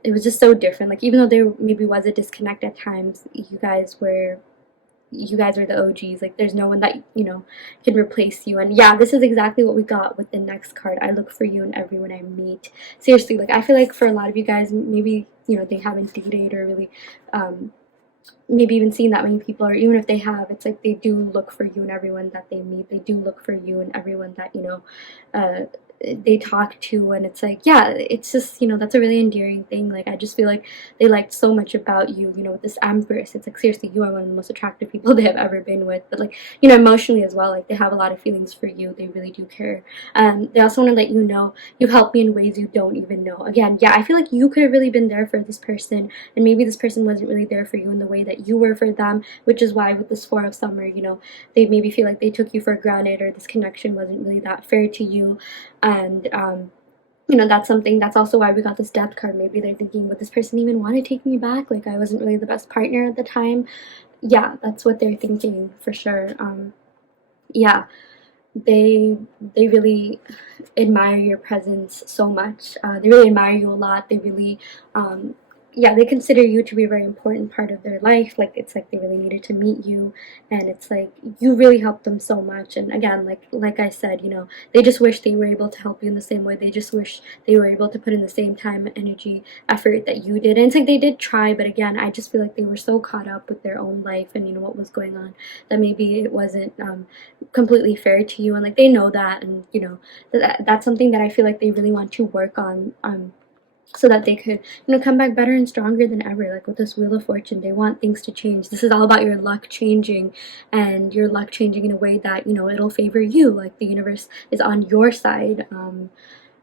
it was just so different. Like, even though there maybe was a disconnect at times, you guys were the OGs. Like, there's no one that, you know, can replace you. And yeah, this is exactly what we got with the next card. I look for you in everyone I meet. Seriously, like, I feel like for a lot of you guys, maybe, you know, they haven't dated or really maybe even seen that many people, or even if they have, it's like they do look for you in everyone that they meet. They do look for you in everyone that, you know, they talk to, and it's like, yeah, it's just, you know, that's a really endearing thing. Like, I just feel like they liked so much about you, you know, with this Empress. It's like, seriously, you are one of the most attractive people they have ever been with. But like, you know, emotionally as well, like they have a lot of feelings for you. They really do care. They also want to let you know you've helped me in ways you don't even know. Again, yeah, I feel like you could have really been there for this person, and maybe this person wasn't really there for you in the way that you were for them, which is why with this Four of Summer, you know, they maybe feel like they took you for granted, or this connection wasn't really that fair to you. And you know, that's something, that's also why we got this Death card. Maybe they're thinking, would this person even want to take me back? Like, I wasn't really the best partner at the time. Yeah, that's what they're thinking for sure. Yeah, they really admire your presence so much. They really admire you a lot. They really yeah, they consider you to be a very important part of their life. Like, it's like they really needed to meet you, and it's like you really helped them so much. And again, like I said, you know, they just wish they were able to help you in the same way. They just wish they were able to put in the same time, energy, effort that you did. And it's like they did try, but again, I just feel like they were so caught up with their own life and, you know, what was going on, that maybe it wasn't completely fair to you. And like, they know that, and you know, that's something that I feel like they really want to work on, so that they could, you know, come back better and stronger than ever. Like with this Wheel of Fortune, they want things to change. This is all about your luck changing, and your luck changing in a way that, you know, it'll favor you. Like, the universe is on your side.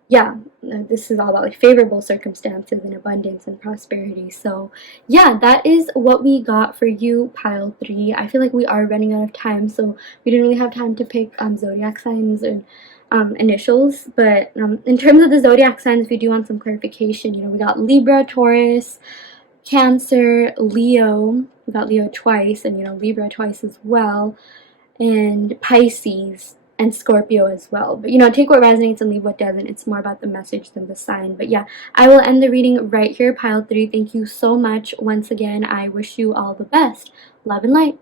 Yeah, this is all about like favorable circumstances and abundance and prosperity. So yeah, that is what we got for you, pile 3. I feel like we are running out of time, so we didn't really have time to pick zodiac signs and initials. But in terms of the zodiac signs, if you do want some clarification, you know, we got Libra, Taurus, Cancer, Leo. We got Leo twice, and you know, Libra twice as well, and Pisces and Scorpio as well. But you know, take what resonates and leave what doesn't. It's more about the message than the sign. But yeah, I will end the reading right here, pile 3. Thank you so much once again. I wish you all the best. Love and light.